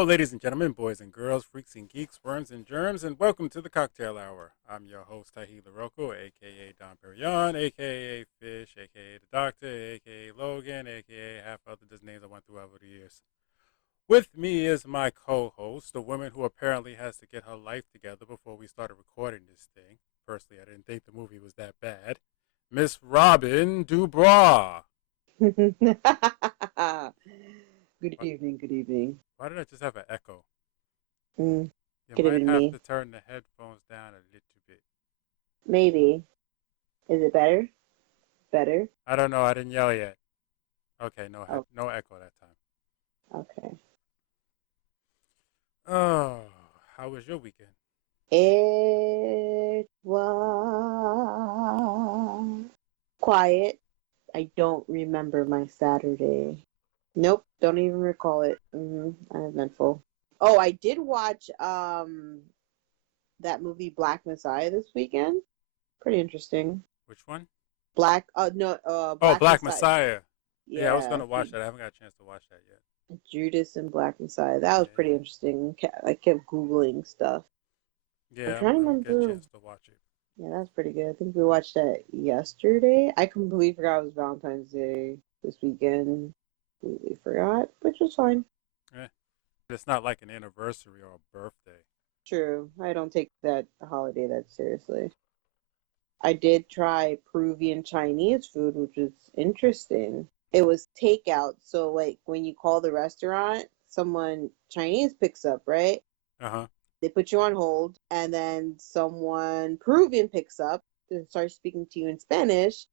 Hello, ladies and gentlemen, boys and girls, freaks and geeks, worms and germs, and welcome to the Cocktail Hour. I'm your host, Tahi LaRocco, a.k.a. Don Perignon, a.k.a. Fish, a.k.a. The Doctor, a.k.a. Logan, a.k.a. half other dozen names I went through over the years. With me is my co-host, the woman who apparently has to get her life together before we started recording this thing. Personally, I didn't think the movie was that bad. Miss Robin Dubois. Good What? evening, good evening. Why did I just have an echo? Mm, You could have might been have me. to turn the headphones down a little bit. Maybe. Is it better? Better? I don't know. I didn't yell yet. Okay, Oh, no echo that time. okay. Oh, how was your weekend? It was quiet. I don't remember my Saturday. Nope, don't even recall it. Uneventful. Oh, I did watch that movie Black Messiah this weekend. Pretty interesting. Which one? Black no Oh, Black Black Messiah. Messiah. Yeah, I was Yeah, gonna watch that. I haven't got a chance to watch that yet. Judas and Black Messiah. That was pretty Yeah, interesting. I kept Googling stuff. I'm yeah. trying to I'm gonna get a remember. chance to watch it. Yeah, that's pretty good. I think we watched that yesterday. I completely forgot it was Valentine's Day this weekend. Completely forgot, which was fine. Yeah, it's not like an anniversary or a birthday. True. I don't take that holiday that seriously. I did try Peruvian Chinese food, which was interesting. It was takeout. So, like, when you call the restaurant, someone Chinese picks up, right? Uh huh. They put you on hold, and then someone Peruvian picks up and starts speaking to you in Spanish.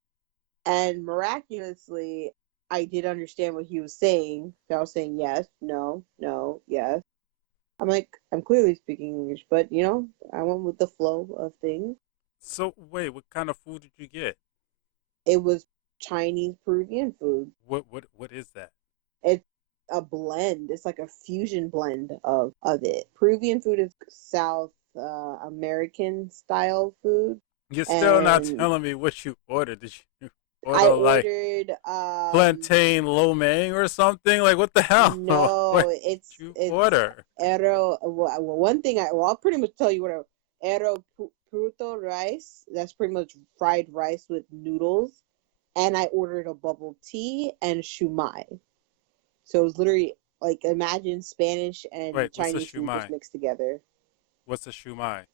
And miraculously, I did understand what he was saying. So I was saying yes, no, no, yes. I'm like, I'm clearly speaking English, but I went with the flow of things. So wait, what kind of food did you get? It was Chinese Peruvian food. What is that? It's a blend. It's like a fusion blend of it. Peruvian food is South American style food, You're still not and telling me what you ordered. Did you I order like ordered plantain lo mein or something? Like what the hell? What no, did you it's order? one thing I'll pretty much tell you what arrow puto rice. That's pretty much fried rice with noodles, and I ordered a bubble tea and shumai. So it was literally like imagine Spanish and Wait, what's a Chinese food just shumai? mixed together. What's a shumai?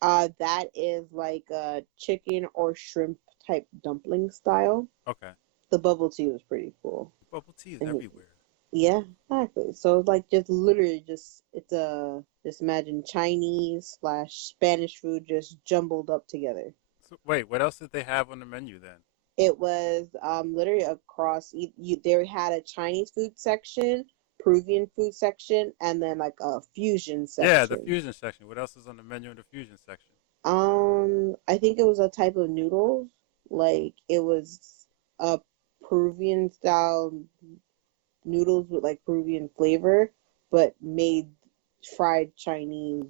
That is like a chicken or shrimp type dumpling style. Okay. The bubble tea was pretty cool. Bubble tea is And everywhere. yeah, exactly. So it's like just literally it's a just imagine Chinese slash Spanish food just jumbled up together. So, wait, what else did they have on the menu then? It was literally across they had a Chinese food section, Peruvian food section, and then like a fusion Yeah, the section. fusion section. What else is on the menu in the fusion section? I think it was a type of noodles. Like it was a Peruvian style noodles with like Peruvian flavor, but made fried Chinese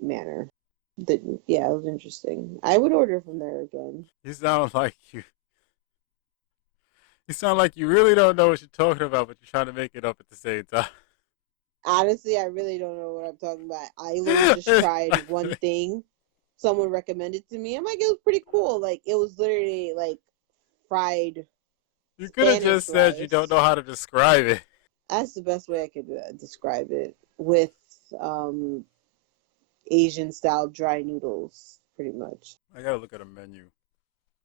manner. Yeah, it was interesting. I would order from there again. You sound like you. You sound like you really don't know what you're talking about, but you're trying to make it up at the same time. Honestly, I really don't know what I'm talking about. I literally just tried one thing. Someone recommended to me. I'm like, it was pretty cool. Like it was literally like fried You could have Spanish just said you don't rice. know how to describe it. That's the best way I could describe it with um Asian style dry noodles, pretty much. I gotta look at a menu.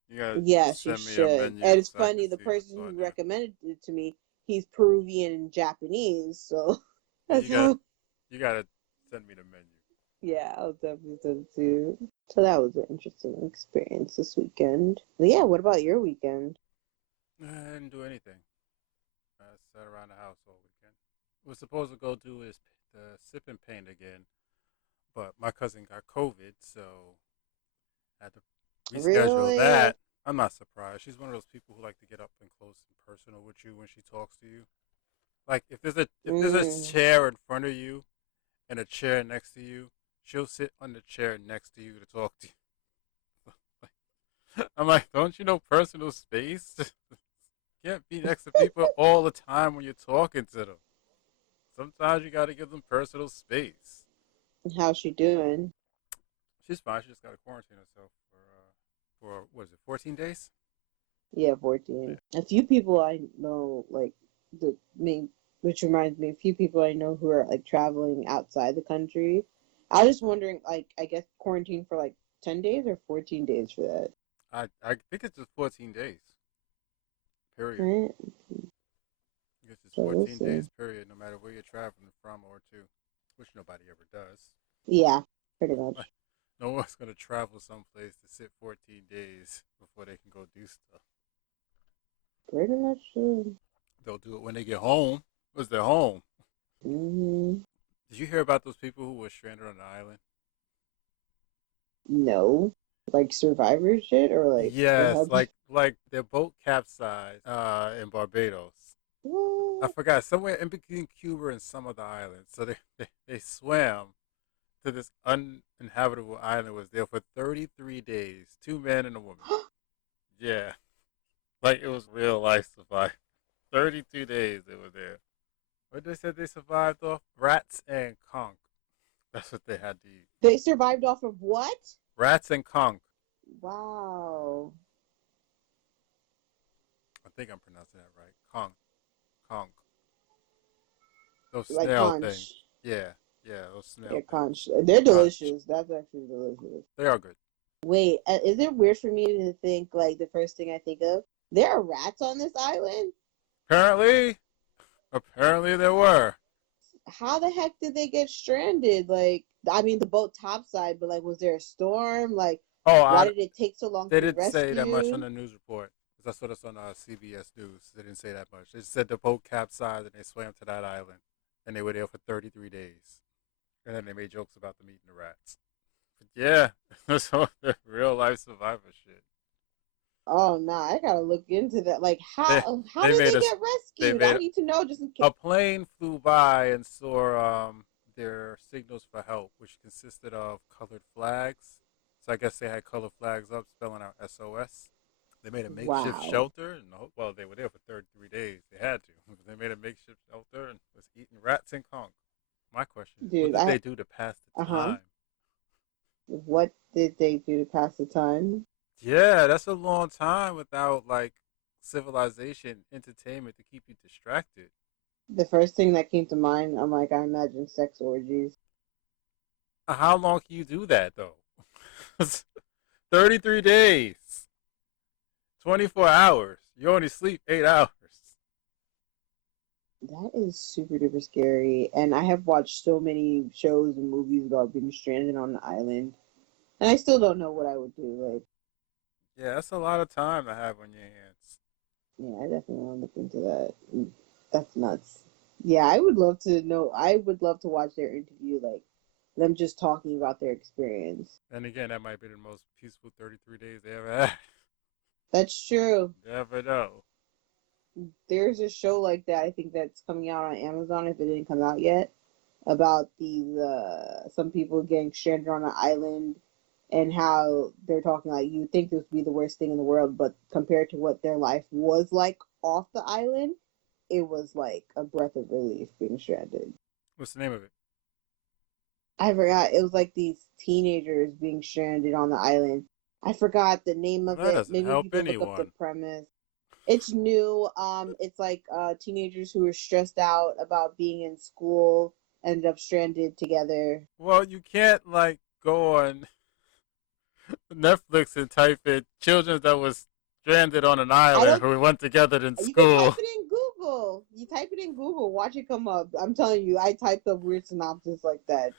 You gotta Yes, you send me a should. And menu it's so I can funny, the see what's person on who there. recommended it to me, he's Peruvian and Japanese, so Yeah, that's how. you gotta send me the menu. Yeah, I'll definitely send it to you. So that was an interesting experience this weekend. But yeah, what about your weekend? I didn't do anything. I sat around the house all weekend. Was supposed to go do his the sip and paint again, but my cousin got COVID, so I had to reschedule Really? that. I'm not surprised. She's one of those people who like to get up and close and personal with you when she talks to you. Like if there's a Mm. chair in front of you and a chair next to you, she'll sit on the chair next to you to talk to you. I'm like, don't you know personal space? Can't be next to people all the time when you're talking to them. Sometimes you got to give them personal space. How's she doing? She's fine. She just got to quarantine herself for what is it, 14 days? Yeah, Yeah. 14. A few people I know, like the main, which reminds me, a few people I know who are like traveling outside the country. I was just wondering, like, I guess quarantine for like 10 days or 14 days for that, I think it's just 14 days. Period. right? I guess it's So we'll 14 see. days. Period. No matter where you're traveling from or to, which nobody ever does. Yeah, pretty Like, much. no one's gonna travel someplace to sit 14 days before they can go do stuff. Pretty much true. They'll do it when they get home. Because they're home. Hmm. Did you hear about those people who were stranded on the island? No, like survivor shit or like what Yes, happened? like their boat capsized in Barbados. I What? forgot somewhere in between Cuba and some other islands. So they swam to this uninhabitable island. Was there for 33 days. Two men and a woman. Yeah, like it was real life survival. 32 days they were there. What they said they survived off? Rats and conch. That's what they had to eat. They survived off of what? Rats and conch. Wow. I think I'm pronouncing that right. Conch. Conch. Those Like snail things. conch. Yeah. Yeah, those Yeah, snail things. conch. They're Conch. delicious. That's actually delicious. They are good. Wait, is it weird for me to think like the first thing I think of? There are rats on this island? Apparently, apparently there were. How the heck did they get stranded? Like, I mean, the boat topside, but like, was there a storm? Like, Oh, why did it take so long to they be didn't say that much on rescued? the news report. 'Cause I saw this on CBS News. They didn't say that much. They said the boat capsized and they swam to that island, and they were there for 33 days. And then they made jokes about them eating the rats. But yeah, that's all the real life survivor shit. Oh no, I gotta look into that. Like, They how they did made they us get they rescued? I made need to know just in case. a plane flew by and saw their signals for help, which consisted of colored flags. So I guess they had colored flags up spelling out SOS. They made a makeshift Wow, shelter, and well, they were there for 33 days. They had to. They made a makeshift shelter and was eating rats and conch. My question is, what dude. did they do to pass Uh the huh. time? What did they do to pass the time? Yeah, that's a long time without like civilization, entertainment to keep you distracted. The first thing that came to mind, I'm like, I imagine sex orgies. How long can you do that though? 33 days, 24 hours. You only sleep 8 hours. That is super duper scary. And I have watched so many shows and movies about being stranded on the island, and I still don't know what I would do. Like, Yeah, that's a lot of time to have on your hands. yeah, I definitely want to look into that. That's nuts. Yeah, I would love to know. I would love to watch their interview, like them just talking about their experience. And again, that might be the most peaceful 33 days they ever had. That's true. Never know. There's a show like that. I think that's coming out on Amazon if it didn't come out yet. About these some people getting stranded on an island and how they're talking like you would think this would be the worst thing in the world, but compared to what their life was like off the island, it was like a breath of relief being stranded. What's the name of it? I forgot. It was like these teenagers being stranded on the island. I forgot the name Well, of that it. doesn't Maybe if you help could look up the anyone. premise. It's new. It's like teenagers who are stressed out about being in school ended up stranded together. Well, you can't like go on Netflix and type in children that was stranded on an I island don't. who went together in You can type school. it in Google. You type it in Google. Watch it come up. I'm telling you, I typed up weird synopsis like that.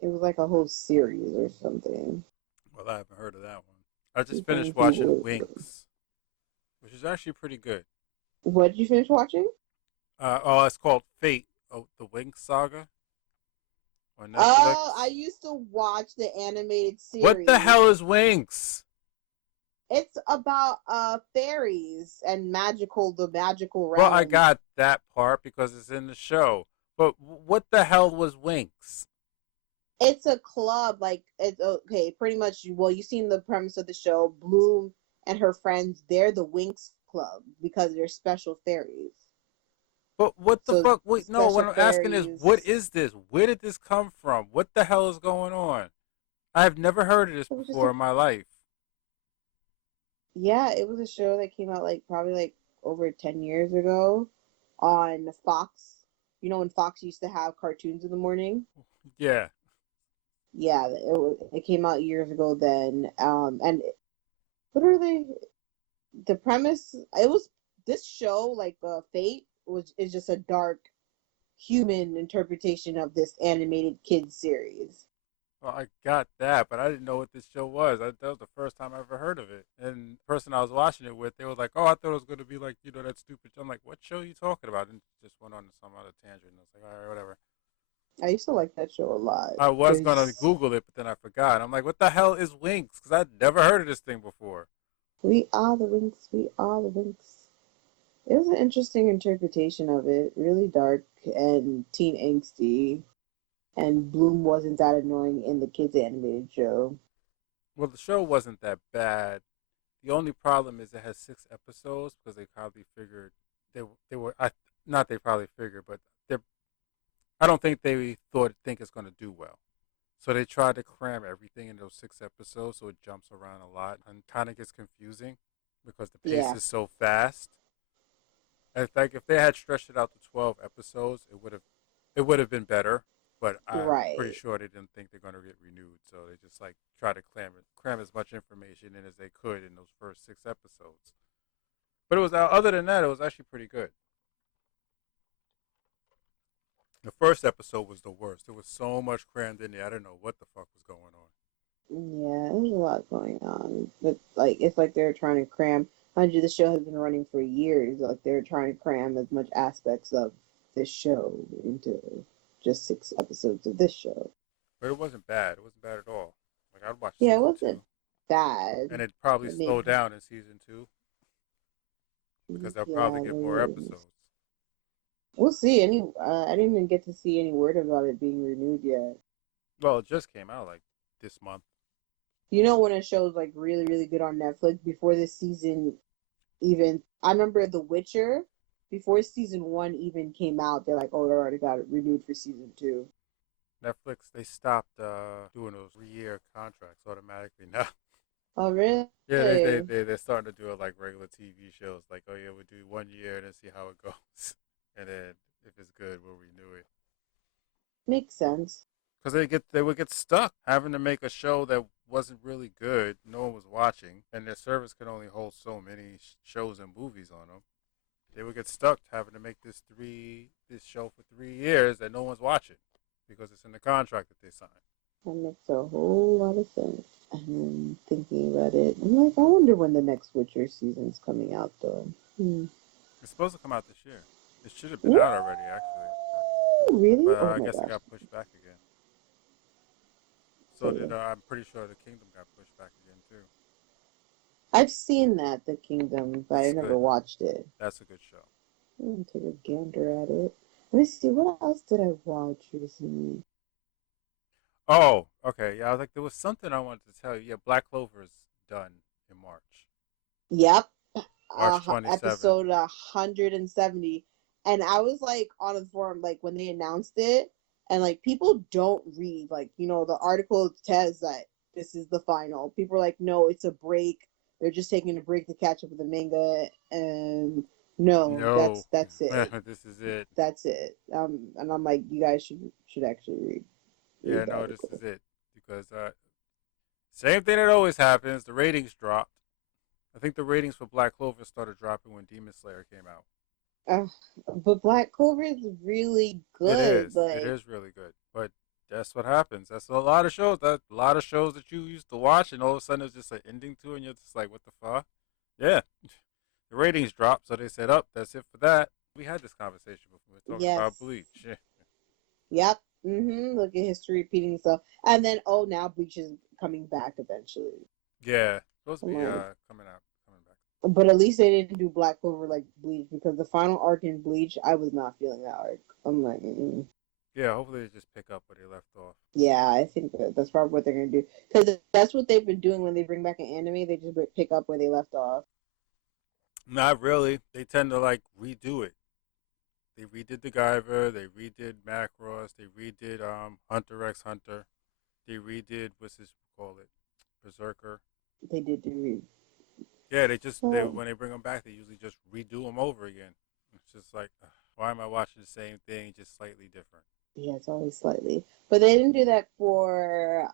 It was like a whole series or something. Well, I haven't heard of that one. I You just can finished watching Google it. Winx, which is actually pretty good. What did you finish watching? Oh, it's called Fate, oh, the Winx Saga on Oh, I Netflix. used to watch the animated What the series. hell is Winx? It's about fairies and the magical Well, I realm. got that part because it's in the show. But what the hell was Winx? It's a club, like it's okay, pretty much. Well, you've seen the premise of the show. Bloom and her friends, they're the Winx Club because they're special fairies. But what the So fuck? Wait, no. What special I'm asking is, what fairies. is this? Where did this come from? What the hell is going on? I have never heard of this It was just a before in my life. yeah, it was a show that came out like probably like over 10 years ago on Fox. You know when Fox used to have cartoons in the morning? Yeah. Yeah, it came out years ago then. And what are they? The premise it was this show like Fate was is just a dark human interpretation of this animated kids series. Well, I got that, but I didn't know what this show was. That was the first time I ever heard of it. And the person I was watching it with, they was like, "Oh, I thought it was going to be like, that stupid." I'm like, "What show are you talking about?" And just went on to some other tangent. And I was like, "All right, whatever." I used to like that show a lot I was gonna because Google it, but then I forgot. I'm like, "What the hell is Winx?" Because I'd never heard of this thing before. we are the Winks, we are the Winks. It was an interesting interpretation of it, really dark and teen angsty. And Bloom wasn't that annoying in the kids animated show. Well, the show wasn't that bad. The only problem is it has 6 episodes because they probably figured they were not they probably figured, but they I don't think they think it's going to do well. So they tried to cram everything in those 6 episodes, so it jumps around a lot and kind of gets confusing because the pace Yeah, is so fast. And it's like if they had stretched it out to 12 episodes, it would have been better. But I'm pretty right. sure they didn't think they're going to get renewed, so they just like try to cram as much information in as they could in those first 6 episodes. But it was other than that, it was actually pretty good. The first episode was the worst. There was so much crammed in there. I didn't know what the fuck was going on. Yeah, there's a lot going on. But like it's like they're trying to cram mind you, the show has been running for years. Like they're trying to cram as much aspects of this show into just 6 episodes of this show. But it wasn't bad. It wasn't bad at all. Like I'd watch Yeah, it season wasn't two, bad. and it'd probably It slow made down in season two because they'll yeah, probably they get more would. episodes. We'll see. I didn't even get to see any word about it being renewed yet. Well, it just came out like this month. You know when a show's like really, really good on Netflix before this season even I remember The Witcher before season one even came out, they're like, oh, they already got it renewed for season two. Netflix they stopped doing those 3-year contracts automatically now. Oh really? Yeah, they're starting to do it like regular TV shows. Like, oh yeah, we'll do 1 year and then see how it goes, and then if it's good, we'll renew it. Makes sense. Because they would get stuck having to make a show that wasn't really good, no one was watching, and their service could only hold so many shows and movies on them. They would get stuck having to make this show for 3 years that no one's watching because it's in the contract that they signed. That makes a whole lot of sense. And thinking about it, I'm like, I wonder when the next Witcher season's coming out though. Hmm. It's supposed to come out this year. It should have been Woo! out already, actually, Really? but Oh I my guess it gosh. got pushed back again. So did So I'm pretty sure the Kingdom got pushed back again too. I've seen that, The Kingdom, but I It's never good. watched it. That's a good show. I'm gonna take a gander at it. Let me see, what else did I watch recently? Oh, okay. Yeah, I was like, there was something I wanted to tell you. Yeah, Black Clover is done in March. Yep, March 27th. episode 170. And I was like on the forum like when they announced it, and like people don't read like the article says that this is the final. People are like, no, it's a break. They're just taking a break to catch up with the manga, and no, No, that's it. this is it. That's it. And I'm like, you guys should actually read Yeah, the no, this article. is it. Because same thing that always happens. The ratings dropped. I think the ratings for Black Clover started dropping when Demon Slayer came out. Uh, but Black Clover is really It good. is. It Like is really good. But that's what happens. That's a lot of shows. That a lot of shows that you used to watch, and all of a sudden there's just an ending to it, and you're just like, what the fuck? Yeah. The ratings dropped, so they said, "Up, that's it for that." We had this conversation before. We were talking about yes, Bleach. Yeah. yep. Look at history repeating itself, and then now Bleach is coming back eventually. Yeah. Supposed to I'm be like, coming back. but at least they didn't do Black Clover like Bleach because the final arc in Bleach, I was not feeling that arc. I'm like, Yeah, hopefully they just pick up where they left off. yeah, I think that's probably what they're gonna do because that's what they've been doing when they bring back an anime. They just pick up where they left off. Not really. They tend to like redo it. They redid the Guyver. They redid Macross. They redid Hunter x Hunter. They redid what's this call it, Berserker. They did do. Yeah, they just they Well, when they bring them back, they usually just redo them over again. It's just like, ugh, why am I watching the same thing, just slightly different? yeah, it's always slightly, but they didn't do that for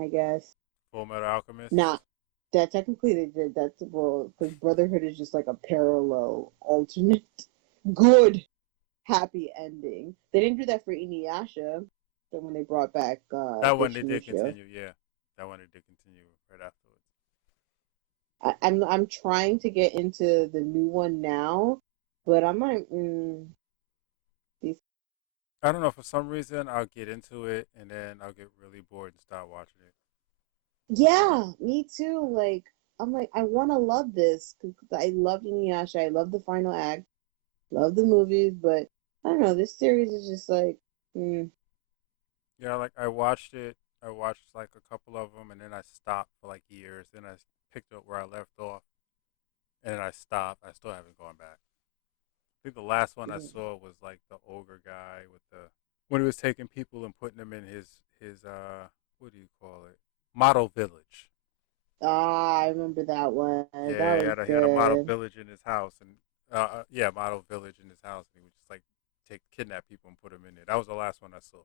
I guess Full Metal Alchemist. not that technically they did. That's well, because Brotherhood is just like a parallel, alternate, good, happy ending. They didn't do that for Inuyasha. So when they brought back That one they did Bishimisha. continue. Yeah, that one they did continue right afterwards. I'm trying to get into the new one now, but I'm like, these. I don't know. For some reason, I'll get into it and then I'll get really bored and stop watching it. Yeah, me too. Like I'm like I want to love this because I loved Inuyasha. I love the final act, love the movies, but I don't know. This series is just like, mm, Yeah, like I watched it. I watched like a couple of them and then I stopped for like years. Then I picked up where I left off and then I stopped. I still haven't gone back. I think the last one I mm. saw was like the ogre guy with the when he was taking people and putting them in his what do you call it, model village. Ah, I remember that one. Yeah, That was he had a model good. village in his house and yeah, model village in his house and he would just like take kidnap people and put them in there. That was the last one I saw.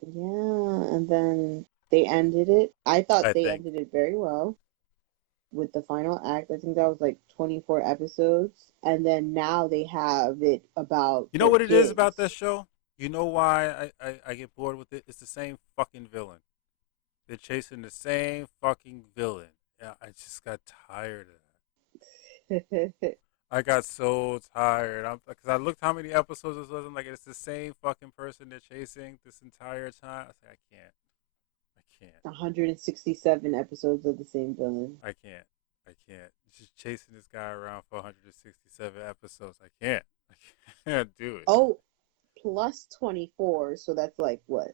Yeah, and then they ended it. I thought I they think. ended it very well with the final act. I think that was like 24 episodes, and then now they have it about You know their what it is about kids. that show? You know why I get bored with it? It's the same fucking villain. They're chasing the same fucking villain. Yeah, I just got tired of that. I got so tired. I'm because I looked how many episodes this was. I'm like, it's the same fucking person they're chasing this entire time. I say, I can't, 167 episodes of the same villain. I can't, I can't. Just chasing this guy around for 167 episodes. I can't, I can't do it. Oh, plus 24, so that's like what?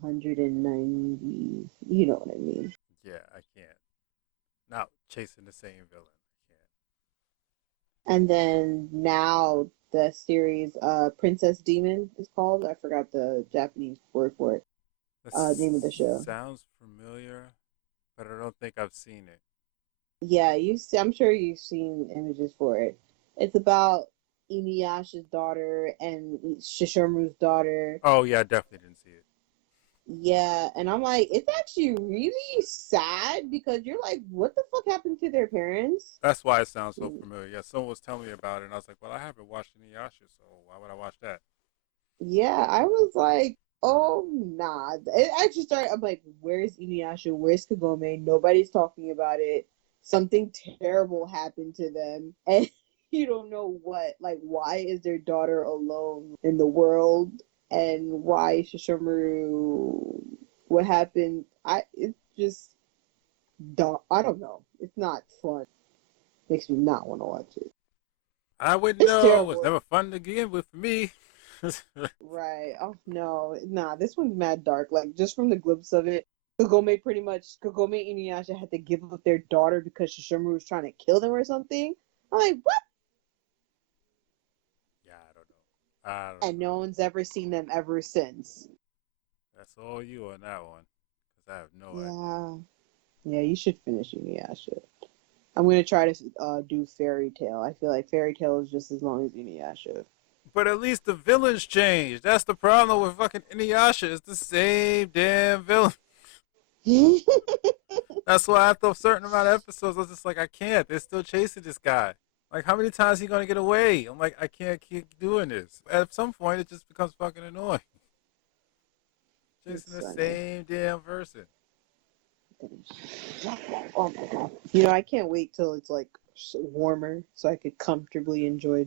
190. You know what I mean. Yeah, I can't. Not chasing the same villain. I And then now the series Princess Demon is called. I forgot the Japanese word for it. can't. That Name of the show. sounds familiar, but I don't think I've seen it. Yeah, you see, I'm sure you've seen images for it. It's about Inuyasha's daughter and Shishomaru's daughter. Oh yeah, I definitely didn't see it. Yeah, and I'm like, it's actually really sad because you're like, what the fuck happened to their parents? That's why it sounds so familiar. Yeah, someone was telling me about it, and I was like, well, I haven't watched Inuyasha, so why would I watch that? Yeah, I was like, oh nah. It actually started. I'm like, where's Inuyasha? Where's Kagome? Nobody's talking about it. Something terrible happened to them, and you don't know what. Like, why is their daughter alone in the world? And why Shishomaru? What happened? It's just don't. I don't know. It's not fun. Makes me not want to watch it. I wouldn't It's know. It was terrible. never fun to begin with for me. Right. Oh no, nah. This one's mad dark. Like just from the glimpse of it, Kagome and Inuyasha had to give up their daughter because Shishomaru was trying to kill them or something. I'm like, what? Yeah, I don't know. I don't And no know. one's ever seen them ever since. That's all you on that one, because I have no idea. Yeah. Yeah, you should finish Inuyasha. I'm gonna try to do Fairy Tail. I feel like Fairy Tail is just as long as Inuyasha. But at least the villains changed. That's the problem with fucking Inuyasha. It's the same damn villain. That's why after a certain amount of episodes, I was just like, I can't. They're still chasing this guy. Like, how many times is he gonna get away? I'm like, I can't keep doing this. At some point, it just becomes fucking annoying. Chasing It's the funny. same damn person. Oh my god. You know, I can't wait till it's like warmer so I could comfortably enjoy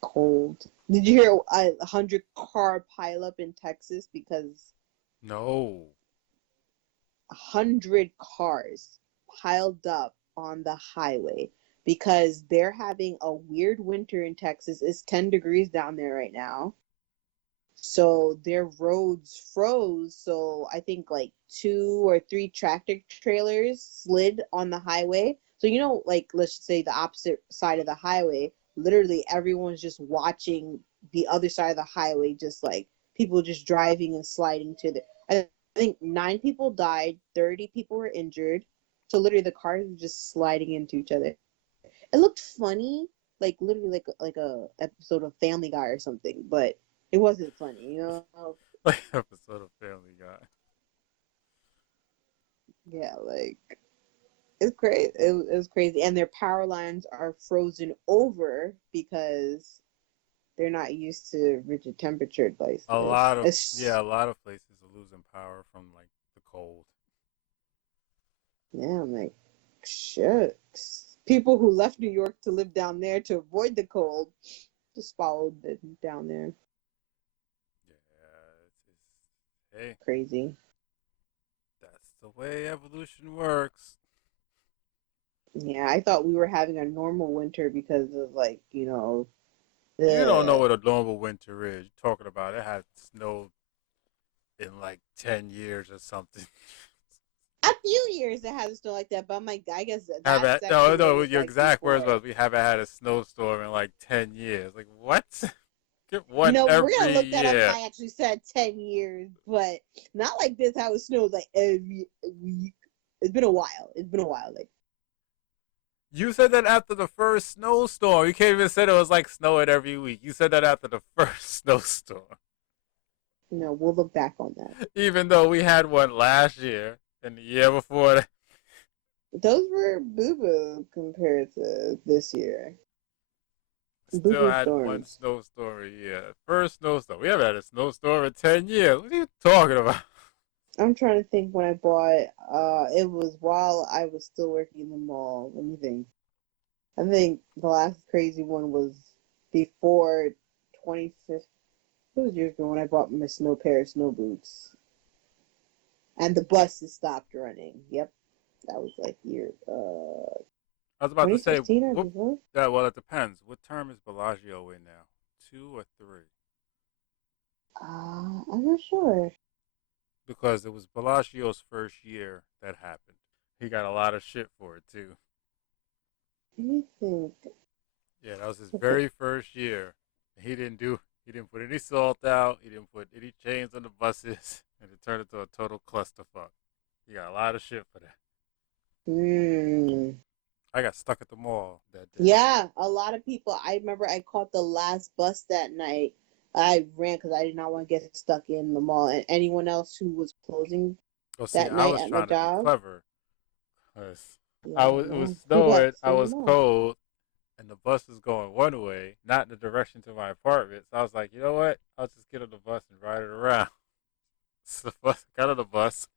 cold. Did you hear a 100 car pileup in Texas because No. 100 cars piled up on the highway because they're having a weird winter in Texas. It's 10 degrees down there right now. So their roads froze. So I think like two or three tractor trailers slid on the highway. So like let's just say the opposite side of the highway, literally everyone's just watching the other side of the highway, just like people just driving and sliding to the. I think 9 people died, 30 people were injured. So literally the cars were just sliding into each other. It looked funny, like literally like a episode of Family Guy or something, but it wasn't funny. Like episode of Family Guy. Yeah, like it's crazy. It was crazy, and their power lines are frozen over because they're not used to rigid temperature A places. lot of It's a lot of places are losing power from like the cold. yeah, I'm like shit. People who left New York to live down there to avoid the cold just followed it down there. Yeah, hey, Crazy. that's the way evolution works. Yeah, I thought we were having a normal winter because of like You don't know the what a normal winter is. You're talking about it had snowed in like 10 years or something. a few years it hasn't snowed like that, but I'm like, I guess Have that's it, no, actually what it no. was Your like exact words before. was, "We haven't had a snowstorm in like 10 years." Like what? Get one No, we're every gonna look that up. year. I actually said 10 years, but not like this. How it snows like every week. It's been a while. It's been a while. Like You said that after the first snowstorm. You can't even say it was like snowing every week. You said that after the first snowstorm. we'll look back on that. Even though we had one last year and the year before that. Those were boo boo compared to this year. Boo Still boo had one storms. snowstorm a year. First snowstorm. We haven't had a snowstorm in 10 years. What are you talking about? I'm trying to think when I bought. It was while I was still working in the mall. Let me think. I think the last crazy one was before 2015. It was years ago when I bought my pair of snow boots, and the buses stopped running. Yep, that was like year I was about to say, 2015 or what? before. Yeah, well, it depends. What term is Bellagio in now? 2 or 3? I'm not sure. Because it was Bellagio's first year that happened. He got a lot of shit for it too. Let me think. Yeah, that was his very first year. He didn't put any salt out. He didn't put any chains on the buses, and it turned into a total clusterfuck. He got a lot of shit for that. Hmm. I got stuck at the mall that day. Yeah, a lot of people. I remember I caught the last bus that night. I ran because I did not want to get stuck in the mall. And anyone else who was closing Oh, see, that I night was at my trying to be job, clever. 'Cause yeah, it was no, people had snowing. to I stay in the was mall. cold, and the bus was going one way, not in the direction to my apartment. So I was like, you know what? I'll just get on the bus and ride it around. So the bus got on the bus,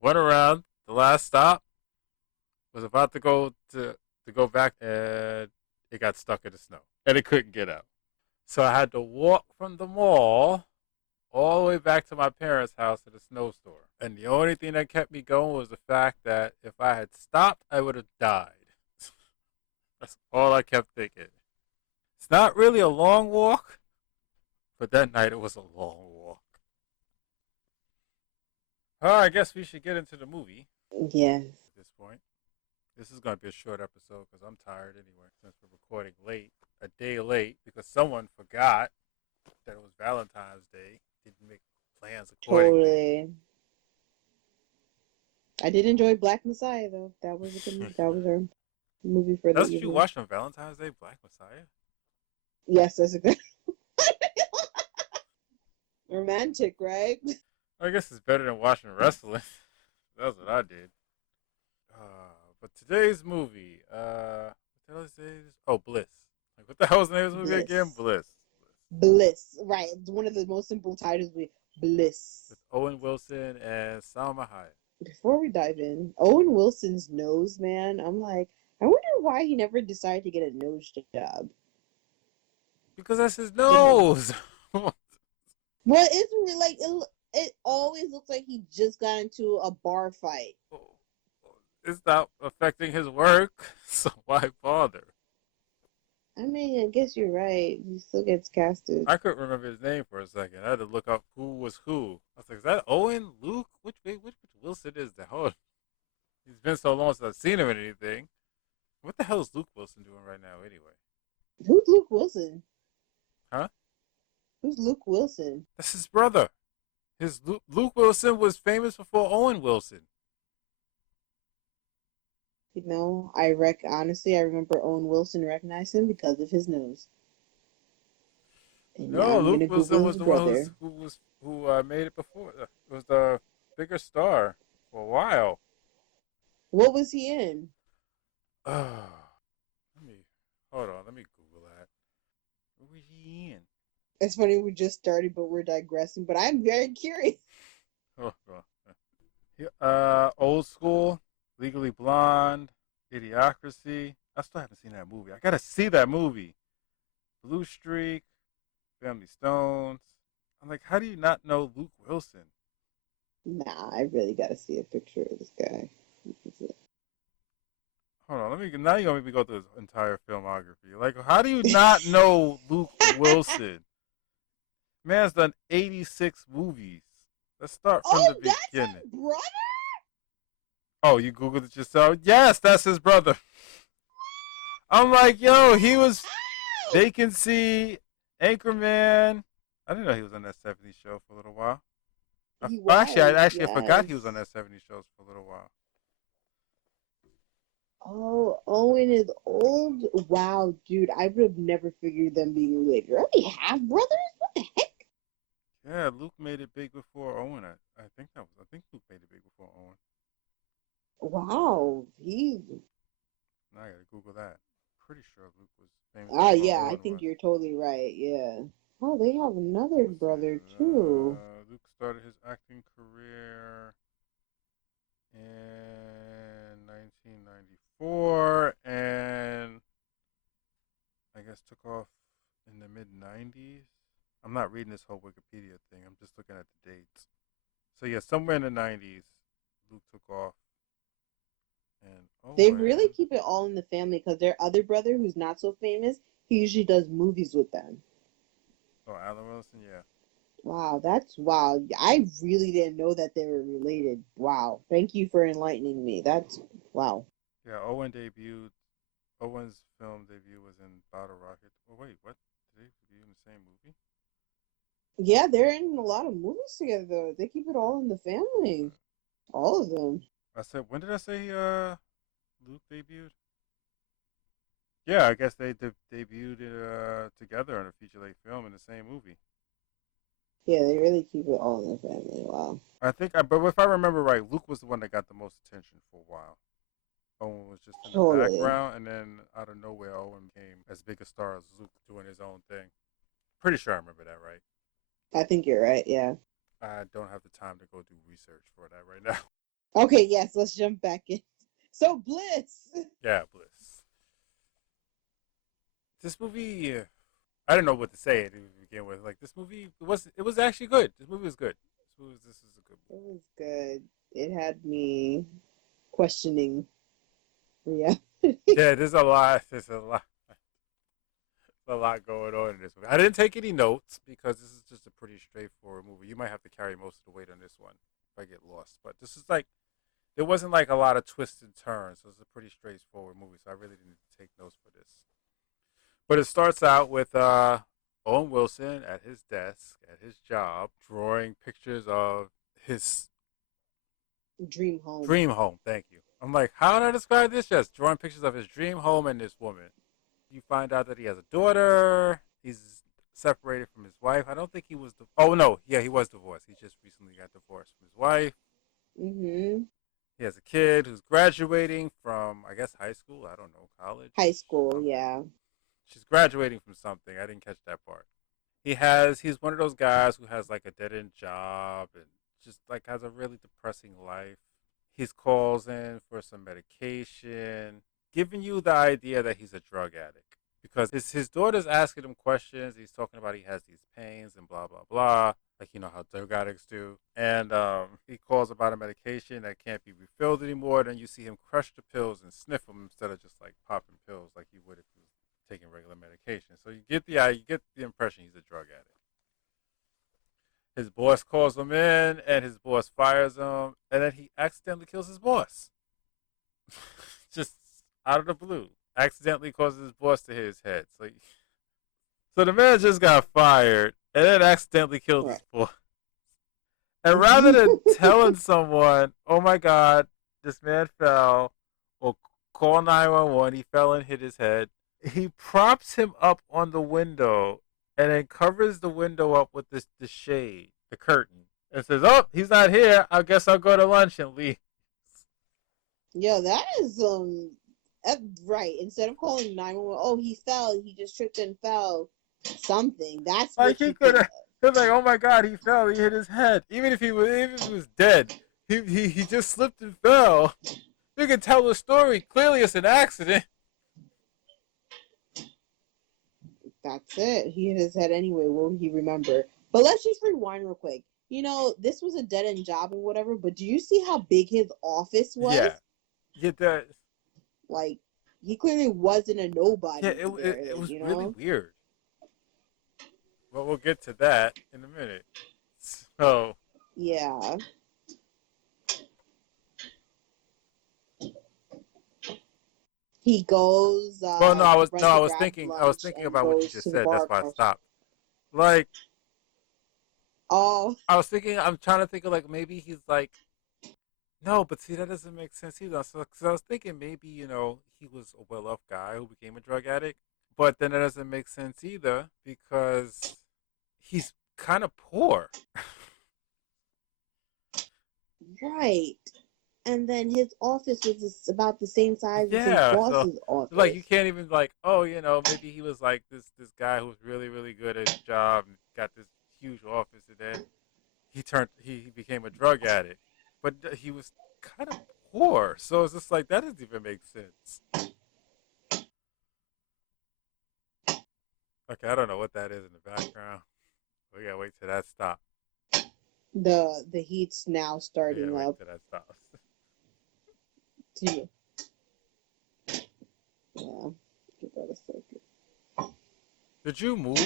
went around. The last stop was about to go back, and it got stuck in the snow, and it couldn't get out. So I had to walk from the mall all the way back to my parents' house at a snow store. And the only thing that kept me going was the fact that if I had stopped, I would have died. That's all I kept thinking. It's not really a long walk, but that night it was a long walk. I guess we should get into the movie Yes. at this point. This is going to be a short episode because I'm tired anyway, since we're recording late, a day late, because someone forgot that it was Valentine's Day, didn't make plans accordingly. Totally. I did enjoy Black Messiah though. That was a good movie. That was our movie for the That's what you evening. watched on Valentine's Day, Black Messiah? Yes, that's a good romantic, right? I guess it's better than watching wrestling. That's what I did. But today's movie, what the hell is it? Oh, Bliss. Like, what the hell was the name of the movie again? Bliss. Bliss. Bliss. Right. It's one of the most simple titles we Bliss. With Owen Wilson and Salma Hayek. Before we dive in, Owen Wilson's nose, man, I'm like, I wonder why he never decided to get a nose job. Because that's his Well, nose. it's really like it always looks like he just got into a bar fight. It's not affecting his work, so why bother? I mean, I guess you're right. He still gets casted. I couldn't remember his name for a second. I had to look up who was who. I was like, is that Owen? Luke? Which Wilson is that? Hold on. He's been so long since I've seen him in anything. What the hell is Luke Wilson doing right now, anyway? Who's Luke Wilson? Huh? Who's Luke Wilson? That's his brother. His Luke Wilson was famous before Owen Wilson. Honestly, I remember Owen Wilson recognized him because of his nose. And now No, I'm Luke gonna Wilson Google was his the one brother. who made it before. Was the bigger star for a while. What was he in? Let me hold on. Let me Google that. What was he in? It's funny we just started, but we're digressing. But I'm very curious. Oh, Old School, Legally Blonde, Idiocracy. I still haven't seen that movie. I gotta see that movie. Blue Streak, Family Stones. I'm like, how do you not know Luke Wilson? Nah, I really gotta see a picture of this guy. Hold on, let me. Now you want me to go through his entire filmography. Like, how do you not know Luke Wilson? Man's done 86 movies. Let's start from the Oh, that's beginning. his brother? Oh, you Googled it yourself? Yes, that's his brother. I'm like, yo, he was Oh! Vacancy, Anchorman. I didn't know he was on that 70s show for a little while. He Actually, was, I forgot he was on yes. that 70s shows for a little while. Oh, Owen is old. Wow, dude, I would have never figured them being related. Are they half brothers? What the heck? Yeah, Luke made it big before Owen. I think Luke made it big before Owen. Wow, he. Now I gotta Google that. Pretty sure Luke was famous Ah, before yeah, I Owen think was. you're totally right. Yeah. Oh, they have another Let's see. brother too. Luke started his acting career in 1994 and I guess took off in the mid 90s. I'm not reading this whole Wikipedia thing. I'm just looking at the dates. So yeah, somewhere in the 90s, Luke took off, and They really Owen. keep it all in the family because their other brother, who's not so famous, he usually does movies with them. Oh, Alan Wilson. Yeah, Wow, that's wow. I really didn't know that they were related. Wow. Thank you for enlightening me. That's wow. yeah. Owen debuted. Owen's film debut was in Bottle Rocket. Oh wait, what? Did they debut in the same movie? Yeah, they're in a lot of movies together though. They keep it all in the family. All of them. I said, when did I say Luke debuted? Yeah, I guess they debuted together in a feature length film in the same movie. Yeah, they really keep it all in the family. Wow. But if I remember right, Luke was the one that got the most attention for a while. Owen was just in the Totally. background, and then out of nowhere, Owen became as big a star as Luke doing his own thing. Pretty sure I remember that right. I think you're right, yeah. I don't have the time to go do research for that right now. Okay, yes, let's jump back in. So Bliss. Yeah, Bliss. This movie, I don't know what to say to begin with. Like this movie, it was actually good. This movie was good. This is a good It movie. was good. It had me questioning reality. Yeah, there's a lot. A lot going on in this movie. I didn't take any notes because this is just a pretty straightforward movie. You might have to carry most of the weight on this one if I get lost. But this is like there wasn't like a lot of twists and turns. So it's a pretty straightforward movie. So I really didn't take notes for this. But it starts out with Owen Wilson at his desk at his job, drawing pictures of his Dream home. dream home. Thank you. I'm like, how do I describe this? Just drawing pictures of his dream home and this woman. You find out that he has a daughter. He's separated from his wife. I don't think he was. Oh no, yeah, he was divorced. He just recently got divorced from his wife. Mm-hmm. He has a kid who's graduating from, I guess, high school. I don't know, college, High school, something. yeah. She's graduating from something. I didn't catch that part. He's one of those guys who has like a dead end job and just like has a really depressing life. He calls in for some medication, giving you the idea that he's a drug addict because his daughter's asking him questions. He's talking about he has these pains and blah blah blah, like you know how drug addicts do. And he calls about a medication that can't be refilled anymore. Then you see him crush the pills and sniff them instead of just like popping pills like you would if he was taking regular medication. So you get the impression he's a drug addict. His boss calls him in, and his boss fires him, and then he accidentally kills his boss, just out of the blue. accidentally causes his boss to hit his head. So the man just got fired and then accidentally killed his Right. boss. And rather than telling someone, "Oh my God, this man fell," or call 911, he fell and hit his head, he props him up on the window and then covers the window up with the shade, the curtain, and says, "Oh, he's not here. I guess I'll go to lunch," and leave. Yo, that is right. Instead of calling 911, oh, he fell, he just tripped and fell. Something. That's Like what he you could think have. of. He was like, "Oh my God, he fell. He hit his head. Even if he was dead, he just slipped and fell. You can tell the story. Clearly, it's an accident." That's it. He hit his head anyway. Will he remember? But let's just rewind real quick. You know, this was a dead end job and whatever, but do you see how big his office was? Yeah, yeah, that. Like, he clearly wasn't a Yeah, nobody there, it like, was you really know? weird. But we'll get to that in a minute. So, Yeah. He goes well, no, to run to grab I was lunch thinking and about what you goes just to the said. That's bar why I across. stopped. Like, Oh, I was thinking, I'm trying to think of like maybe he's like, no, but see, that doesn't make sense either. So I was thinking maybe, he was a well off guy who became a drug addict. But then that doesn't make sense either because he's kind of poor. right. And then his office was just about the same size as his Yeah, so boss's like you office. can't even like, oh, maybe he was like this guy who was really really good at his job and got this huge office, and then he became a drug addict, but he was kind of poor, so it's just like that doesn't even make sense. Okay, I don't know what that is in the background. We gotta wait till that stops. The heat's now Yeah, starting wait up. till that stops. Yeah. Yeah. Give that a second. Did you move?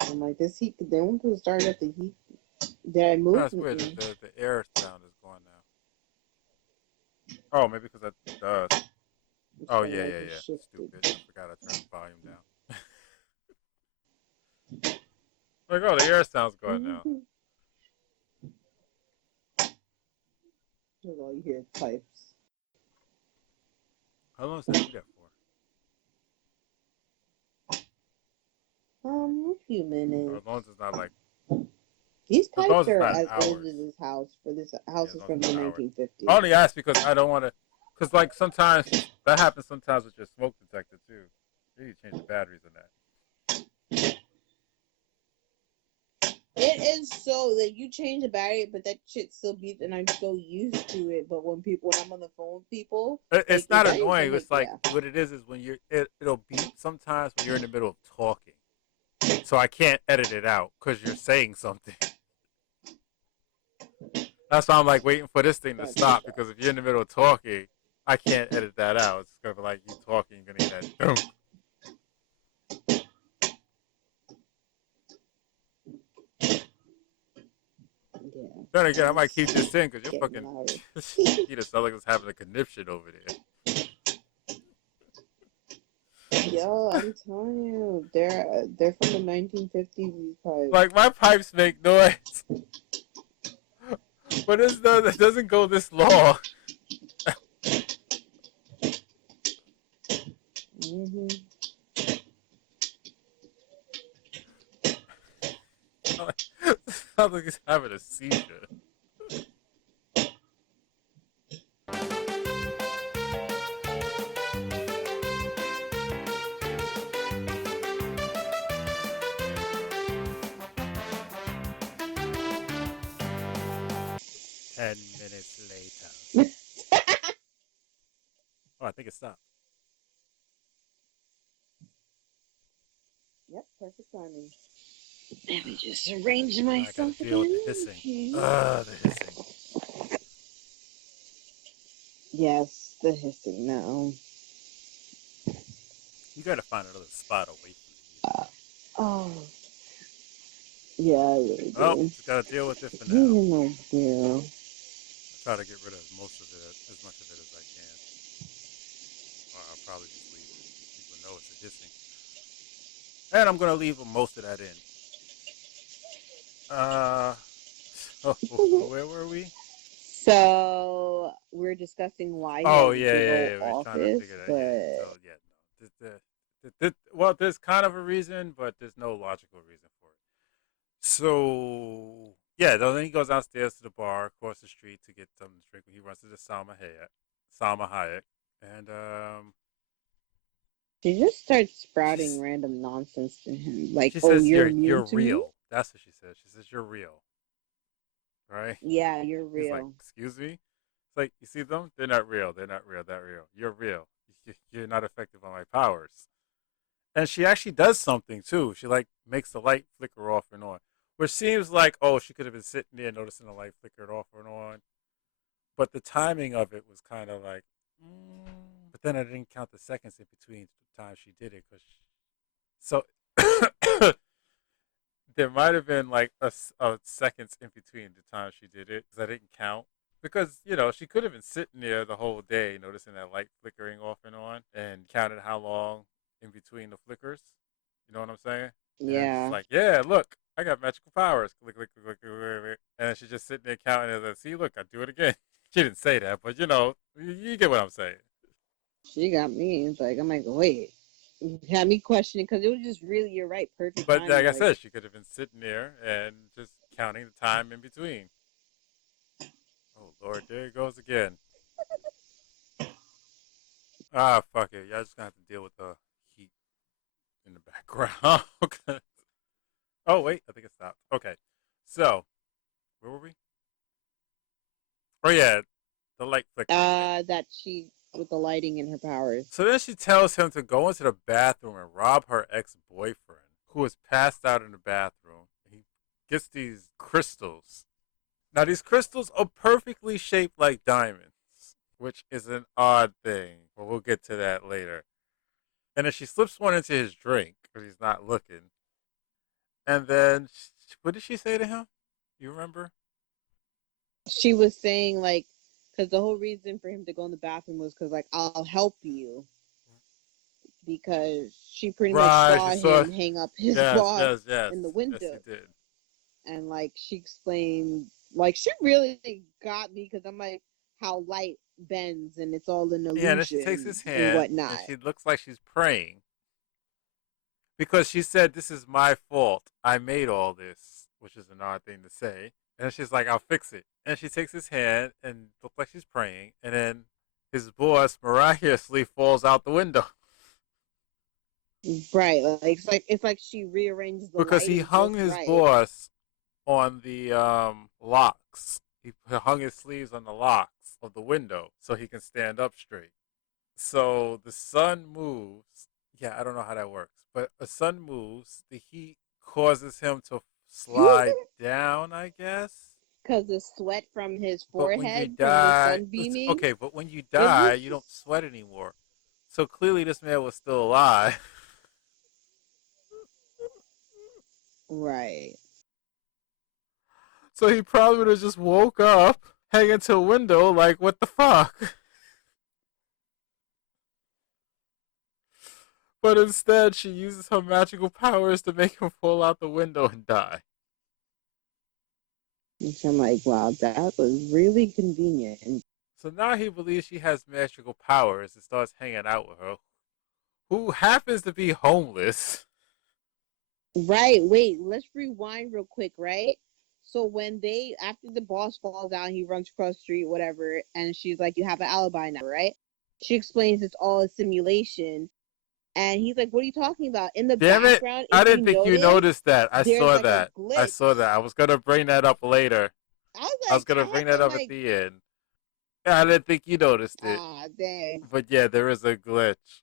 I'm like, this heat, they want to start up the heat. Did I No, move? that's weird. The air sound is gone now. Oh, maybe because of the dust. Oh yeah, Like yeah, it yeah. shifted. Stupid. I forgot I turned the volume down. Like, oh, the air sound's gone now. Mm-hmm. All you hear is pipes. How long does that do that for? A few So minutes. as long as it's not like, These as long pipes as it's are not as old hours. as this house. For this Yeah, house as is long as from it's the not hours. 1950s. I only ask because I don't want to, because like sometimes that happens sometimes with your smoke detector too. You need to change the batteries on that. It is so that you change the battery, but that shit still beeps, and I'm so used to it. But when I'm on the phone with people, they It's think not that is, I'm annoying. like, It's like yeah. what it is when it'll beep sometimes when you're in the middle of talking. So I can't edit it out because you're saying something. That's why I'm like waiting for this thing to stop because if you're in the middle of talking, I can't edit that out. It's gonna be like you talking, you're gonna hear that. Dunk. Yeah. Then again, I might keep this in because you're Getting fucking. louder. You just sound like it's having a conniption over there. Yo, I'm telling you, they're from the 1950s. These pipes. Like my pipes make noise, but it doesn't go this long. Mm-hmm. Sounds like he's having a seizure. 10 minutes later. Oh, I think it stopped. Yep, perfect timing. Let me just arrange I myself gotta deal with again. the hissing. Okay. The hissing. Yes, the hissing now. You gotta find another spot away from the heater. Oh, yeah, I really Oh, do. just gotta deal with it for now. Even though, yeah. I try to get rid of most of it, as much of it as I can. Or I'll probably just leave it. And I'm gonna leave most of that in. Uh, so where were we? So we're discussing why he Oh has a yeah, big yeah, old yeah. We're trying to office, figure that. Yeah, yeah. but So yeah, no. Well, there's kind of a reason, but there's no logical reason for it. So yeah, then he goes downstairs to the bar across the street to get something to drink. He runs into Salma Hayek, and she just starts sprouting random nonsense to him, like, she "Oh, says you're you're immune to me." real. That's what she says. She says you're real, right? Yeah, you're He's like, real. excuse me. It's like you see them. They're not real. They're not real. They're real. You're real. You're not effective on my powers. And she actually does something too. She like makes the light flicker off and on, which seems like, oh, she could have been sitting there noticing the light flickered off and on. But the timing of it was kind of like, but then I didn't count the seconds in between the time she did it, because so there might have been like a seconds in between the time she did it, because I didn't count. Because she could have been sitting there the whole day, noticing that light flickering off and on, and counted how long in between the flickers. You know what I'm saying? And then just Yeah, like, yeah, look, I got magical powers. Click, click, click, click, click, click, click. And then she's just sitting there counting it. Like, see, look, I do it again. She didn't say that, but you get what I'm saying. she got me. It's like I'm like, wait, you had me questioning because it was just really, you're right, perfect But like timing. I Like said, she could have been sitting there and just counting the time in between. Oh Lord, there it goes again. Ah, fuck it. Y'all just gonna have to deal with the heat in the background. Oh wait, I think it stopped. Okay, so where were we? Oh yeah, the light flickering thing. that she with the lighting and her powers. So then she tells him to go into the bathroom and rob her ex-boyfriend, who is passed out in the bathroom. He gets these crystals. Now these crystals are perfectly shaped like diamonds, which is an odd thing, but we'll get to that later. And then she slips one into his drink because he's not looking. And then, what did she say to him? You remember? She was saying like, because the whole reason for him to go in the bathroom was because like I'll help you, because she pretty much Right, she saw saw. him hang up his Yes, boss yes, yes. in the Yes, he window, did. and like she explained, like she really got me because I'm like how light bends and it's all an Yeah, and then she takes illusion his and hand whatnot. and she looks like she's praying because she said, "This is my fault. I made all this," which is an odd thing to say. And she's like, "I'll fix it." And she takes his hand and looks like she's praying, and then his boss miraculously falls out the window Right, like it's like she rearranged the because he lighting hung just his right. boss on the locks. He hung his sleeves on the locks of the window so he can stand up straight. So the sun moves. Yeah, I don't know how that works, but a sun moves. The heat causes him to slide down, I guess. Because the sweat from his But when you forehead from the die, sun beaming, okay, but when you it die, was you don't just sweat anymore. So clearly, this man was still alive. right. So he probably would have just woke up, hanging to a window, like, what the fuck? But instead, she uses her magical powers to make him fall out the window and die. So I'm like, wow, that was really convenient. So now he believes she has magical powers and starts hanging out with her, who happens to be homeless. Right. Wait, let's rewind real quick, right? So when they after the boss falls down, he runs across the street, whatever, and she's like, "You have an alibi now, right?" She explains it's all a simulation, and he's like, "What are you talking about?" In the Damn it! background, I if you didn't think you notice, noticed that. I there's saw like a that. I saw glitch. that. I was gonna bring that up later. I was I was like, gonna I had bring that to up at like, the end. Yeah, I didn't think you noticed it. ah, dang. But yeah, there is a glitch.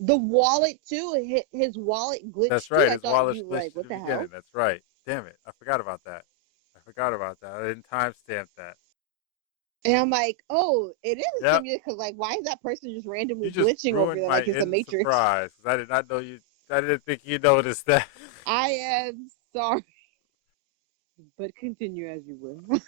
The wallet too, his wallet That's glitched too. right. I His thought wallet you were like, glitched at what the the beginning. hell? That's right. Damn it. I forgot about that. I forgot about that. I didn't timestamp that. And I'm like, oh, it is a Yep. simulation because like, why is that person just You randomly just glitching over ruined there my like it's the end Matrix? surprise because I did not know you. I didn't think you noticed that. I am sorry, but continue as you will.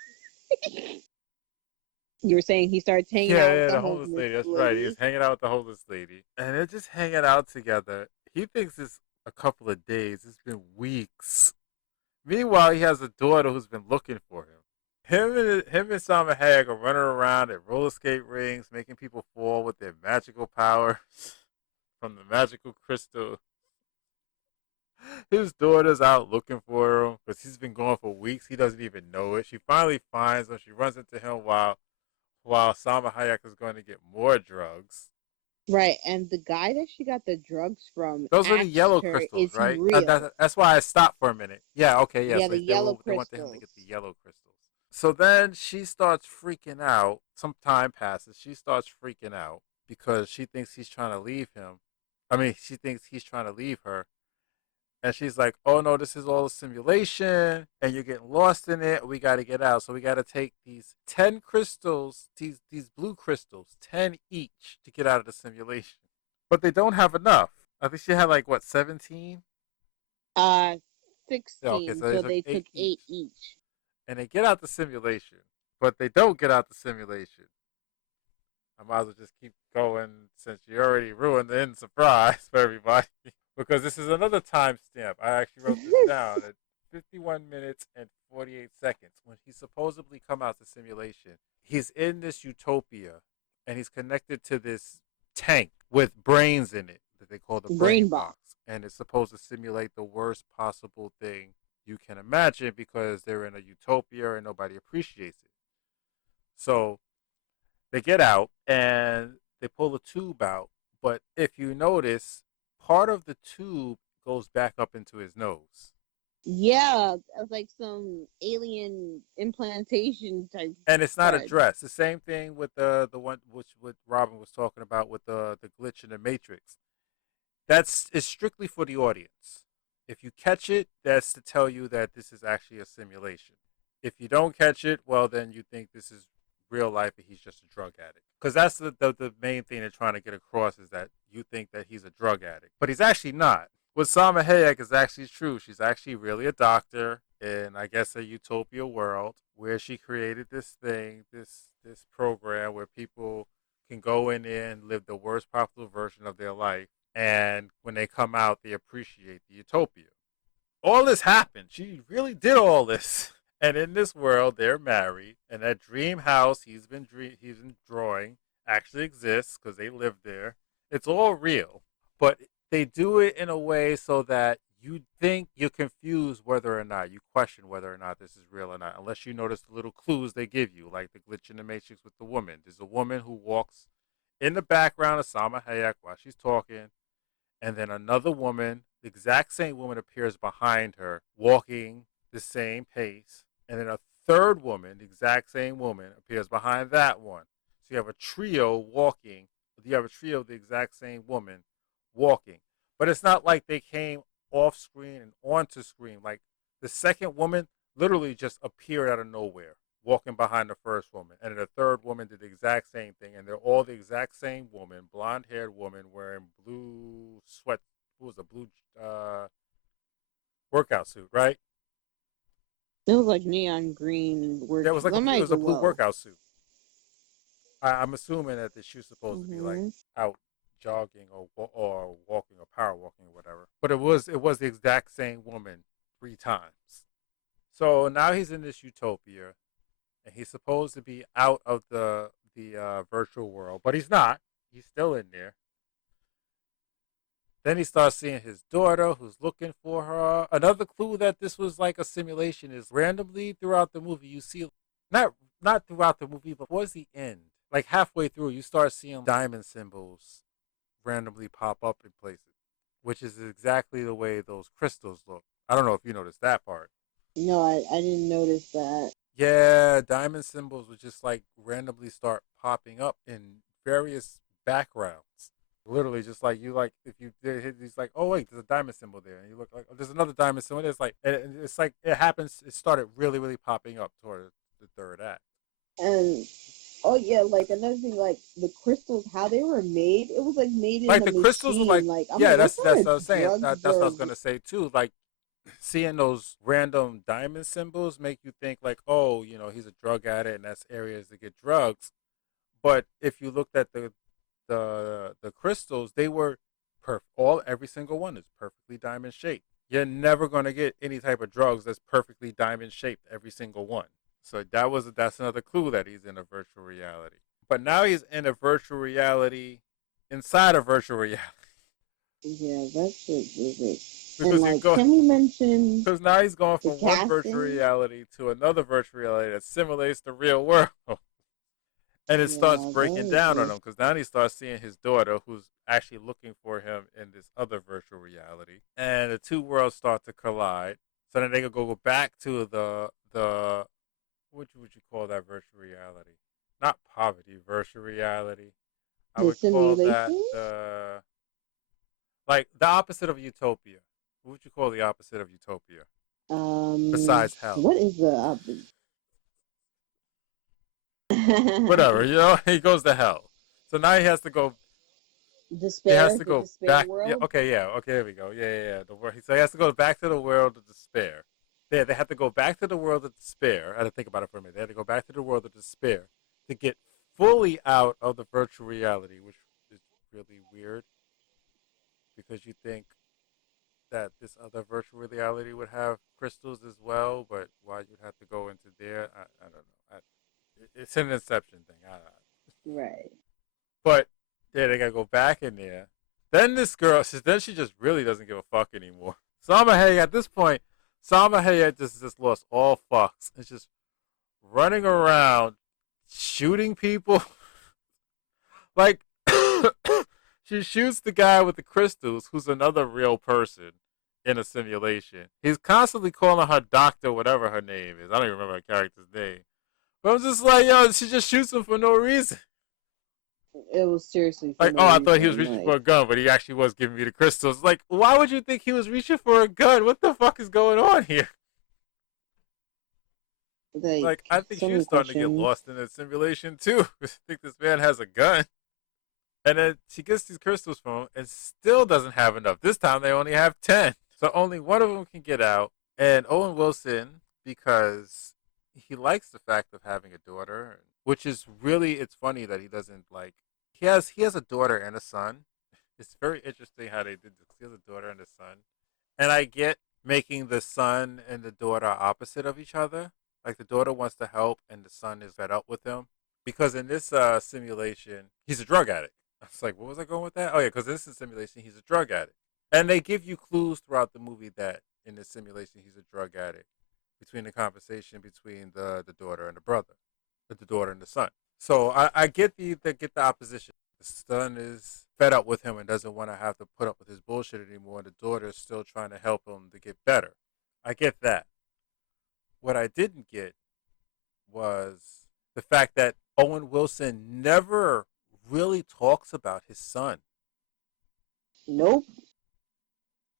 You were saying he starts hanging Yeah, out with yeah, the the homeless homeless lady. That's right. He was lady. hanging out with the homeless lady, and they're just hanging out together. He thinks it's a couple of days. It's been weeks. Meanwhile, he has a daughter who's been looking for him. Him and Salma Hayek are running around at roller skate rings, making people fall with their magical powers from the magical crystal. His daughter's out looking for him because he's been gone for weeks. He doesn't even know it. She finally finds him. She runs into him while Salma Hayek is going to get more drugs. Right, and the guy that she got the drugs from Those are the asked yellow her, crystals, "Is he right? real?" That's why I stopped for a minute. Yeah, okay, yeah. Yeah, So the they yellow they went to him to get the crystals. yellow crystals. So then she starts freaking out. Some time passes. She starts freaking out because she thinks he's trying to leave him. I mean, she thinks he's trying to leave her. And she's like, "Oh no, this is all a simulation, and you're getting lost in it. We got to get out. So we got to take these 10 crystals, these blue crystals, 10 each, to get out of the simulation." But they don't have enough. I think she had like what 17. Uh, Yeah, okay, 16. so they So took they took eight eight each, each. and they get out the simulation, but they don't get out the simulation. I might as well just keep going since you already ruined the end surprise for everybody. Because this is another timestamp. I actually wrote this down at 51 minutes and 48 seconds when he supposedly come out the simulation. He's in this utopia, and he's connected to this tank with brains in it that they call the brain Brain box. box, and it's supposed to simulate the worst possible thing you can imagine because they're in a utopia and nobody appreciates it. So they get out and they pull the tube out. But if you notice, part of the tube goes back up into his nose. Yeah, like some alien implantation type And it's not crud. addressed. The same thing with the one which what Robin was talking about with the glitch in the Matrix. That's is strictly for the audience. If you catch it, that's to tell you that this is actually a simulation. If you don't catch it, well, then you think this is real life and he's just a drug addict. Because that's the main thing they're trying to get across is that you think that he's a drug addict. But he's actually not. What Salma Hayek is actually true. She's actually really a doctor in, I guess, a utopia world where she created this thing, this program where people can go in there and live the worst possible version of their life. And when they come out, they appreciate the utopia. All this happened. She really did all this. And in this world, they're married, and that dream house he's been drawing actually exists because they live there. It's all real, but they do it in a way so that you think you're confused whether or not you question whether or not this is real or not, unless you notice the little clues they give you, like the glitch in the matrix with the woman. There's a woman who walks in the background of Salma Hayek while she's talking, and then another woman, the exact same woman, appears behind her, walking the same pace, and then a third woman, the exact same woman, appears behind that one. So you have a trio walking. You have a trio of the exact same woman walking, but it's not like they came off screen and onto screen. Like the second woman literally just appeared out of nowhere, walking behind the first woman, and then the third woman did the exact same thing, and they're all the exact same woman, blonde-haired woman wearing blue sweat. What was a blue workout suit, right? It was like neon green Yeah, work. it was like That it might was a be blue low. workout suit. I'm assuming that the shoe's supposed to be like Mm-hmm. out jogging or walking or power walking or whatever. But it was the exact same woman 3 times. So now he's in this utopia, and he's supposed to be out of the virtual world, but he's not. He's still in there. Then he starts seeing his daughter, who's looking for her. Another clue that this was like a simulation is randomly throughout the movie you see, not not throughout the movie, but towards the end, like halfway through, you start seeing diamond symbols randomly pop up in places, which is exactly the way those crystals look. I don't know if you noticed that part. No, I didn't notice that. Yeah, diamond symbols would just like randomly start popping up in various backgrounds. Literally, just like you like if you did hit these like, oh wait, there's a diamond symbol there, and you look like oh, there's another diamond symbol. It's like it happens. It started really popping up toward the third act. And oh yeah, like another thing, like the crystals, how they were made, it was like made in Like the the crystals were machine. like, Like I'm yeah, like, what that's kind what I was of saying. drugs That's what I are? was gonna say too. Like seeing those random diamond symbols make you think like, oh, he's a drug addict, and that's areas to get drugs. But if you looked at the crystals, they were Every single one is perfectly diamond shaped. You're never going to get any type of drugs that's perfectly diamond shaped, every single one. So that's another clue that he's in a virtual reality. But now he's in a virtual reality inside a virtual reality. Yeah, that shit is it. And Because you like, go can we mention because now he's going the from one virtual casting? reality to another virtual reality that simulates the real world. And it starts Yeah, breaking that down on is him because now he starts seeing his daughter, who's actually looking for him in this other virtual reality, and the two worlds start to collide. So then they could go back to the what would you call that virtual reality? Not poverty virtual reality. I the would call that simulation. the like the opposite of utopia. What would you call the opposite of utopia besides hell? What is the Whatever, he goes to hell. So now he has to go. He has despair? to The go despair back. Yeah, world. okay, yeah, okay. There we go. Yeah, yeah, yeah. So he has to go back to the world of despair. They have to go back to the world of despair. I had to think about it for a minute. They had to go back to the world of despair to get fully out of the virtual reality, which is really weird because you think that this other virtual reality would have crystals as well, but why you'd have to go into there, I don't know. It's an Inception thing. I don't know. Right. But yeah, they gotta go back in there. Then this girl, then she just really doesn't give a fuck anymore. Salma Hayek at this point, Salma Hayek just lost all fucks. It's just running around shooting people. Like she shoots the guy with the crystals, who's another real person in a simulation. He's constantly calling her doctor, whatever her name is. I don't even remember her character's name. But I'm just like, yo, she just shoots him for no reason. It was seriously for Like, no oh, I thought he was reason. reaching for Like, a gun, but he actually was giving me the crystals. Like, why would you think he was reaching for a gun? What the fuck is going on here? Like, I think so she was many starting to get questions. lost in the simulation too. I think this man has a gun. And then she gets these crystals from him and still doesn't have enough. This time they only have 10. So only one of them can get out. And Owen Wilson, because he likes the fact of having a daughter, which is really, it's funny that he doesn't like, he has a daughter and a son. It's very interesting how they did this. He has a daughter and a son. And I get making the son and the daughter opposite of each other. Like the daughter wants to help and the son is fed up with him. Because in this simulation, he's a drug addict. I was like, what was I going with that? Oh, yeah, because in this simulation, he's a drug addict. And they give you clues throughout the movie that in this simulation, he's a drug addict between the conversation between the daughter and the brother, the daughter and the son. So I get the opposition. The son is fed up with him and doesn't want to have to put up with his bullshit anymore. And the daughter is still trying to help him to get better. I get that. What I didn't get was the fact that Owen Wilson never really talks about his son. Nope.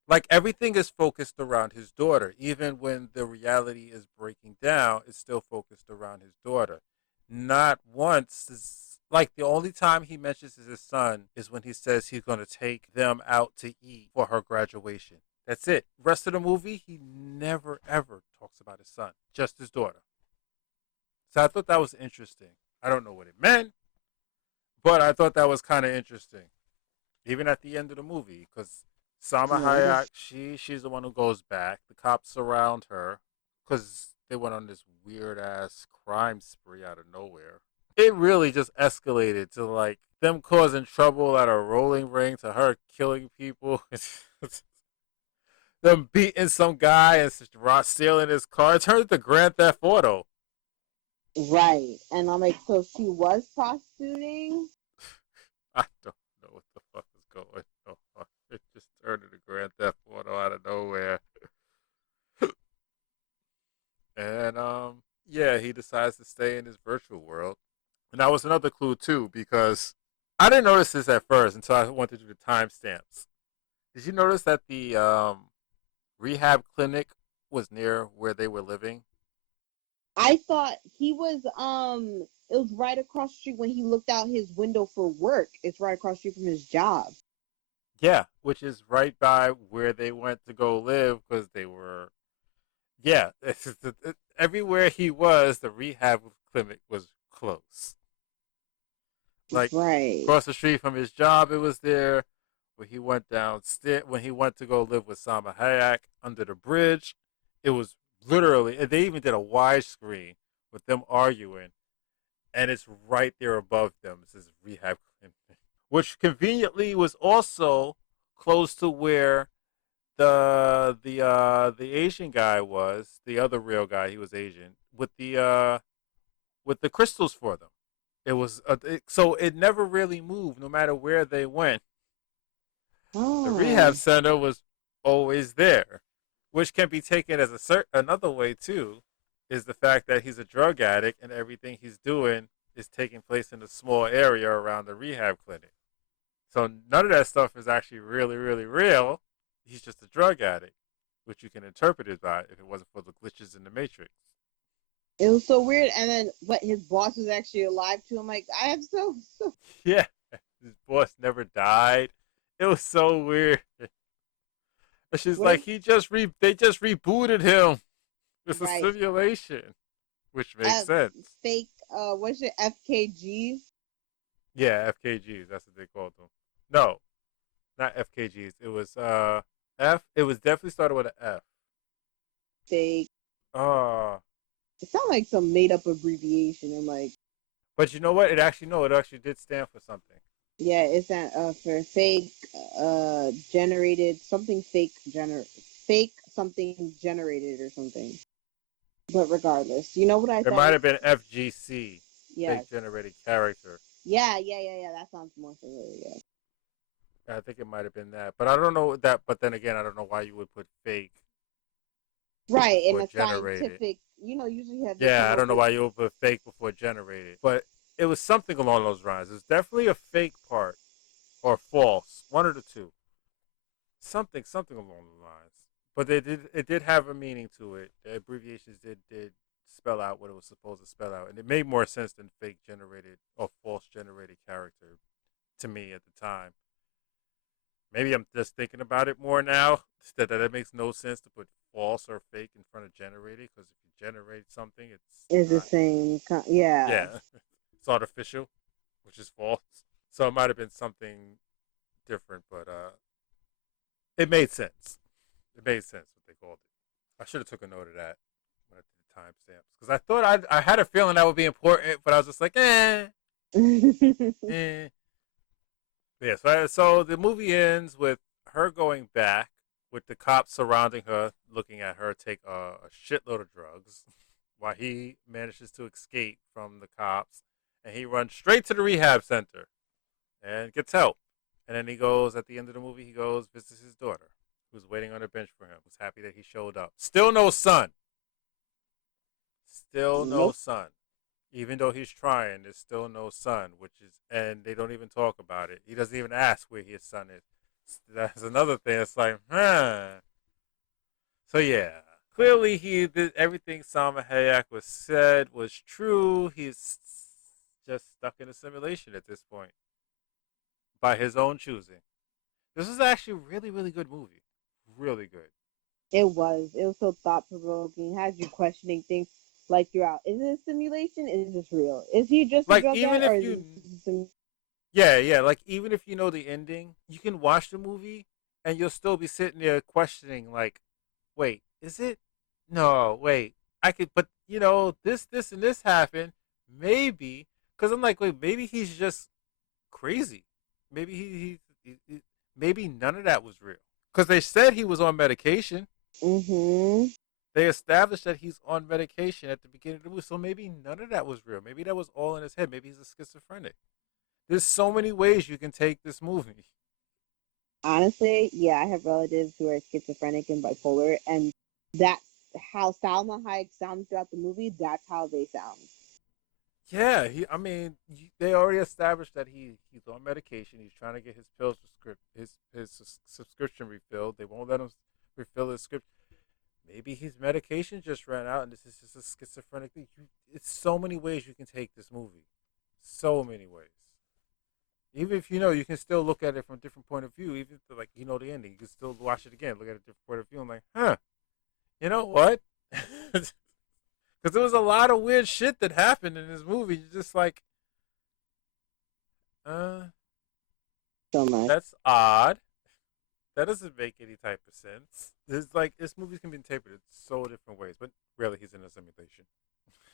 Like everything is focused around his daughter. Even when the reality is breaking down, it's still focused around his daughter. Not once is like the only time he mentions his son is when he says he's going to take them out to eat for her graduation. That's it. Rest of the movie, he never ever talks about his son, just his daughter. So I thought that was interesting. I don't know what it meant, but I thought that was kind of interesting. Even at the end of the movie, because Salma Yeah, Hayek, she's the one who goes back. The cops surround her because they went on this weird ass crime spree out of nowhere. It really just escalated to like them causing trouble at a rolling ring to her killing people. Them beating some guy and stealing his car. It turned into Grand Theft Auto. right. And I'm like, so she was prostituting? I don't know what the fuck is going on. It just turned into Grand Theft Auto out of nowhere. And yeah, he decides to stay in his virtual world. And that was another clue too, because I didn't notice this at first until I went to do the timestamps. Did you notice that the rehab clinic was near where they were living? I thought he was it was right across the street when he looked out his window for work. It's right across the street from his job. Yeah, which is right by where they went to go live because they were. Yeah, everywhere he was, the rehab clinic was close. Like Right. across the street from his job, it was there. where he went downstairs when he went to go live with Salma Hayek under the bridge. It was literally, and they even did a widescreen with them arguing, and it's right there above them. It says rehab clinic, which conveniently was also close to where the Asian guy was, the other real guy. He was Asian with the crystals for them. It was so it never really moved, no matter where they went. The rehab Oh. center was always there, which can be taken as another way too, is the fact that he's a drug addict and everything he's doing is taking place in a small area around the rehab clinic. So none of that stuff is actually really, really real. He's just a drug addict, which you can interpret it by if it wasn't for the glitches in the matrix. It was so weird. And then, what, his boss was actually alive too. I'm like, I am so. Yeah, his boss never died. It was so weird. And she's What like, is they just rebooted him. It's a right? simulation, which makes sense. Fake. What's your FKGs? Yeah, FKGs. That's what they called them. No, not FKGs. It was F. It was definitely started with an F. Fake. Uh It sounds like some made up abbreviation. I'm like, but you know what? It actually did stand for something. yeah, it's that for fake generated something fake something generated or something. But regardless, you know what I It thought might was have been FGC, yes. fake generated character. Yeah. That sounds more familiar. Yeah. I think it might have been that, but I don't know that. But then again, I don't know why you would put fake Right, in before a generated. scientific, usually you have to Yeah, come I up don't know with why you would put fake before generated, but it was something along those lines. It was definitely a fake part or false, one of the two. Something along the lines. But it did have a meaning to it. The abbreviations did spell out what it was supposed to spell out, and it made more sense than fake generated or false generated character to me at the time. Maybe I'm just thinking about it more now. That it makes no sense to put false or fake in front of generated, because if you generate something, it's is the not. same. Yeah, Yeah, it's artificial, which is false. So it might have been something different, but it made sense. It made sense what they called it. I should have took a note of that when I did the timestamps, because I thought I had a feeling that would be important, but I was just like, eh. Yeah, so the movie ends with her going back with the cops surrounding her, looking at her take a shitload of drugs, while he manages to escape from the cops, and he runs straight to the rehab center and gets help. And then he goes at the end of the movie. He goes visits his daughter, who's waiting on a bench for him. Who's happy that he showed up. Still no son. Still no nope. son. Even though he's trying, there's still no son, and they don't even talk about it. He doesn't even ask where his son is. That's another thing. It's like, huh. So yeah, clearly he did everything Salma Hayek was said was true. He's just stuck in a simulation at this point by his own choosing. This is actually a really, really good movie. Really good. It was. It was so thought provoking. Had you questioning things like throughout. Is it a simulation? Is this real? Is he just a Like drug even addict, or if is you, this a sim? yeah, like even if you know the ending, you can watch the movie and you'll still be sitting there questioning, like, wait, is it? No, wait, I could, but this, and this happened. Maybe, because I'm like, wait, maybe he's just crazy. Maybe maybe none of that was real. Because they said he was on medication. Mm-hmm. They established that he's on medication at the beginning of the movie, so maybe none of that was real. Maybe that was all in his head. Maybe he's a schizophrenic. There's so many ways you can take this movie. Honestly, yeah, I have relatives who are schizophrenic and bipolar, and that's how Salma Hayek sounds throughout the movie. That's how they sound. Yeah, I mean, they already established that he's on medication. He's trying to get his pills his subscription refilled. They won't let him refill his script. Maybe his medication just ran out, and this is just a schizophrenic thing. It's so many ways you can take this movie. So many ways. Even if you can still look at it from a different point of view. Even if, like, the ending, you can still watch it again, look at a different point of view. I'm like, huh, you know what? Because there was a lot of weird shit that happened in this movie. You're just like, uh, So much. that's odd. that doesn't make any type of sense. It's like this movie can be interpreted so different ways, but really, he's in a simulation.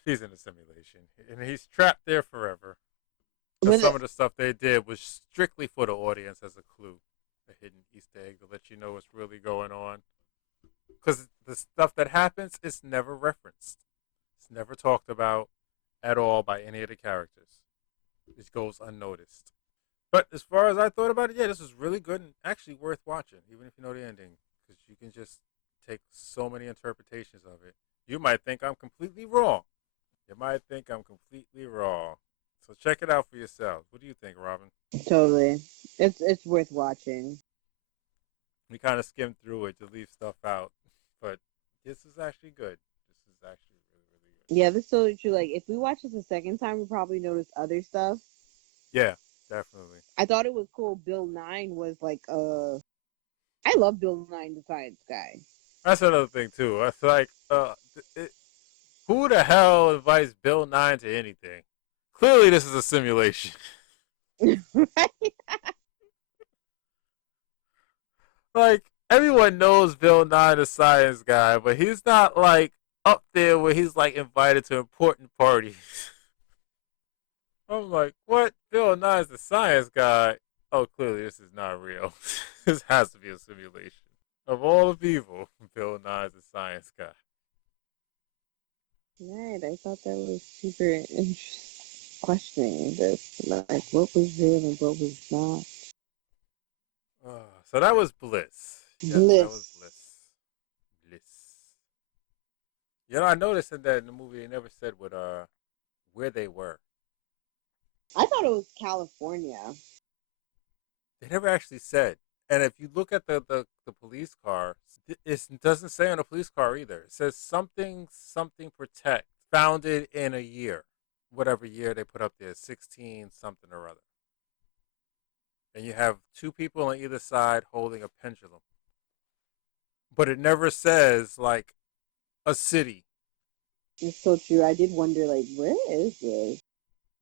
He's in a simulation, and he's trapped there forever. Because With some it, of the stuff they did was strictly for the audience as a clue, a hidden Easter egg to let you know what's really going on. Because the stuff that happens is never referenced. It's never talked about at all by any of the characters. It goes unnoticed. But as far as I thought about it, yeah, this was really good and actually worth watching, even if you know the ending, because you can just take so many interpretations of it. You might think I'm completely wrong. You might think I'm completely wrong. So check it out for yourselves. What do you think, Robin? totally. It's worth watching. We kind of skimmed through it to leave stuff out, but this is actually good. This is actually really, really good. Yeah, this is totally true. Like if we watch this a second time, we'll probably notice other stuff. Yeah, definitely. I thought it was cool. Bill Nine was like I love Bill Nine the Science Guy. That's another thing too. It's like, who the hell invites Bill Nye to anything? Clearly, this is a simulation. Right? Like everyone knows Bill Nye the Science Guy, but he's not like up there where he's like invited to important parties. I'm like, what? Bill Nye's the Science Guy? Oh, clearly this is not real. This has to be a simulation. Of all the people, Bill Nye's the Science Guy. Right. I thought that was super interesting. Questioning this, like what was real and what was not. So that was Bliss. Yes, that was Bliss. Bliss. Bliss. You know, I noticed that in the movie they never said what where they were. I thought it was California. They never actually said. And if you look at the police car, it doesn't say on the police car either. It says something protect founded in a year, whatever year they put up there, 16 something or other. And you have two people on either side holding a pendulum. But it never says like a city. It's so true. I did wonder, like, where is this?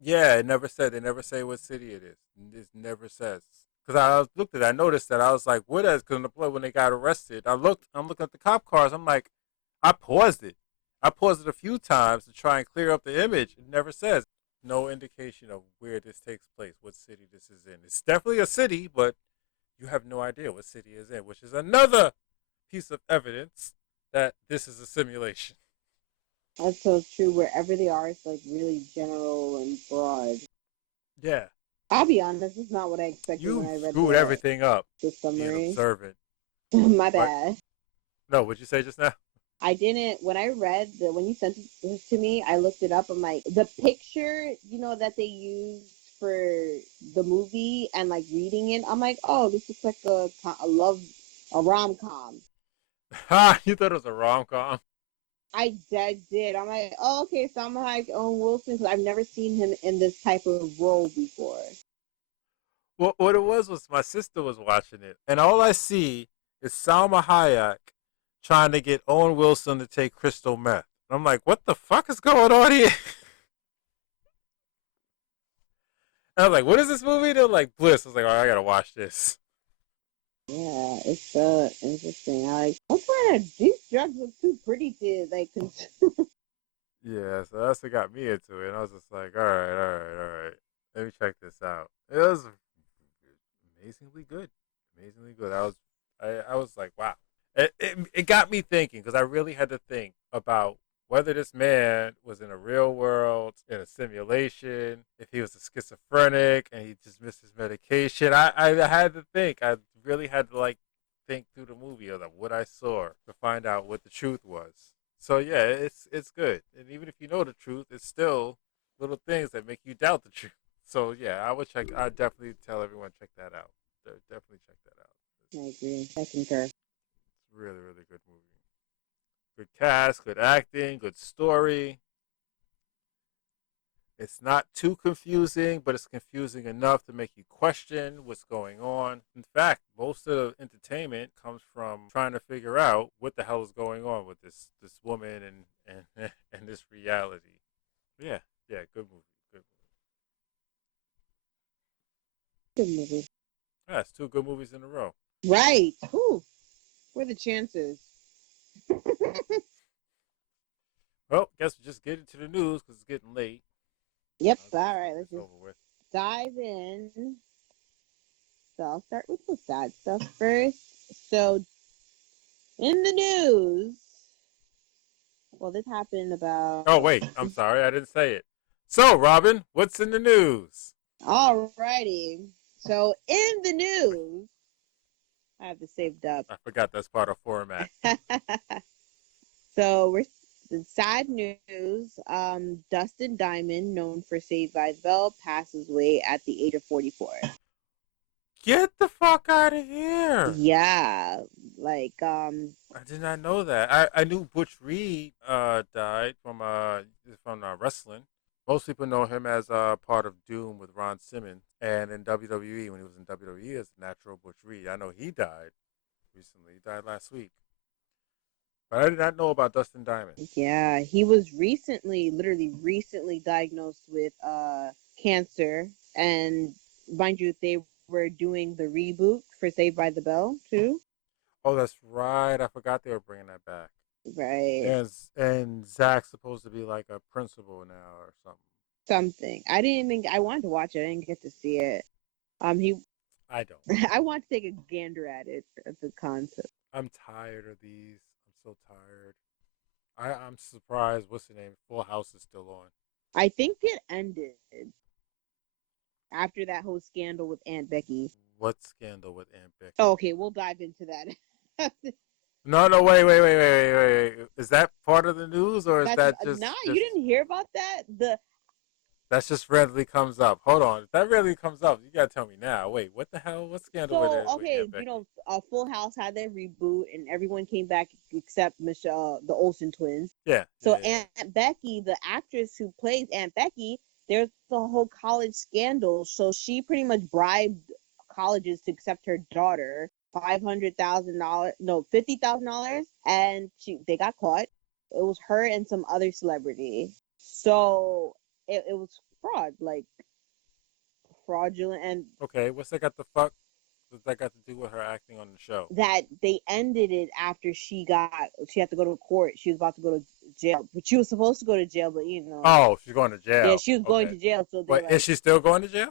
Yeah, it never said. They never say what city it is. It never says. Because I looked at it, I noticed that I was like, what is? Because when they got arrested, I'm looking at the cop cars. I'm like, I paused it. I paused it a few times to try and clear up the image. It never says. No indication of where this takes place, what city this is in. It's definitely a city, but you have no idea what city it's in, which is another piece of evidence that this is a simulation. That's so true. Wherever they are, it's like really general and broad. Yeah. I'll be honest, it's not what I expected when You I read screwed everything up the being summary. observant. My What? bad. No, what'd you say just now? I didn't when I read when you sent it to me, I looked it up. I'm like the picture, that they used for the movie and like reading it. I'm like, oh, this looks like a rom com. Ha! You thought it was a rom com? I did. I'm like, oh, okay, so I'm like Owen Wilson because I've never seen him in this type of role before. What it was my sister was watching it, and all I see is Salma Hayek trying to get Owen Wilson to take crystal meth. And I'm like, what the fuck is going on here? And I was like, what is this movie? They're like, Bliss. I was like, all right, I gotta watch this. Yeah, it's interesting. I'm trying to these drugs look too pretty to like consume. Yeah, so that's what got me into it. And I was just like, all right, all right, all right. Let me check this out. It was amazingly good. Amazingly good. I was like, wow. It got me thinking because I really had to think about whether this man was in a real world, in a simulation, if he was a schizophrenic and he just missed his medication. I had to think. I really had to like think through the movie of what I saw to find out what the truth was. So yeah, it's good. And even if you know the truth, it's still little things that make you doubt the truth. So yeah, I would check. I definitely tell everyone check that out. Definitely check that out. I agree. I concur. It's really really good movie. Good cast, good acting, good story. It's not too confusing, but it's confusing enough to make you question what's going on. In fact, most of the entertainment comes from trying to figure out what the hell is going on with this woman and and this reality. Yeah, yeah, good movie, good Good movie. movie. Yeah, it's two good movies in a row. Right. Whew. What are the chances? Well, guess we just get into the news because it's getting late. Yep. Let's All just get right. Let's this just over with. dive in. So I'll start with the sad stuff first. So in the news, well, this happened Oh, about. wait. I'm sorry. I didn't say it. So, Robin, what's in the news? Alrighty. So in the news, I have this saved up. I forgot that's part of format. So we're the sad news. Dustin Diamond, known for Saved by the Bell, passes away at the age of 44. Get the fuck out of here. Yeah, I did not know that. I knew Butch Reed died from wrestling. Most people know him as part of Doom with Ron Simmons, and in WWE when he was in WWE as Natural Butch Reed. I know he died recently. He died last week, but I did not know about Dustin Diamond. yeah, he was literally recently diagnosed with cancer, and mind you, they were doing the reboot for Saved by the Bell too. Oh, that's right. I forgot they were bringing that back. Right. And Zach's supposed to be like a principal now or something. Something. I didn't even. I wanted to watch it. I didn't get to see it. He. I don't. I want to take a gander at it at the concept. I'm tired of these. I'm so tired. I'm surprised. What's the name? Full House is still on. I think it ended after that whole scandal with Aunt Becky. What scandal with Aunt Becky? Oh, okay, we'll dive into that. No, wait. Is that part of the news, or is That's that just nah. You didn't hear about that? that's just randomly comes up? Hold on, if that randomly comes up, you gotta tell me now. Wait, what the hell? What scandal with So with okay, Aunt Becky? Full House had their reboot, and everyone came back except Michelle, the Olsen twins. Yeah, So yeah. Aunt Becky, the actress who plays Aunt Becky, there's a whole college scandal. So she pretty much bribed colleges to accept her daughter $500,000, no, $50,000, and they got caught. It was her and some other celebrity. So it was fraud, like fraudulent, and Okay, what's that got the fuck? What's that got to do with her acting on the show? that they ended it after she had to go to court. She was about to go to jail, but she was supposed to go to jail, but Oh, she's going to yeah, jail. she was going Okay. to jail. So they're Wait, is like, she still going to jail?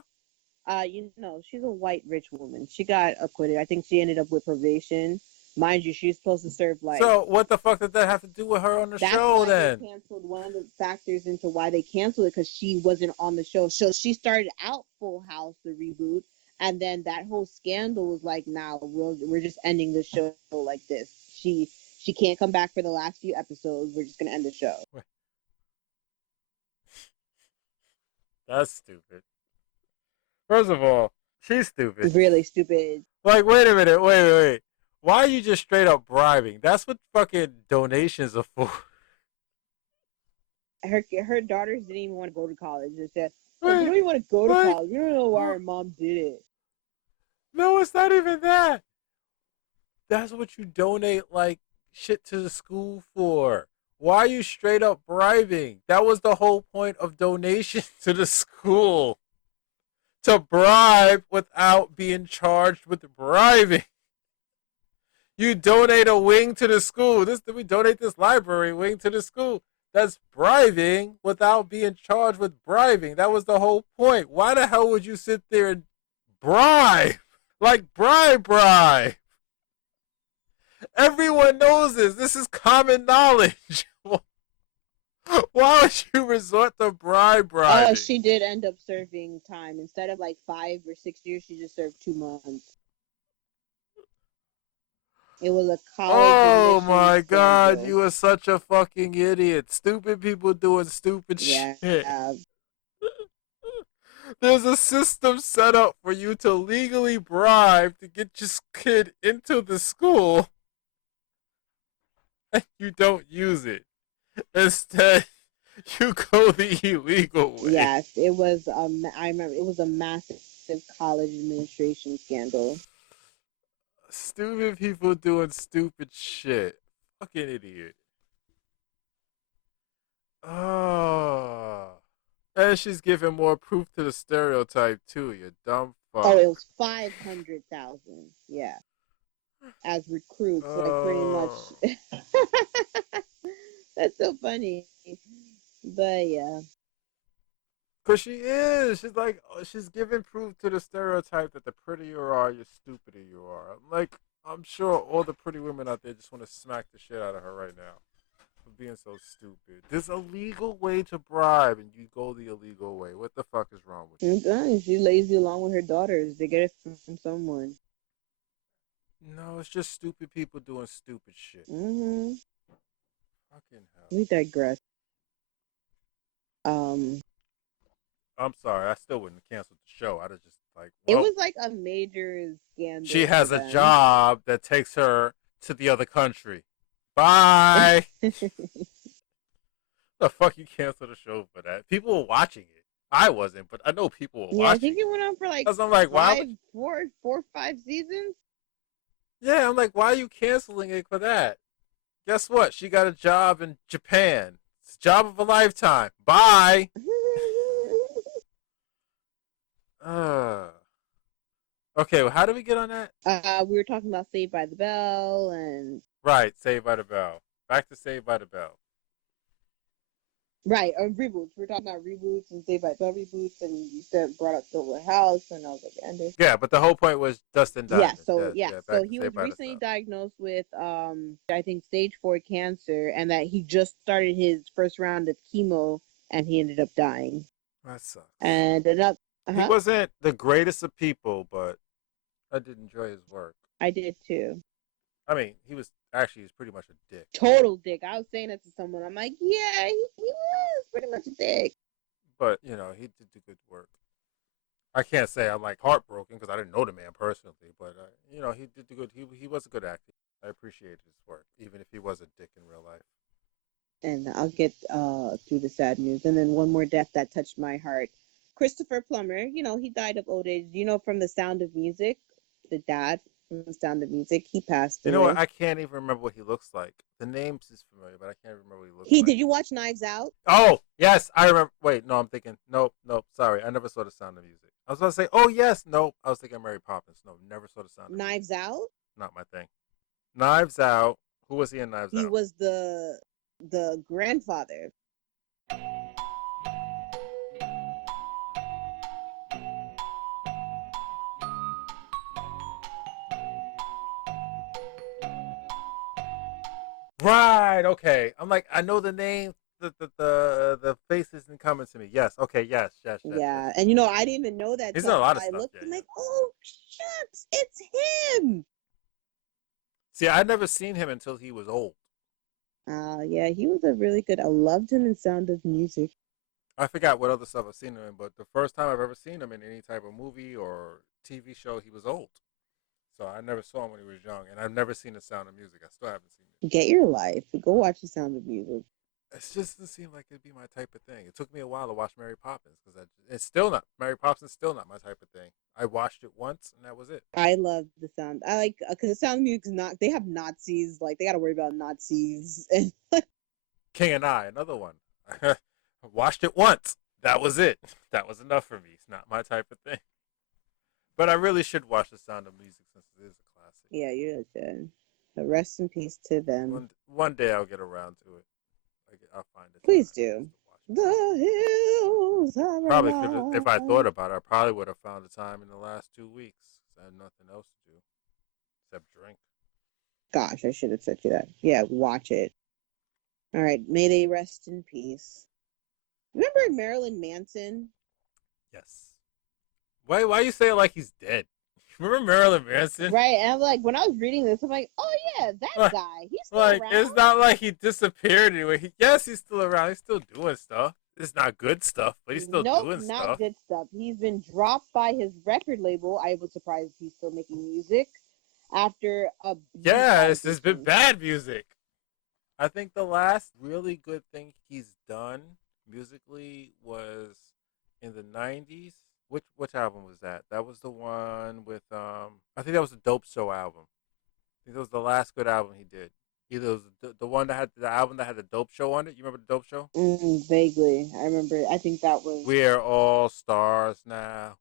she's a white rich woman. She got acquitted. I think she ended up with probation. Mind you, she's supposed to serve life. So what the fuck did that have to do with her on the That's show why they then? canceled. One of the factors into why they canceled it because she wasn't on the show. So she started out Full House, the reboot, and then that whole scandal was like, "Now we're just ending the show like this." She can't come back for the last few episodes. We're just gonna end the show. That's stupid. First of all, she's stupid. Really stupid. Like, wait a minute, wait. Why are you just straight up bribing? That's what fucking donations are for. Her daughters didn't even want to go to college. They said, "Oh, we Wait, don't even want to go to like, college. We don't know why our mom did it." no, it's not even that. That's what you donate like shit to the school for. Why are you straight up bribing? That was the whole point of donation to the school. To bribe without being charged with bribing. You donate a wing to the school. We donate this library wing to the school. That's bribing without being charged with bribing. That was the whole point. Why the hell would you sit there and bribe? Like bribe. Everyone knows this. This is common knowledge. Why would you resort to bribing? She did end up serving time instead of like 5 or 6 years. She just served 2 months. It was a college Oh admissions my god, scandal. you are such a fucking idiot. Stupid people doing stupid Yeah. shit. There's a system set up for you to legally bribe to get your kid into the school, and you don't use it. Instead, you go the illegal way. Yes, it was. I remember it was a massive college administration scandal. Stupid people doing stupid shit. Fucking idiot. Oh. And she's giving more proof to the stereotype too, you dumb fuck. Oh, it was 500,000. Yeah. as recruits, like pretty much. Oh. That's so funny. But yeah. Cause she is. She's like she's giving proof to the stereotype that the prettier you are, the stupider you are. Like I'm sure all the pretty women out there just want to smack the shit out of her right now for being so stupid. There's a legal way to bribe, and you go the illegal way. What the fuck is wrong with you? Okay. She lazy along with her daughters. They get it from someone. No, it's just stupid people doing stupid shit. Mm-hmm. Fucking hell. We digress. Um, I'm sorry. I still wouldn't have canceled the show. I'd have just like, it well, was like a major she scandal for has a them. job that takes her to the other country. Bye. The fuck you cancel the show for that? People were watching it. I wasn't, but I know people were Yeah, I watching think it it. went on for like Cause I'm like, why would? four, 5 seasons. Yeah, I'm like, why are you canceling it for that? Guess what? She got a job in Japan. It's a job of a lifetime. Bye. Uh. Okay, well, how do we get on that? We were talking about Saved by the Bell and Right, Saved by the Bell. Back to Saved by the Bell. right, reboots. We were talking about reboots and Saved by the Bell reboots, and you said brought up Silver House, and I was like, Ender. Yeah, but the whole point was Dustin Yeah, Diamond. so Yeah, yeah, yeah. so Back to he Saved was by the recently Bell. diagnosed with I think stage 4 cancer, and that he just started his first round of chemo, and he ended up dying. That sucks. And another, He wasn't the greatest of people, but I did enjoy his work. I did too. I mean, he's pretty much a dick. Total dick. I was saying that to someone. I'm like, yeah, he was pretty much a dick. But he did do good work. I can't say I'm like heartbroken because I didn't know the man personally, but he did do good. He was a good actor. I appreciated his work, even if he was a dick in real life. And I'll get through the sad news. And then one more death that touched my heart. Christopher Plummer, he died of old age. From The Sound of Music, the dad from The Sound of Music, he passed You know what? away. I can't even remember what he looks like. The name is familiar, but I can't remember what he looks like. Did you watch Knives Out? Oh, yes, I remember. Wait, no, I'm thinking. Nope, nope. Sorry, I never saw The Sound of Music. I was going to say, oh yes, nope. I was thinking Mary Poppins. No, never saw The Sound of Music. Knives Out? Not my thing. Knives Out. Who was he in Knives Out? He was the grandfather. Right. Okay. I'm like, I know the name. The face isn't coming to me. Yes. Okay. Yes. Yes. Yes. Yeah, Yes. and I didn't even know that. He's So done a lot of I stuff. looked Yeah. and Yeah. like, oh shucks, it's him. See, I'd never seen him until he was old. Yeah, he was a really good. I loved him in Sound of Music. I forgot what other stuff I've seen him in, but the first time I've ever seen him in any type of movie or TV show, he was old. So I never saw him when he was young, and I've never seen The Sound of Music. I still haven't seen it. Get your life. Go watch The Sound of Music. It just doesn't seem like it'd be my type of thing. It took me a while to watch Mary Poppins because it's still not Mary Poppins. Still not my type of thing. I watched it once and that was it. I love the sound. I like because The Sound of Music is not. They have Nazis. Like they got to worry about Nazis. And King and I, another one. I watched it once. That was it. That was enough for me. It's not my type of thing. But I really should watch The Sound of Music since it is a classic. yeah, you really should. But rest in peace to them. One day I'll get around to it. I'll find it. Please do. The hills are probably could have, if I thought alive. about it, I probably would have found the time in the last 2 weeks. I had nothing else to do except drink. Gosh, I should have said you that. Yeah, watch it. All right, may they rest in peace. Remember Marilyn Manson? Yes. Why you say it like he's dead? Remember Marilyn Manson? Right, and I'm like, when I was reading this, I'm like, oh yeah, that guy. He's still around. It's not like he disappeared anyway. Yes, he's still around. He's still doing stuff. It's not good stuff, but he's still doing stuff. Not good stuff. He's been dropped by his record label. I was surprised he's still making music after a it's been bad music. I think the last really good thing he's done musically was in the 90s. Which album was that? That was the one with I think that was the Dope Show album. I think that was the last good album he did. Either it was the one that had the album that had the Dope Show on it. You remember the Dope Show? Vaguely, I remember. I think that was. We're all stars now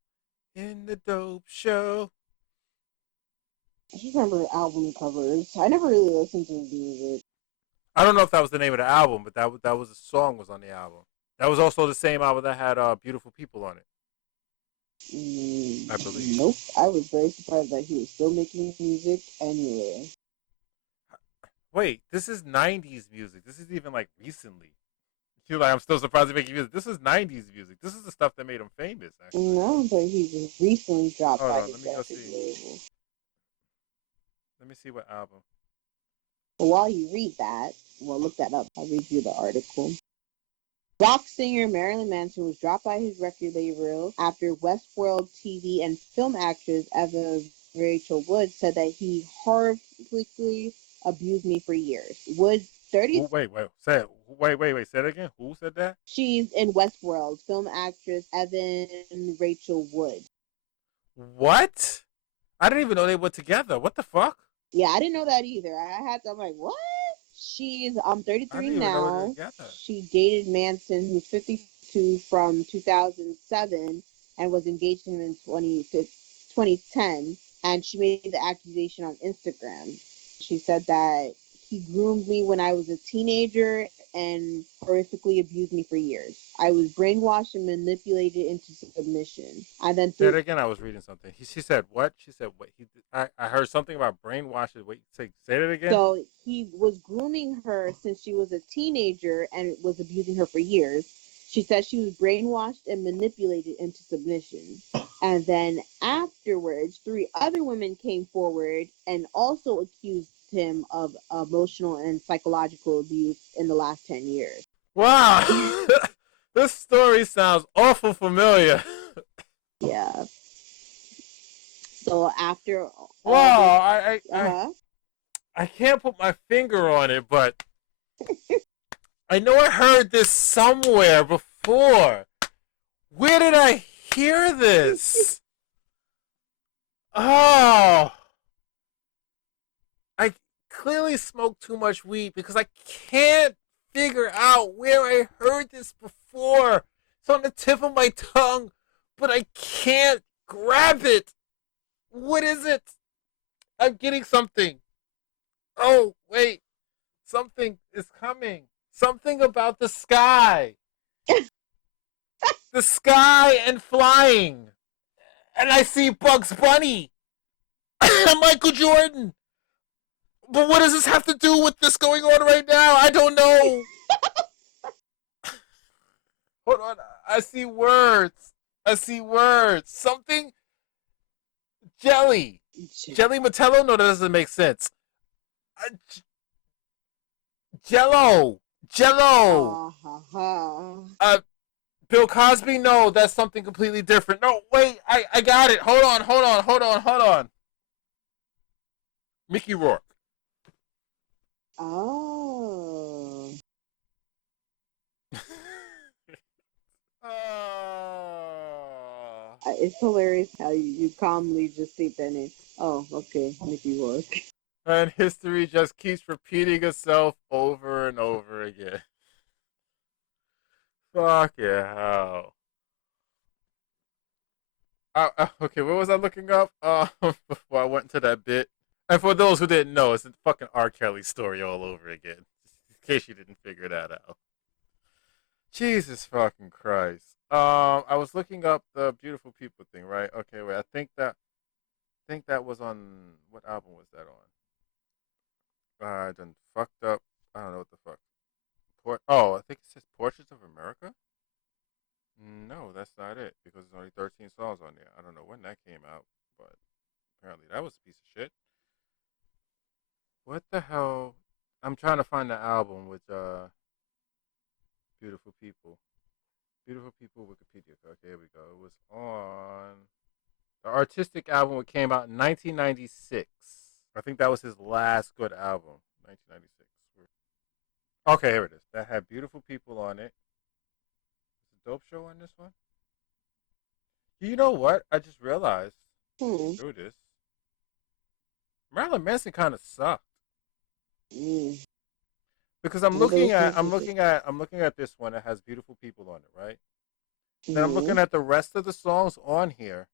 in the Dope Show. I just remember album covers. I never really listened to his music. I don't know if that was the name of the album, but that was a song was on the album. That was also the same album that had "Beautiful People" on it, I believe. Nope. I was very surprised that he was still making music anyway. Wait, this is '90s music. This is even like recently. You're like, I'm still surprised he's making music. This is '90s music. This is the stuff that made him famous. Actually, No, but he was recently dropped hold by on. his Let me go record see. label. Let me see what album. But while you read that, well, look that up. I'll read you the article. Rock singer Marilyn Manson was dropped by his record label after Westworld TV and film actress Eva Rachel Wood said that he horrifically abused me for years. Wood, 30. Wait. Say it. Wait. Say it again. Who said that? She's in Westworld. Film actress Evan Rachel Wood. What? I didn't even know they were together. What the fuck? Yeah, I didn't know that either. I'm like, what? She's 33 now. She dated Manson, who's 52, from 2007 and was engaged to him in 2010. And she made the accusation on Instagram. She said that he groomed me when I was a teenager and horrifically abused me for years. I was brainwashed and manipulated into submission. And then say it again. I was reading something. She said what? She said what? I heard something about brainwashes. Wait, say it again. So he was grooming her since she was a teenager and was abusing her for years. She said she was brainwashed and manipulated into submission. And then afterwards, 3 other women came forward and also accused him of emotional and psychological abuse in the last 10 years. Wow. This story sounds awful familiar. Yeah. So after wow, I can't put my finger on it, but I know I heard this somewhere before. Where did I hear this? Oh. I clearly smoked too much weed because I can't figure out where I heard this before. It's on the tip of my tongue, but I can't grab it. What is it? I'm getting something. Oh, wait. Something is coming. Something about the sky. The sky and flying. And I see Bugs Bunny. Michael Jordan. But what does this have to do with this going on right now? I don't know. Hold on. I see words. Something. Jelly. Jelly Metello? No, that doesn't make sense. Jello. Bill Cosby? No, that's something completely different. No, wait. I got it. Hold on. Mickey Rourke. Oh. It's hilarious how you calmly just state that name. Oh, okay, Mickey Rourke. And history just keeps repeating itself over and over again. Fuck yeah, hell. Okay, what was I looking up before I went into that bit? And for those who didn't know, it's a fucking R. Kelly story all over again. In case you didn't figure that out. Jesus fucking Christ. I was looking up the Beautiful People thing, right? Okay, wait. I think that was on what album was that on? I done fucked up. I don't know what the fuck. I think it says Portraits of America. No, that's not it because there's only 13 songs on there. I don't know when that came out, but apparently that was a piece of shit. What the hell? I'm trying to find the album with Beautiful People. Beautiful People Wikipedia. Okay, here we go. It was on the artistic album. It came out in 1996. I think that was his last good album. 1996. Okay, here it is. That had Beautiful People on it. Is a dope show on this one? You know what? I just realized. Do this. Marilyn Manson kind of sucked. Because I'm looking at this one that has Beautiful People on it, right? Then I'm looking at the rest of the songs on here.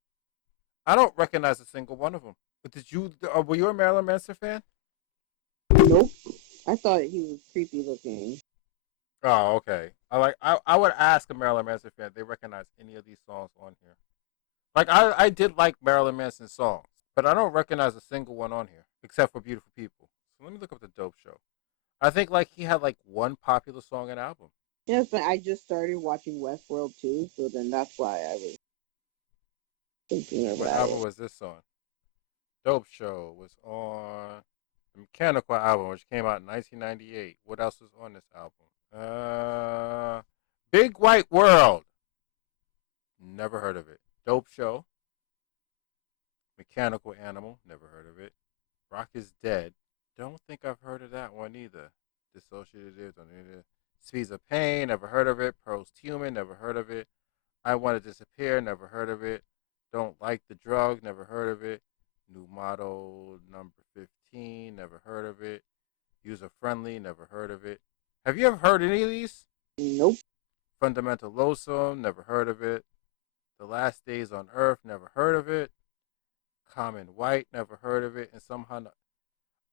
I don't recognize a single one of them. But were you a Marilyn Manson fan? Nope. I thought he was creepy looking. Oh, okay. I would ask a Marilyn Manson fan if they recognize any of these songs on here. Like I did like Marilyn Manson's songs, but I don't recognize a single one on here except for Beautiful People. So let me look up the Dope Show. I think like he had like one popular song and album. Yes, but I just started watching Westworld too, so then that's why I was thinking What about album it. was this on? Dope Show was on the Mechanical album, which came out in 1998. What else was on this album? Big White World. Never heard of it. Dope Show. Mechanical Animal. Never heard of it. Rock is Dead. Don't think I've heard of that one either. Dissociative. Don't need it. Speeds of Pain. Never heard of it. Post Human. Never heard of it. I Want to Disappear. Never heard of it. Don't Like the Drug. Never heard of it. New Model Number 15. Never heard of it. User Friendly. Never heard of it. Have you ever heard any of these? Nope. Fundamental Loathsome. Never heard of it. The Last Days on Earth. Never heard of it. Common White. Never heard of it. And somehow,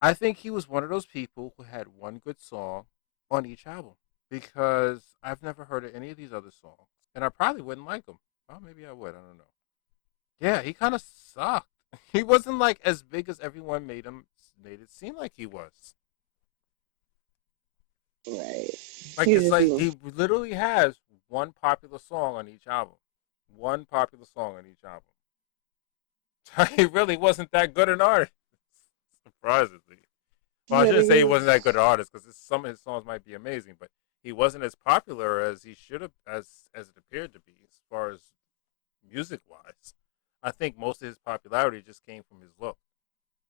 I think he was one of those people who had one good song on each album because I've never heard of any of these other songs, and I probably wouldn't like them. Well, maybe I would. I don't know. Yeah, he kind of sucked. He wasn't like as big as everyone made it seem like he was. Right. Like He's it's just like little. he literally has one popular song on each album. One popular song on each album. He really wasn't that good an artist, surprisingly. Well, I Yeah, but shouldn't say he he wasn't that was good an artist because some of his songs might be amazing, but he wasn't as popular as he should have, as it appeared to be, as far as music wise. I think most of his popularity just came from his look.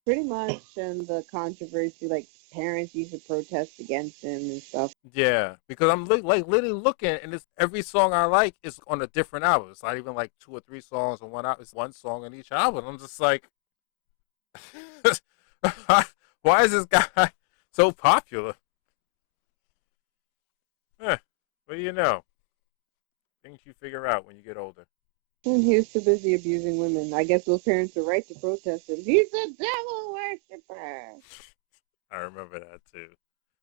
pretty much, and the controversy, like parents used to protest against him and stuff. Yeah, because I'm like literally looking, and it's every song I like is on a different album. It's not even like two or three songs on one album. It's one song on each album. I'm just like, why is this guy so popular? Huh, what do you know? Things you figure out when you get older. And he was too busy abusing women. I guess those parents were right to protest him. He's a devil worshiper. I remember that too.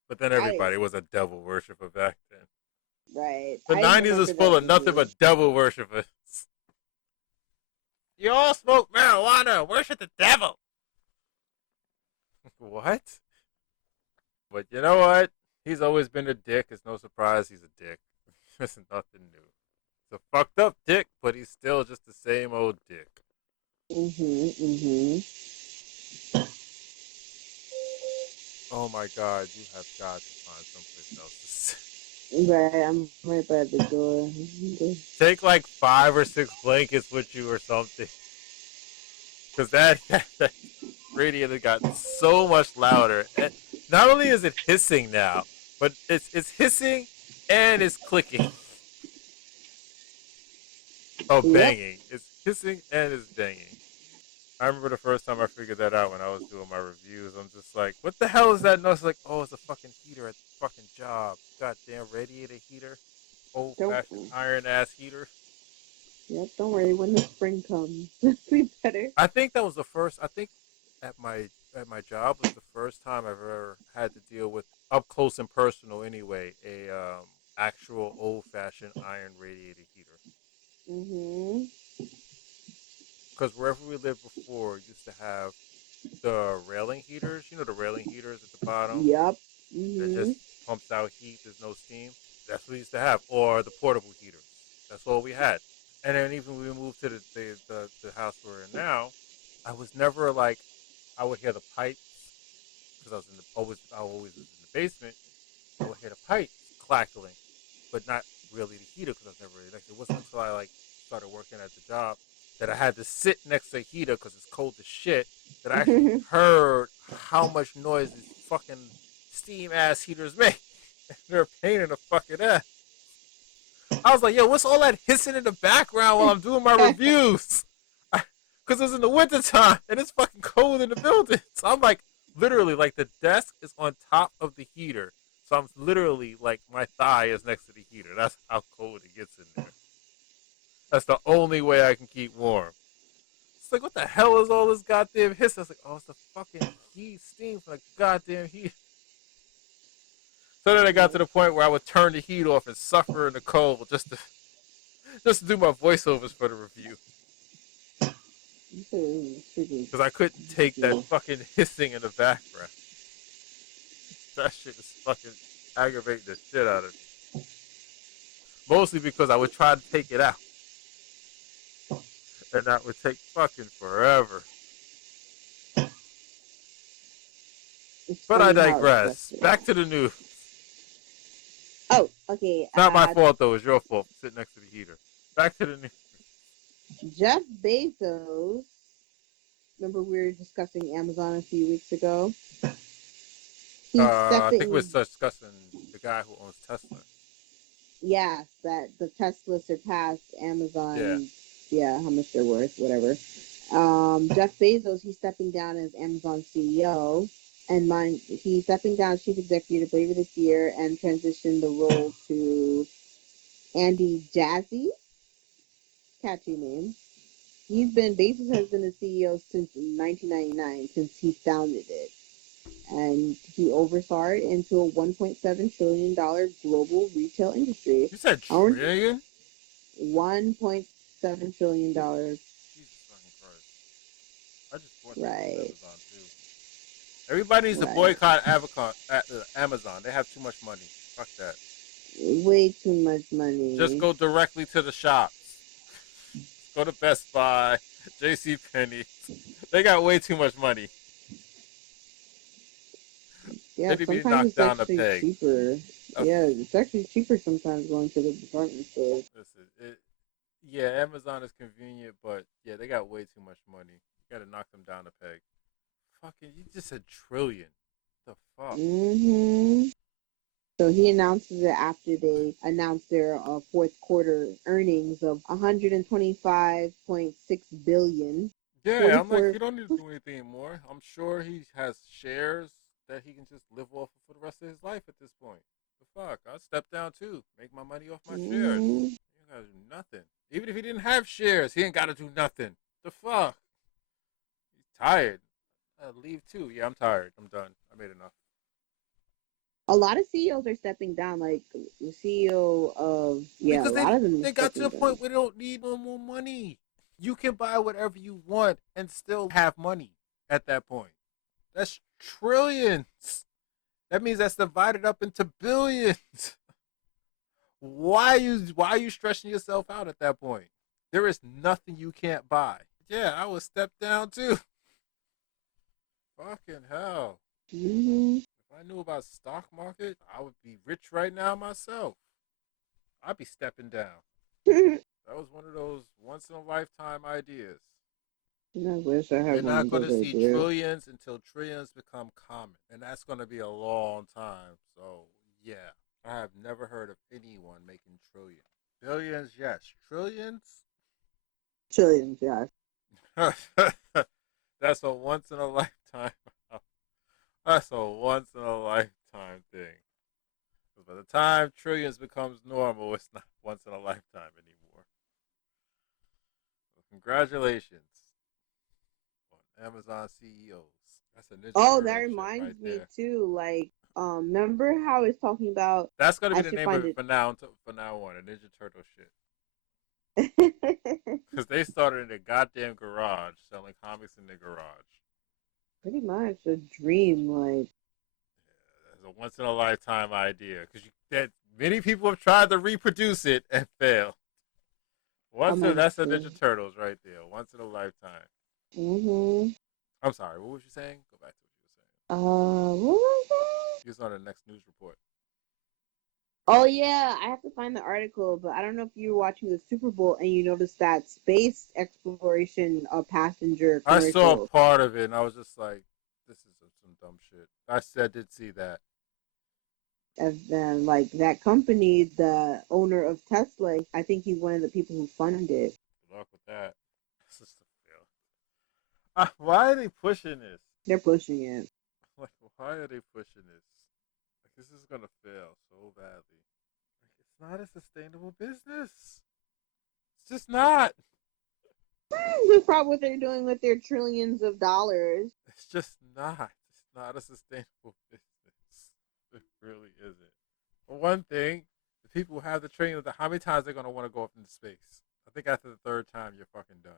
But then I everybody was a devil worshiper back then. right. The I 90s was remember full that of nothing video. but devil worshippers. You all smoke marijuana, worship the devil. What? But you know what? He's always been a dick. It's no surprise he's a dick. It's nothing new. He's a fucked up dick, but he's still just the same old dick. Mhm. Oh my god, you have got to find someplace else to sit. Right. I'm right by the door. Take like 5 or 6 blankets with you or something. Because that radiator got so much louder. And not only is it hissing now, but it's hissing and it's clicking. Oh, Yep. banging. It's hissing and it's banging. I remember the first time I figured that out when I was doing my reviews. I'm just like, what the hell is that noise? Like, oh, it's a fucking heater at the fucking job. Goddamn radiator heater. Old Don't. fashioned iron ass heater. Yep. Don't worry. When the spring comes, we better. I think that was the first. I think at my job was the first time I've ever had to deal with up close and personal. Anyway, a actual old fashioned iron radiator heater. Mhm. Because wherever we lived before used to have the railing heaters. You know the railing heaters at the bottom Yep. that just Mhm. pumps out heat. There's no steam. That's what we used to have, or the portable heaters. That's all we had. And then even when we moved to the house we're in now, I was never like I would hear the pipes because I always was in the basement. I would hear the pipes clackling, but not really the heater because I was never really next. It wasn't until I like started working at the job that I had to sit next to a heater because it's cold as shit that I actually heard how much noise these fucking steam ass heaters make. They're a pain in the fucking ass. I was like, yo, what's all that hissing in the background while I'm doing my reviews? Because it's in the wintertime and it's fucking cold in the building. So I'm like, literally, like the desk is on top of the heater. So I'm literally like, my thigh is next to the heater. That's how cold it gets in there. That's the only way I can keep warm. It's like, what the hell is all this goddamn hiss? I was like, oh, it's the fucking heat, steam from the goddamn heat. So then I got to the point where I would turn the heat off and suffer in the cold just to do my voiceovers for the review. Because I couldn't take that fucking hissing in the background. That shit was fucking aggravating the shit out of me. Mostly because I would try to take it out. And that would take fucking forever. But I digress. Back to the news. Oh, okay. It's not my fault, though. It's your fault for sitting next to the heater. Back to the news. Jeff Bezos. Remember we were discussing Amazon a few weeks ago? I think we were discussing the guy who owns Tesla. Yes, that the Tesla surpassed Amazon. Yeah, how much they're worth, whatever. Jeff Bezos, he's stepping down as Amazon CEO. And he's stepping down as chief executive later this year and transitioned the role to Andy Jassy. Catchy name. Bezos has been the CEO since 1999, since he founded it. And he oversaw it into a $1.7 trillion global retail industry. You said trillion? $1.7 trillion. Jesus fucking Christ. I just bought Right. Amazon too. Everybody needs to boycott Amazon. They have too much money. Fuck that. Way too much money. Just go directly to the shops. Go to Best Buy, JCPenney. They got way too much money. Yeah, sometimes it's actually cheaper. Yeah, it's actually cheaper sometimes going to the department store. Listen, Amazon is convenient, but yeah, they got way too much money. You gotta knock them down a peg. Fucking, you just said trillion. The fuck? Mm-hmm. So he announces it after they announced their fourth quarter earnings of $125.6 billion. Yeah, I'm like, you don't need to do anything anymore. I'm sure he has shares that he can just live off for the rest of his life at this point. The fuck? I'll step down too. Make my money off my shares. You gotta do nothing. Even if he didn't have shares, he ain't gotta do nothing. The fuck? He's tired. I'll leave too. Yeah, I'm tired. I'm done. I made enough. A lot of CEOs are stepping down, like the CEO of because a lot of them. They got to the point where they don't need no more money. You can buy whatever you want and still have money at that point. That's trillions. That means that's divided up into billions. Why are you stressing yourself out at that point? There is nothing you can't buy. Yeah, I would step down too. Fucking hell. Mm-hmm. If I knew about stock market, I would be rich right now myself. I'd be stepping down. That was one of those once in a lifetime ideas. I wish I had. You're not going to see trillions until trillions become common, and that's going to be a long time. So yeah, I have never heard of anyone making trillions. Billions, yes. Trillions? Trillions, yes. That's a once in a lifetime. That's a once in a lifetime thing. By the time trillions becomes normal, it's not once in a lifetime anymore. So congratulations on Amazon CEOs. That's a ninja. That reminds me too. Like, remember how it's talking about? That's gonna be the name of it from now on. A Ninja Turtle shit. Because they started in a goddamn garage selling comics in the garage. Pretty much a dream, like. A once in a lifetime idea because that many people have tried to reproduce it and failed. That's the Ninja Turtles right there. Once in a lifetime. Mm-hmm. I'm sorry. What was you saying? Go back to what you were saying. What was that? He was on the next news report. Oh yeah, I have to find the article, but I don't know if you were watching the Super Bowl and you noticed that space exploration passenger commercial. I saw part of it and I was just like, this is some dumb shit. I did see that. And then, like, that company, the owner of Tesla, I think he's one of the people who funded it. Good luck with that. This is a fail. Why are they pushing this? They're pushing it. Like, why are they pushing this? Like, this is gonna fail so badly. Like, it's not a sustainable business. It's just not. That's probably what they're doing with their trillions of dollars. It's just not. It's not a sustainable business. It really isn't. For one thing, the people who have the training, how many times they're gonna want to go up into space? I think after the third time, you're fucking done.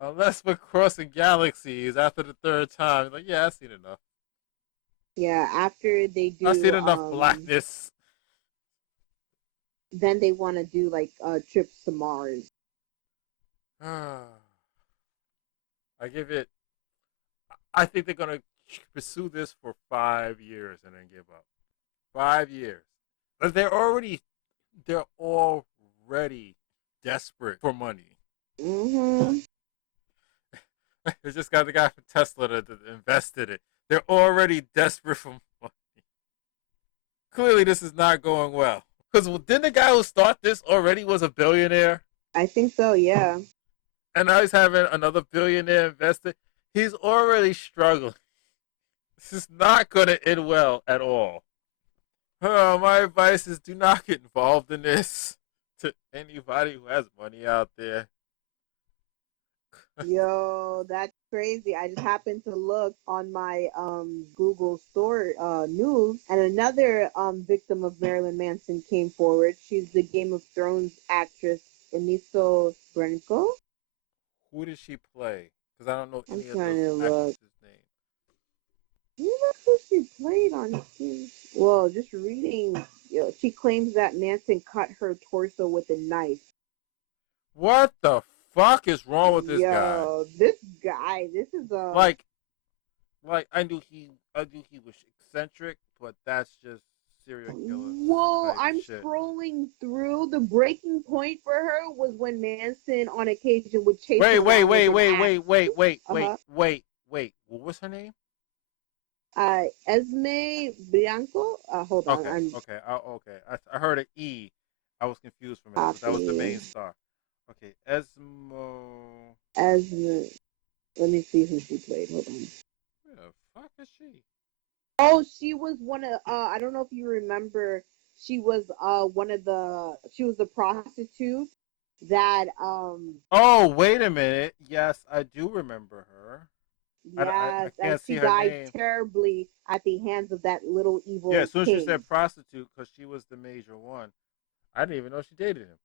Unless we're crossing galaxies after the third time, like yeah, I've seen enough. Yeah, after they I've seen do, enough blackness. then they want to do like trips to Mars. I give it. I think they're gonna pursue this for 5 years and then give up. 5 years. But they're already desperate for money. Mm-hmm. They just got the guy from Tesla to invest in it. They're already desperate for money. Clearly, this is not going well. Because didn't the guy who started this already was a billionaire? I think so, yeah. And now he's having another billionaire invested. He's already struggling. This is not going to end well at all. My advice is do not get involved in this to anybody who has money out there. Yo, that's crazy. I just happened to look on my Google store news, and another victim of Marilyn Manson came forward. She's the Game of Thrones actress Eniso Brenco. Who did she play? Because I don't know I'm any of trying those to look. actresses' names. You know who she played on? Well, just reading. Yo, she claims that Manson cut her torso with a knife. What the fuck is wrong with this guy? Yo, this guy. This is a. Like, I knew he was eccentric, but that's just serial killer Whoa, type I'm shit. scrolling through. The breaking point for her was when Manson on occasion would chase Wait, her wait, around with wait, an wait, axe. wait, wait, wait, wait, Uh-huh. wait, wait. What was her name? Esme Bianco. Hold on, Okay, I'm okay, okay. I heard an E. I was confused for a minute, but that was the copying main star. Okay, Esmo. Esme. Let me see who she played. Hold on. Who the fuck is she? Oh, she was one of. I don't know if you remember. She was one of the. She was the prostitute that Oh, wait a minute. Yes, I do remember her. I Yes, and can't see she her died name. terribly at the hands of that little Yeah, evil as soon as you king. said prostitute, because she was the major one, I didn't even know she dated him.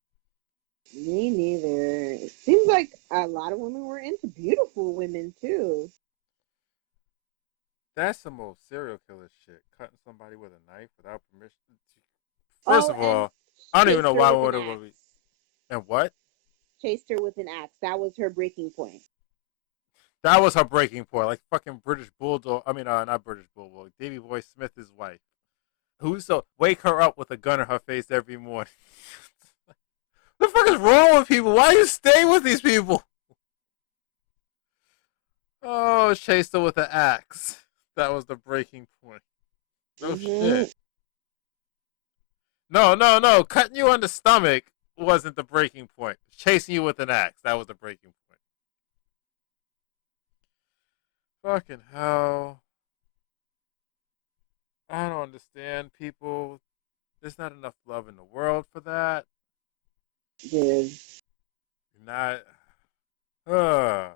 Me neither. It seems like a lot of women were into beautiful women too. That's some old serial killer shit. Cutting somebody with a knife without permission. First Oh, of and all, I don't even know chased her why with would an it would be. axe. And what? Chased her with an axe. That was her breaking point. That was her breaking point. Like fucking British Bulldog. I mean, not British Bulldog. Davy Boy Smith's wife. Who used to wake her up with a gun in her face every morning. What the fuck is wrong with people? Why you stay with these people? Oh, chased her with an axe. That was the breaking point. No Hmm. shit. No, no, no. Cutting you on the stomach wasn't the breaking point. Chasing you with an axe. That was the breaking point. Fucking hell. I don't understand people. There's not enough love in the world for that. Did Not. Uh.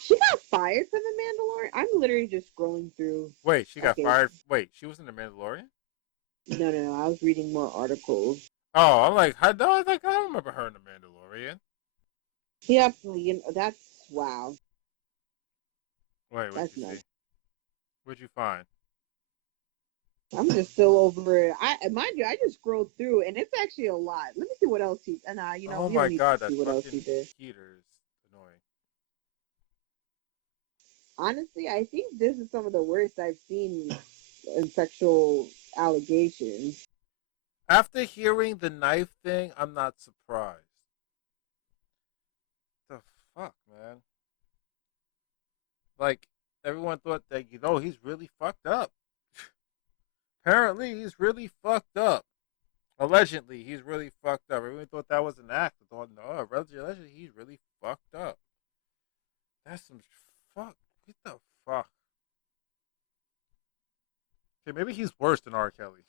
she got fired from the Mandalorian? I'm literally just scrolling through. Wait, she got Okay, fired. Wait, she was in the Mandalorian? no, no, no. I was reading more articles. Oh, I'm like, I don't, I don't remember her in the Mandalorian. Yep, you know, that's wow. Wait, what That's you see? nuts. What'd you find? I'm just still over it. I mind you, I just scrolled through, and it's actually a lot. Let me see what else he. And Oh we don't my need to god, that see what else he fucking did. heater is annoying. Honestly, I think this is some of the worst I've seen in sexual allegations. After hearing the knife thing, I'm not surprised. The fuck, man? Like, everyone thought that, he's really fucked up. Apparently, he's really fucked up. Allegedly, he's really fucked up. Everyone thought that was an act. I thought, no, allegedly, he's really fucked up. That's some fuck. What the fuck? Okay, maybe he's worse than R. Kelly.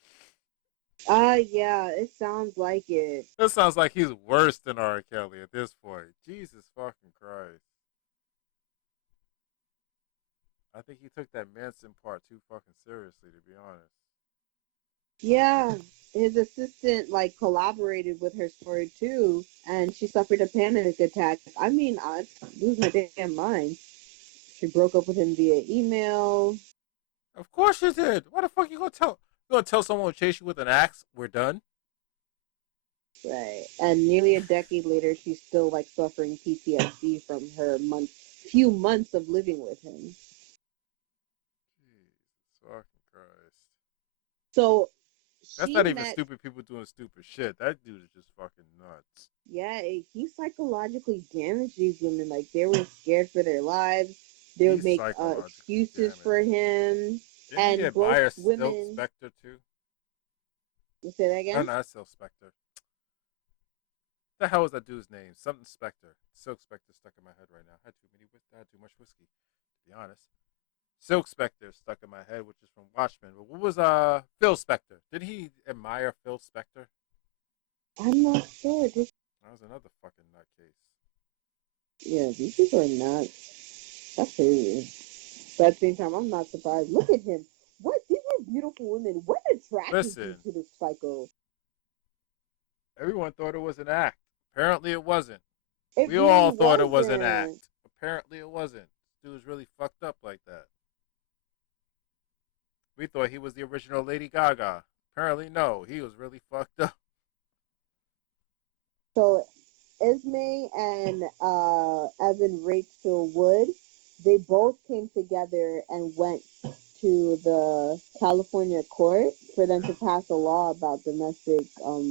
Yeah, it sounds like it. That sounds like he's worse than R. Kelly at this point. Jesus fucking Christ. I think he took that Manson part too fucking seriously, to be honest. Yeah, his assistant like collaborated with her story too, and she suffered a panic attack. I mean, I'd lose my damn mind. She broke up with him via email. Of course you did. What the fuck you gonna tell? You gonna tell someone to chase you with an axe? We're done. Right. And nearly a decade later, she's still like suffering PTSD from her few months of living with him. Jesus fucking Christ. So That's she not even met, stupid people doing stupid shit. That dude is just fucking nuts. yeah, he psychologically damaged these women. Like they were scared for their lives. They would He's make psychologically excuses for damaged. him. Didn't he And both admire Silk women, Spectre too? you say that Oh again? no, that's Silk Spectre. What the hell was that dude's name? Something Spectre. Silk Spectre stuck in my head right now. I had too much whiskey, to be honest. Silk Spectre stuck in my head, which is from Watchmen. But what was Phil Spector? Did he admire Phil Spector? I'm not sure. That was another fucking nutcase. Yeah, these people are nuts. That's crazy. But at the same time, I'm not surprised. Look at him. What? These are beautiful women. What attracted you Listen, to this psycho? everyone thought it was an act. Apparently, it wasn't. It We really all thought it was an wasn't. act. Apparently, it wasn't. This dude was really fucked up like that. We thought he was the original Lady Gaga. Apparently, no. He was really fucked up. So Esme and Evan Rachel Wood, they both came together and went to the California court for them to pass a law about domestic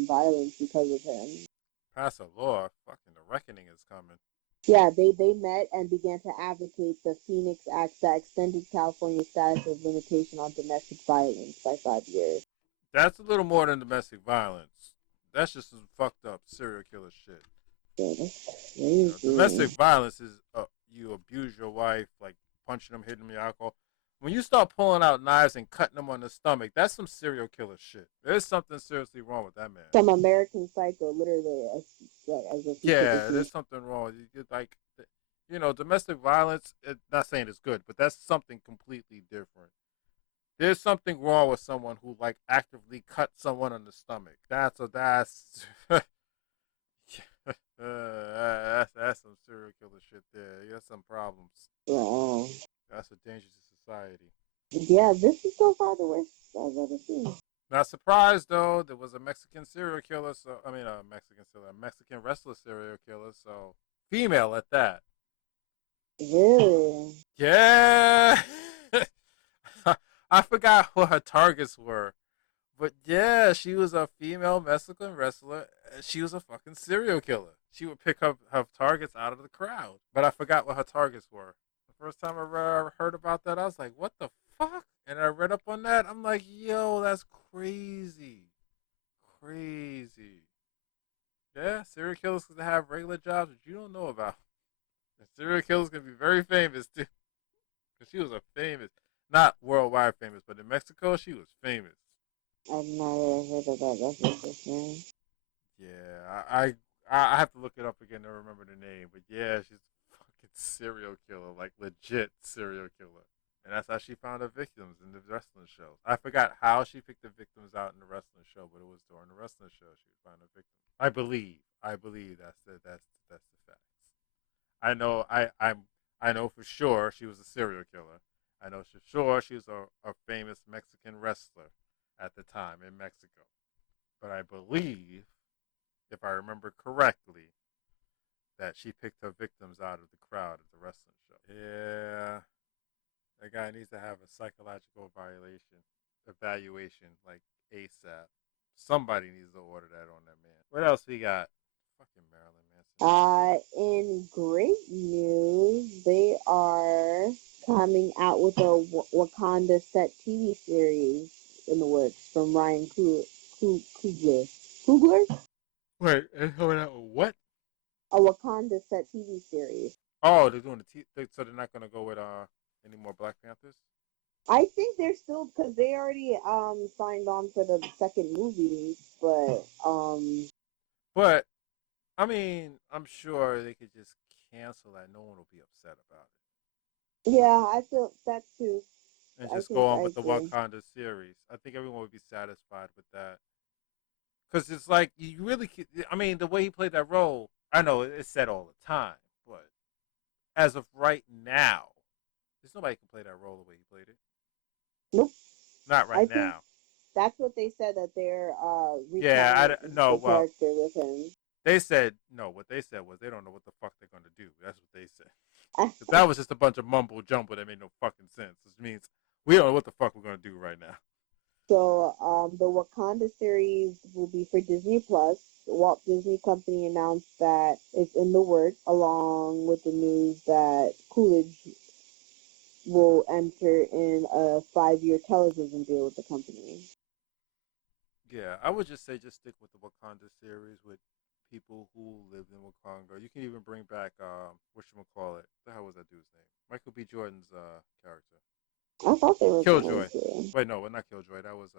violence because of him. Pass a law. Fucking the reckoning is coming. Yeah, they met and began to advocate the Phoenix Act that extended California's status of limitation on domestic violence by 5 years. That's a little more than domestic violence. That's just some fucked up serial killer shit. Yeah, that's Domestic crazy. violence is you abuse your wife, like punching them, hitting them with alcohol. When you start pulling out knives and cutting them on the stomach, that's some serial killer shit. There's something seriously wrong with that man. Some American Psycho, literally, as if he took a Yeah, huge. there's something wrong. Like, domestic violence. Not saying it's good, but that's something completely different. There's something wrong with someone who like actively cut someone on the stomach. That's that's some serial killer shit there. You got some problems. Wow. That's a danger to society. Yeah, this is so far the worst I've ever seen. Not surprised though. There was a Mexican serial killer. So I mean, a Mexican wrestler serial killer. So female at that. Really? Yeah. I forgot what her targets were. But yeah, she was a female Mexican wrestler. She was a fucking serial killer. She would pick up her targets out of the crowd. But I forgot what her targets were. The first time I ever heard about that, I was like, what the fuck? And I read up on that. I'm like, yo, that's crazy. Crazy. Yeah, serial killers can have regular jobs that you don't know about. And serial killers can be very famous too. Because she was a famous, not worldwide famous, but in Mexico, she was famous. I've never heard of that. That's interesting. Yeah, I have to look it up again to remember the name, but yeah, she's a fucking serial killer, like legit serial killer, and that's how she found her victims in the wrestling shows. I forgot how she picked the victims out in the wrestling show, but it was during the wrestling show she found her victims. I believe that's the facts. I know I know for sure she was a serial killer. I know for sure she was a famous Mexican wrestler at the time in Mexico, but I believe if I remember correctly, that she picked her victims out of the crowd at the wrestling show. Yeah, that guy needs to have a psychological evaluation, like ASAP. Somebody needs to order that on that man. What else we got? Fucking Marilyn Manson. In great news, they are coming out with a Wakanda set TV series in the works from Ryan Coogler. Coogler? Wait, and coming out with what? A Wakanda set TV series. Oh, they're doing so they're not gonna go with any more Black Panthers. I think they're still because they already signed on for the second movie, but But I mean, I'm sure they could just cancel that. No one will be upset about yeah, I feel that too. it, and I just go think on I with the agree. Wakanda series. I think everyone would be satisfied with that because it's like you really. I mean, the way he played that role, I know it's said all the time, but as of right now, there's nobody can play that role the way he played it. Nope. Not I right think now. that's what they said that they're Yeah, retelling no. the Well, character with him. they said no. What they said was they don't know what the fuck they're gonna do. That's what they said. Because that was just a bunch of mumble jumble that made no fucking sense. Which means we don't know what the fuck we're gonna do right now. So the Wakanda series will be for Disney Plus. Walt Disney Company announced that it's in the works, along with the news that Coolidge will enter in a 5-year television deal with the company. Yeah, I would just say just stick with the Wakanda series with people who lived in Wakanda. You can even bring back whatchamacallit. The hell was that dude's name? Michael B. Jordan's character. I thought they were going Killjoy. to Wait, no, well, not Killjoy. That was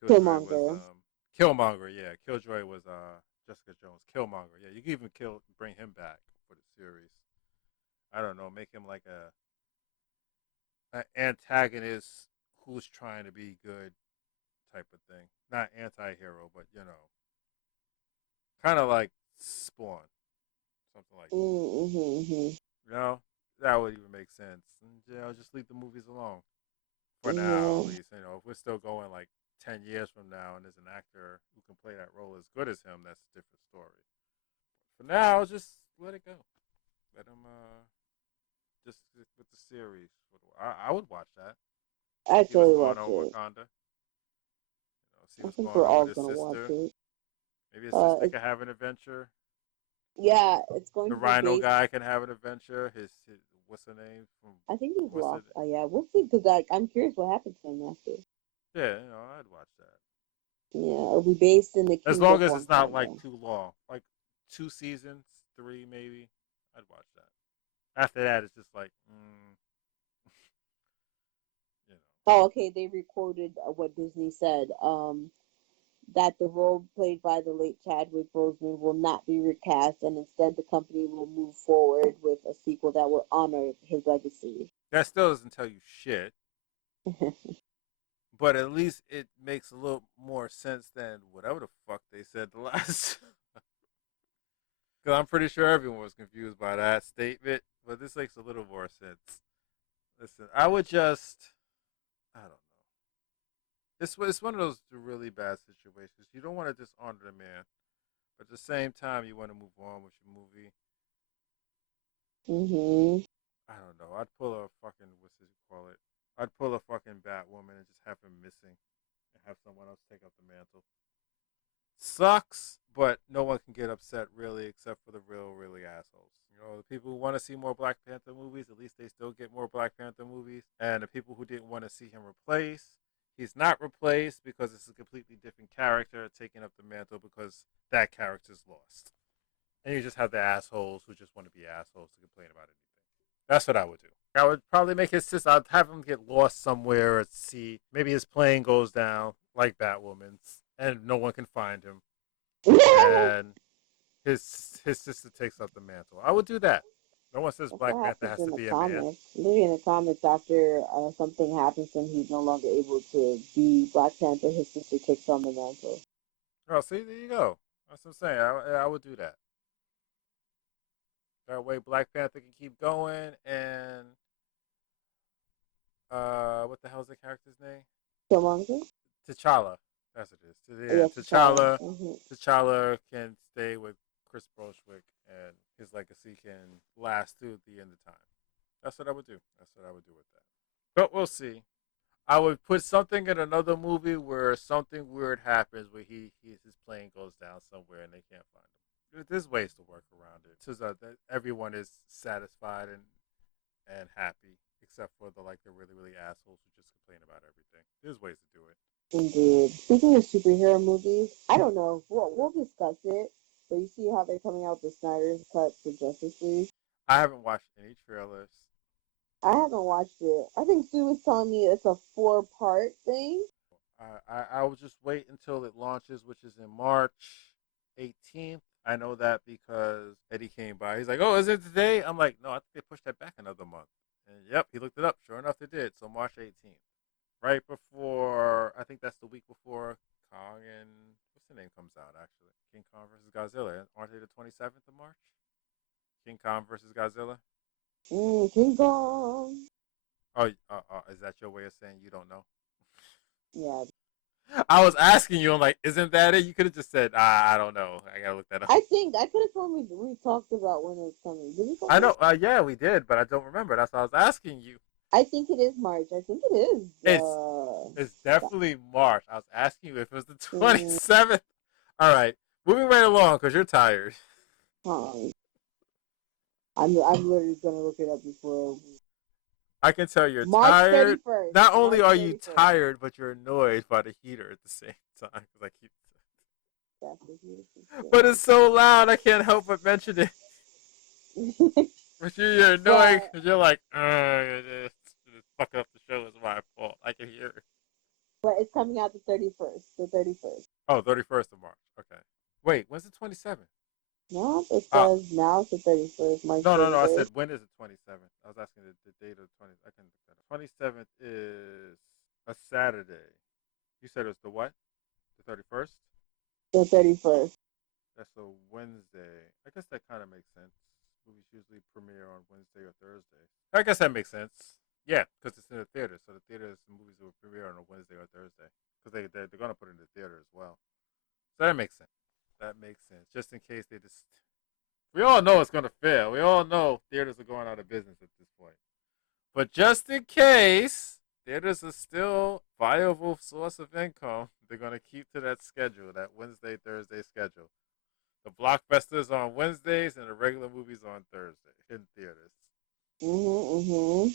Killjoy was Killmonger. Killmonger. Yeah, Killjoy was Jessica Jones. Killmonger. Yeah, you can even bring him back for the series. I don't know, make him like an antagonist who's trying to be good type of thing. Not anti-hero, but kind of like Spawn, something like that. Mm-hmm, You know, that would even make sense. And, just leave the movies alone for now, at yeah. least. If we're still going like 10 years from now, and there's an actor who can play that role as good as him, that's a different story. For now, just let it go. Let him just stick with the series. I would watch that. I See what's totally going watch on with it. Wakanda. See I what's think going we're on all with his gonna watch sister. it. Maybe his sister It's can have an adventure. yeah, it's going The to be Rhino based. guy can have an adventure. His what's her name from I think he's what's it? lost. Yeah, we'll see. Because I'm curious what happened to him after. Yeah, I'd watch that Yeah, it'll be based in the as kingdom long of as it's not like Wakanda. too long, like 2 seasons, three maybe. I'd watch that. After that, it's just like, you know, Oh, okay. They requoted what Disney said. That the role played by the late Chadwick Boseman will not be recast, and instead the company will move forward with a sequel that will honor his legacy. that still doesn't tell you shit, but at least it makes a little more sense than whatever the fuck they said the last. Because I'm pretty sure everyone was confused by that statement, but this makes a little more sense. Listen, I would just, I don't know. It's one of those really bad situations. You don't want to dishonor the man, but at the same time, you want to move on with your movie. hmm I don't know. I'd pull a fucking what's it call it? I'd pull a fucking Batwoman and just have him missing, and have someone else take up the mantle. Sucks, but no one can get upset really, except for the really assholes. The people who want to see more Black Panther movies, at least they still get more Black Panther movies. And the people who didn't want to see him replaced, he's not replaced because it's a completely different character taking up the mantle because that character's lost. And you just have the assholes who just want to be assholes to complain about anything. That's what I would do. I would probably make his sister. I'd have him get lost somewhere at sea. Maybe his plane goes down like Batwoman's, and no one can find him. And his sister takes up the mantle. I would do that. No one says That's Black what Panther happens has in to the be a man. comics. Maybe in the comics, after something happens to him, he's no longer able to be Black Panther. His sister takes on the mantle. Oh, see, there you go. That's what I'm saying. I would do that. That way, Black Panther can keep going, and what the hell's the character's name? Killmonger? T'Challa. That's what it is. Yeah, Yes, T'Challa. T'Challa. T'Challa can stay with Chris Broshwick, and his legacy can last through the end of time. That's what I would do. That's what I would do with that. But we'll see. I would put something in another movie where something weird happens, where his plane goes down somewhere and they can't find him. There's ways to work around it, so that everyone is satisfied and happy, except for the really assholes who just complain about everything. There's ways to do it. Indeed. Speaking of superhero movies, I don't know. We'll discuss it. But you see how they're coming out with the Snyder's cut for Justice League? I haven't watched any trailers. I haven't watched it. I think Sue was telling me it's a 4-part thing. I will just wait until it launches, which is in March 18th. I know that because Eddie came by. He's like, "Oh, is it today?" I'm like, "No, I think they pushed that back another month." And yep, he looked it up. Sure enough, they did. So March 18th, right before, I think that's the week before Kong and what's the name comes out actually. King Kong versus Godzilla. Aren't they the 27th of March? King Kong versus Godzilla. King Kong. Oh, is that your way of saying you don't know? Yeah. I was asking you. I'm like, isn't that it? You could have just said, I don't know. I gotta look that up. I think I could have told me we talked about when it was coming. Did we talk I about know. it? Yeah, we did, but I don't remember. That's why I was asking you. I think it is March. I think it is. It's it's Yeah. definitely March. I was asking you if it was the Mm, 27th. All right, moving right along because you're tired. um, I'm literally gonna look it up before I can tell you're March tired. 31st. Not only March are you 31st. tired, but you're annoyed by the heater at the same time. 'Cause I keep, That's the beautiful but it's thing. so loud. I can't help but mention it. But you're annoying but because you're like, it's fucking up the show is my fault. I can hear it. but it's coming out the 31st. The 31st. Oh, 31st of March. Okay. Wait, when's the 27th? No, it Uh, says now it's the 31st. March no. I said 31st. when is the 27th? I was asking the date of the 20th. I can look that up. 27th is a Saturday. You said it was the what? The 31st? The 31st. That's a Wednesday. I guess that kind of makes sense. Movies usually premiere on Wednesday or Thursday. I guess that makes sense. Yeah, because it's in the theater. So the theaters movies will premiere on a Wednesday or Thursday because they're gonna put it in the theater as well. So that makes sense. That makes sense. Just in case they just, we all know it's gonna fail. We all know theaters are going out of business at this point. But just in case theaters are still viable source of income, they're gonna keep to that schedule, that Wednesday Thursday schedule. The blockbusters on Wednesdays and the regular movies on Thursday in theaters. Mm-hmm.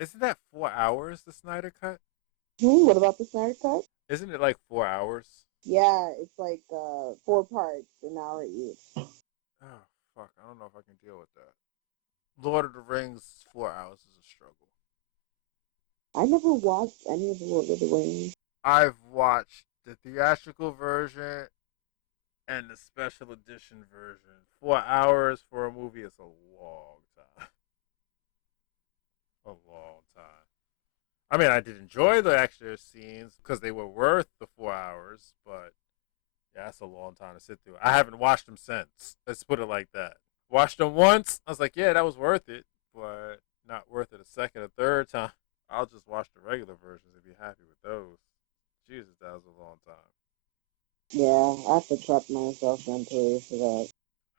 Isn't that 4 hours? The Snyder Cut? What about the Snyder Cut? Isn't it like 4 hours? Yeah, it's like 4 parts, an hour each. Oh fuck! I don't know if I can deal with that. Lord of the Rings, 4 hours is a struggle. I never watched any of the Lord of the Rings. I've watched the theatrical version and the special edition version. 4 hours for a movie is a long time. A long time. I mean, I did enjoy the extra scenes because they were worth the 4 hours, but yeah, that's a long time to sit through. I haven't watched them since. Let's put it like that. Watched them once. I was like, yeah, that was worth it, but not worth it a second, a third time. I'll just watch the regular versions and be happy with those. Jesus, that was a long time. Yeah, I have to prep myself mentally for that.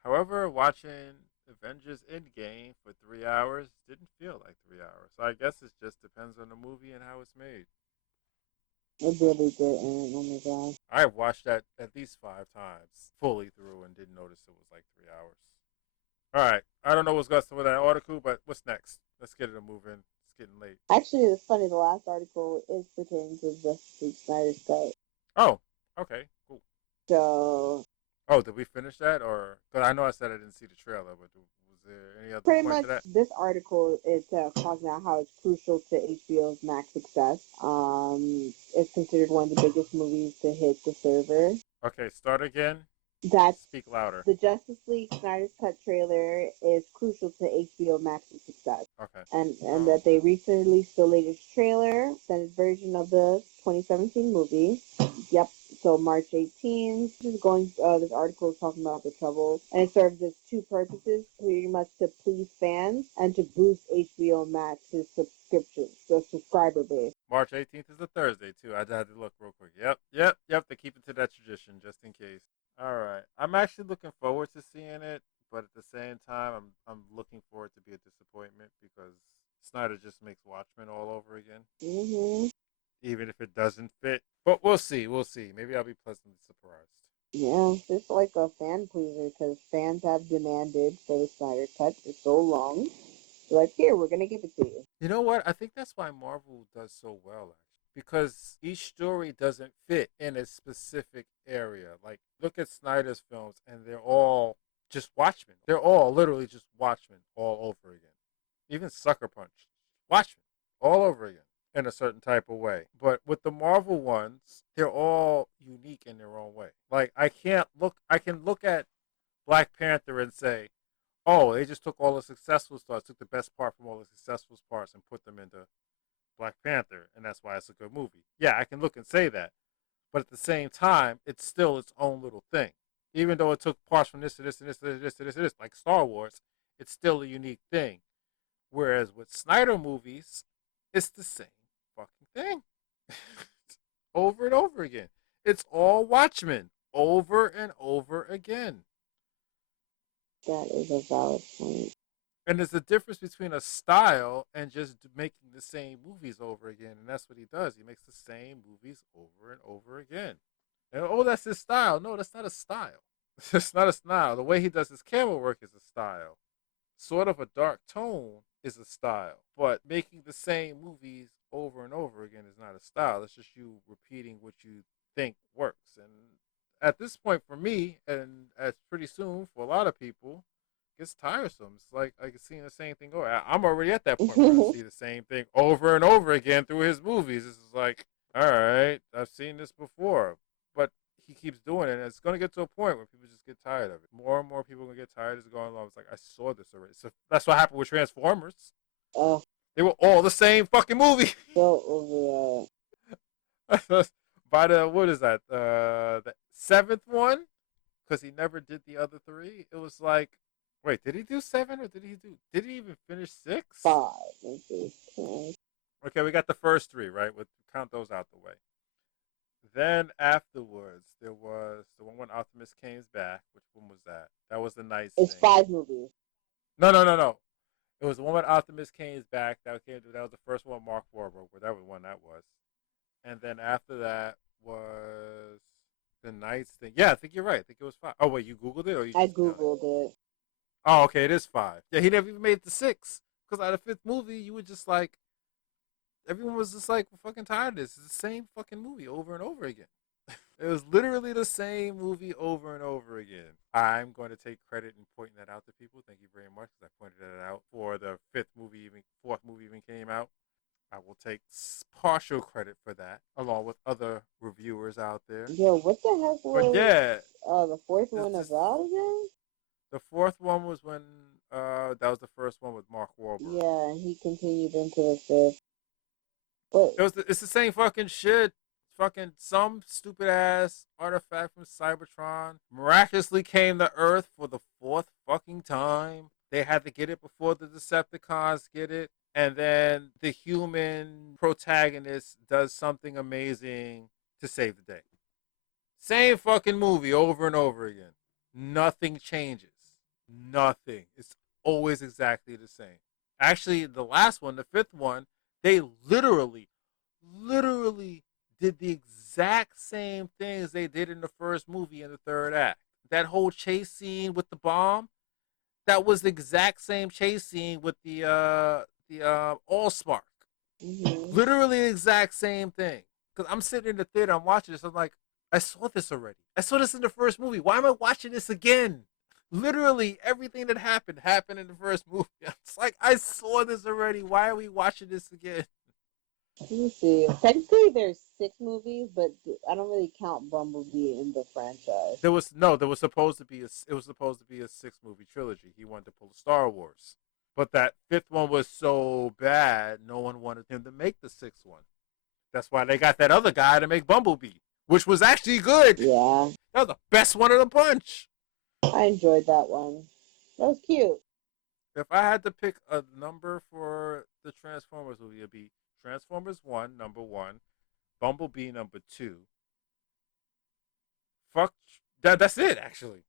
However, watching Avengers Endgame for 3 hours didn't feel like 3 hours. So I guess it just depends on the movie and how it's made. It really didn't. Oh my god. I watched that at least 5 times fully through and didn't notice it was like 3 hours. All right. I don't know what's got some of that article, but what's next? Let's get it a move in. It's getting late. Actually, it's funny. The last article is pertaining to Justice League Snyder's Cut. Oh, okay. Cool. So Oh, did we finish that? Or, because I know I said I didn't see the trailer, but was there any other pretty point much, to that? this article is talking about how it's crucial to HBO's Max success. It's considered one of the biggest movies to hit the server. Okay, start again. That's Speak louder. the Justice League Snyder's Cut trailer is crucial to HBO Max's success. Okay. And Oh, that they recently released the latest trailer, extended version of the 2017 movie. Yep. So March 18th, this is going. This article is talking about the trouble, and it serves as two purposes: pretty much to please fans and to boost HBO Max's subscription, the subscriber base. March 18th is a Thursday, too. I had to look real quick. Yep. They keep it to that tradition just in case. All right. I'm actually looking forward to seeing it, but at the same time, I'm looking for it to be a disappointment because Snyder just makes Watchmen all over again, Hmm. even if it doesn't fit. But we'll see. We'll see. Maybe I'll be pleasantly surprised. Yeah, it's like a fan pleaser because fans have demanded for the Snyder Cut for so long. They're like, here, we're gonna give it to you. You know what? I think that's why Marvel does so well, actually, because each story doesn't fit in a specific area. Like, look at Snyder's films, and they're all just Watchmen. They're all literally just Watchmen all over again. Even Sucker Punch. Watchmen. All over again in a certain type of way. But with the Marvel ones, they're all unique in their own way. Like I can look at Black Panther and say, oh, they just took all the successful parts, took the best part from all the successful parts and put them into Black Panther, and that's why it's a good movie. Yeah, I can look and say that. But at the same time, it's still its own little thing. Even though it took parts from this to this to this to this to this to this, like Star Wars, it's still a unique thing. Whereas with Snyder movies, it's the same fucking thing. Over and over again. It's all Watchmen. Over and over again. That is a valid point. And there's a difference between a style and just making the same movies over again. And that's what he does. He makes the same movies over and over again. And oh, that's his style. No, that's not a style. It's not a style. The way he does his camera work is a style. Sort of a dark tone is a style. But making the same movies over and over again is not a style. It's just you repeating what you think works. And at this point for me, and as pretty soon for a lot of people, gets tiresome. It's like I can see the same thing over. I'm already at that point where I see the same thing over and over again through his movies. This is like, all right, I've seen this before, but he keeps doing it, and it's going to get to a point where people just get tired of it. More and more people are going to get tired as it going along. It's like, I saw this already. So that's what happened with Transformers. Oh, They were all the same fucking movie. so over By the, what is that? The seventh one? Because he never did the other three. It was like, wait, did he do 7 or did he even finish 6? 5. Let's see. Okay, we got the first 3, right? We'll count those out the way. Then afterwards, there was the one when Optimus came back. Which one was that? That was the nice It's thing. 5 movies. No. It was the one when Optimus came back. That was the first one, Mark Wahlberg. Whatever one that was. And then after that was the nice thing. Yeah, I think you're right. I think it was 5. Oh wait, you Googled it or you? I Googled it. Oh, okay, it is 5. Yeah, he never even made it to 6. Because out of the 5th movie, you were just like, everyone was just like, we're fucking tired of this. It's the same fucking movie over and over again. It was literally the same movie over and over again. I'm going to take credit in pointing that out to people. Thank you very much, because I pointed that out for the 4th movie even came out. I will take partial credit for that, along with other reviewers out there. Yo, what the heck was the 4th one about again? The 4th one was when that was the first one with Mark Wahlberg. Yeah, and he continued into the 5th. But it's the same fucking shit. Fucking some stupid ass artifact from Cybertron miraculously came to Earth for the 4th fucking time. They had to get it before the Decepticons get it. And then the human protagonist does something amazing to save the day. Same fucking movie over and over again. Nothing changes. Nothing. It's always exactly the same. Actually, the last one, the 5th one, they literally did the exact same things they did in the first movie in the 3rd act. That whole chase scene with the bomb, that was the exact same chase scene with the Allspark. Mm-hmm. Literally the exact same thing. Because I'm sitting in the theater, I'm watching this, I'm like, I saw this already. I saw this in the first movie. Why am I watching this again? Literally everything that happened in the first movie. It's like, I saw this already. Why are we watching this again? Let me see. Technically, there's 6 movies, but I don't really count Bumblebee in the franchise. There was supposed to be a 6-movie trilogy. He wanted to pull Star Wars, but that 5th one was so bad, no one wanted him to make the 6th one. That's why they got that other guy to make Bumblebee, which was actually good. Yeah, that was the best one of the bunch. I enjoyed that one. That was cute. If I had to pick a number for the Transformers movie, it'd be Transformers 1, number 1, Bumblebee, number 2. Fuck, that's it, actually.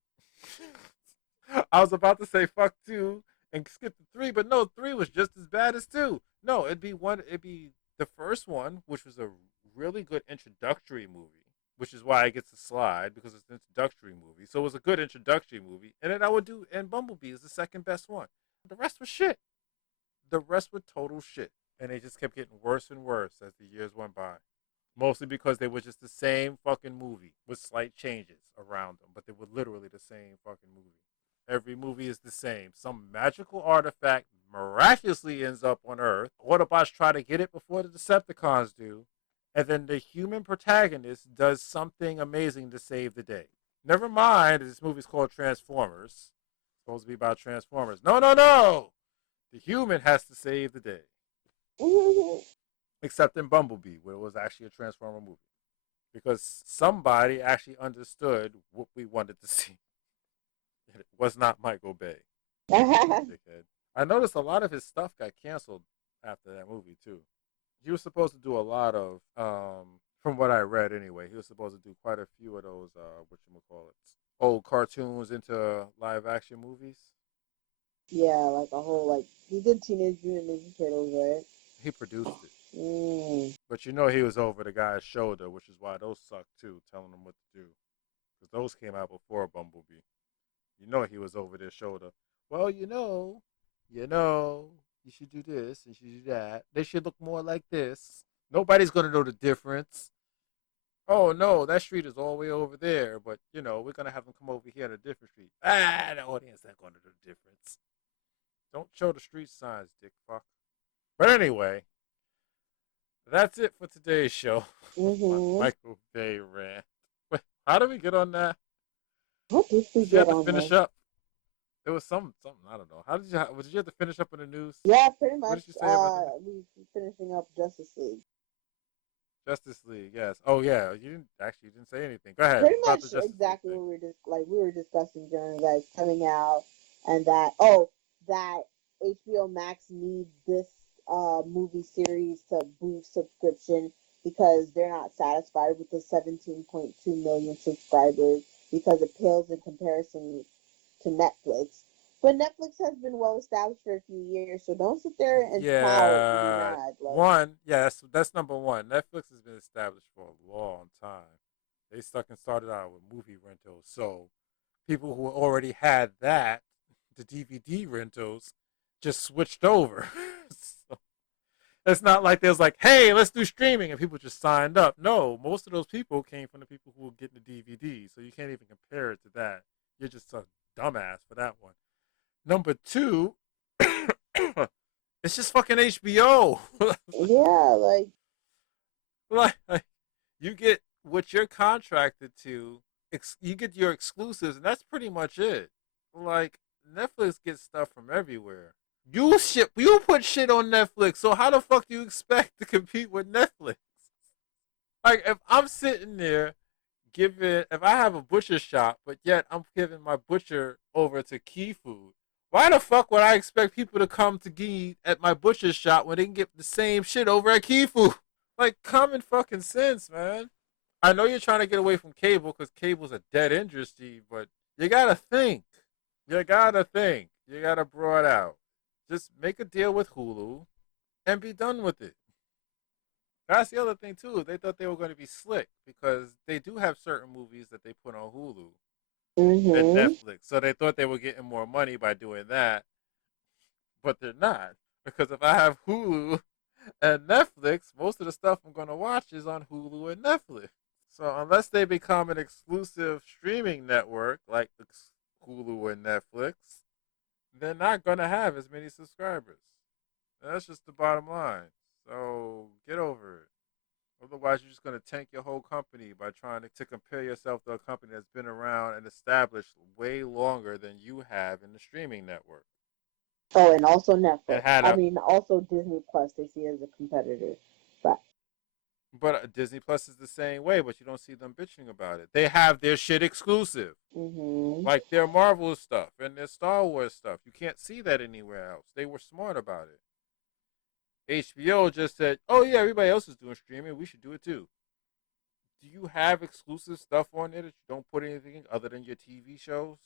I was about to say fuck 2 and skip the 3, but no, 3 was just as bad as 2. No, it'd be the first one, which was a really good introductory movie, which is why it gets a slide, because it's an introductory movie. So it was a good introductory movie. And then and Bumblebee is the second best one. The rest was shit. The rest were total shit. And they just kept getting worse and worse as the years went by. Mostly because they were just the same fucking movie with slight changes around them. But they were literally the same fucking movie. Every movie is the same. Some magical artifact miraculously ends up on Earth. Autobots try to get it before the Decepticons do. And then the human protagonist does something amazing to save the day. Never mind, this movie's called Transformers. It's supposed to be about Transformers. No, no, no! The human has to save the day. Except in Bumblebee, where it was actually a Transformer movie. Because somebody actually understood what we wanted to see. It was not Michael Bay. Dickhead. I noticed a lot of his stuff got canceled after that movie too. He was supposed to do a lot of, from what I read anyway, he was supposed to do quite a few of those, whatchamacallits, old cartoons into live action movies. Yeah, like a whole, like, he did Teenage Mutant Ninja Turtles, right? He produced it. But you know he was over the guy's shoulder, which is why those suck too, telling him what to do. Because those came out before Bumblebee. You know he was over their shoulder. Well, you should do this, you should do that. They should look more like this. Nobody's going to know the difference. Oh, no, that street is all the way over there, but, we're going to have them come over here on a different street. The audience ain't going to know the difference. Don't show the street signs, dick fuck. But anyway, that's it for today's show. Michael Bay rant. Wait, how did we get on that? What did we Did you get have to on finish there? up? There was something, I don't know. Did you have to finish up in the news? Yeah, pretty much. What did you say about that? We finishing up Justice League. Justice League, yes. Oh yeah, you didn't say anything. Go ahead. Pretty About much the Justice exactly League what we were discussing during that coming out, and that that HBO Max needs this movie series to boost subscription because they're not satisfied with the 17.2 million subscribers because it pales in comparison to Netflix. But Netflix has been well established for a few years, so don't sit there thing. and pout and be Yeah, mad. Like, that's number one. Netflix has been established for a long time. They started out with movie rentals, so people who already had that, the DVD rentals, just switched over. So it's not like there's like, hey, let's do streaming, and people just signed up. No, most of those people came from the people who were getting the DVD, so you can't even compare it to that. You're just a dumbass for that one. Number two, it's just fucking HBO. yeah, like like you get what you're contracted to. You get your exclusives, and that's pretty much it. Like Netflix gets stuff from everywhere. You put shit on Netflix. So how the fuck do you expect to compete with Netflix? Like if I'm sitting there if I have a butcher shop, but yet I'm giving my butcher over to Key Food, why the fuck would I expect people to come to eat at my butcher shop when they can get the same shit over at Key Food? Like common fucking sense, man. I know you're trying to get away from cable because cable's a dead industry, but you gotta think. You gotta think. You gotta broad out. Just make a deal with Hulu and be done with it. That's the other thing too. They thought they were going to be slick because they do have certain movies that they put on Hulu than Netflix. So they thought they were getting more money by doing that, but they're not. Because if I have Hulu and Netflix, most of the stuff I'm going to watch is on Hulu and Netflix. So unless they become an exclusive streaming network like Hulu and Netflix, they're not going to have as many subscribers. That's just the bottom line. So get over it. Otherwise, you're just going to tank your whole company by trying to compare yourself to a company that's been around and established way longer than you have in the streaming network. Oh, and also And Netflix. had I a mean, also Disney Plus. They see it as a competitor. But but Disney Plus is the same way, but you don't see them bitching about it. They have their shit exclusive, like their Marvel stuff and their Star Wars stuff. You can't see that anywhere else. They were smart about it. HBO just said, "Oh yeah, everybody else is doing streaming. We should do it too." Do you have exclusive stuff on there that you don't put anything other than your TV shows?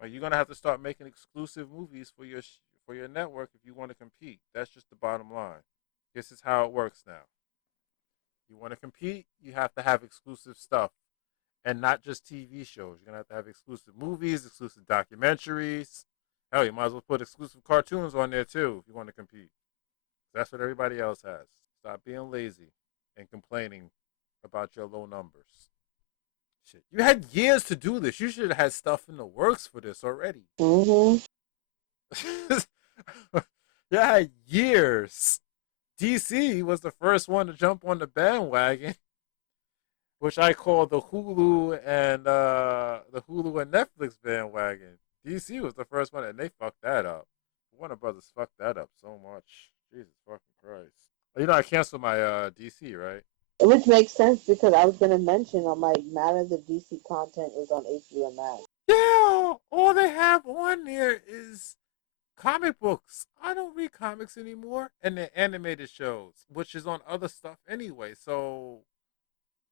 Like you're gonna have to start making exclusive movies for your network if you want to compete. That's just the bottom line. This is how it works now. You want to compete, you have to have exclusive stuff, and not just TV shows. You're gonna have to have exclusive movies, exclusive documentaries. Hell, you might as well put exclusive cartoons on there too if you want to compete. That's what everybody else has. Stop being lazy and complaining about your low numbers. Shit, you had years to do this. You should have had stuff in the works for this already. Mm-hmm. You had years. DC was the first one to jump on the bandwagon, which I call the Hulu and Netflix bandwagon. DC was the first one, and they fucked that up. Warner Brothers fucked that up so much. Jesus fucking Christ! You know I canceled my DC, right? Which makes sense because I was gonna mention I'm like none of the DC content is on HBO Max. Yeah, all they have on there is comic books. I don't read comics anymore, and the animated shows, which is on other stuff anyway. So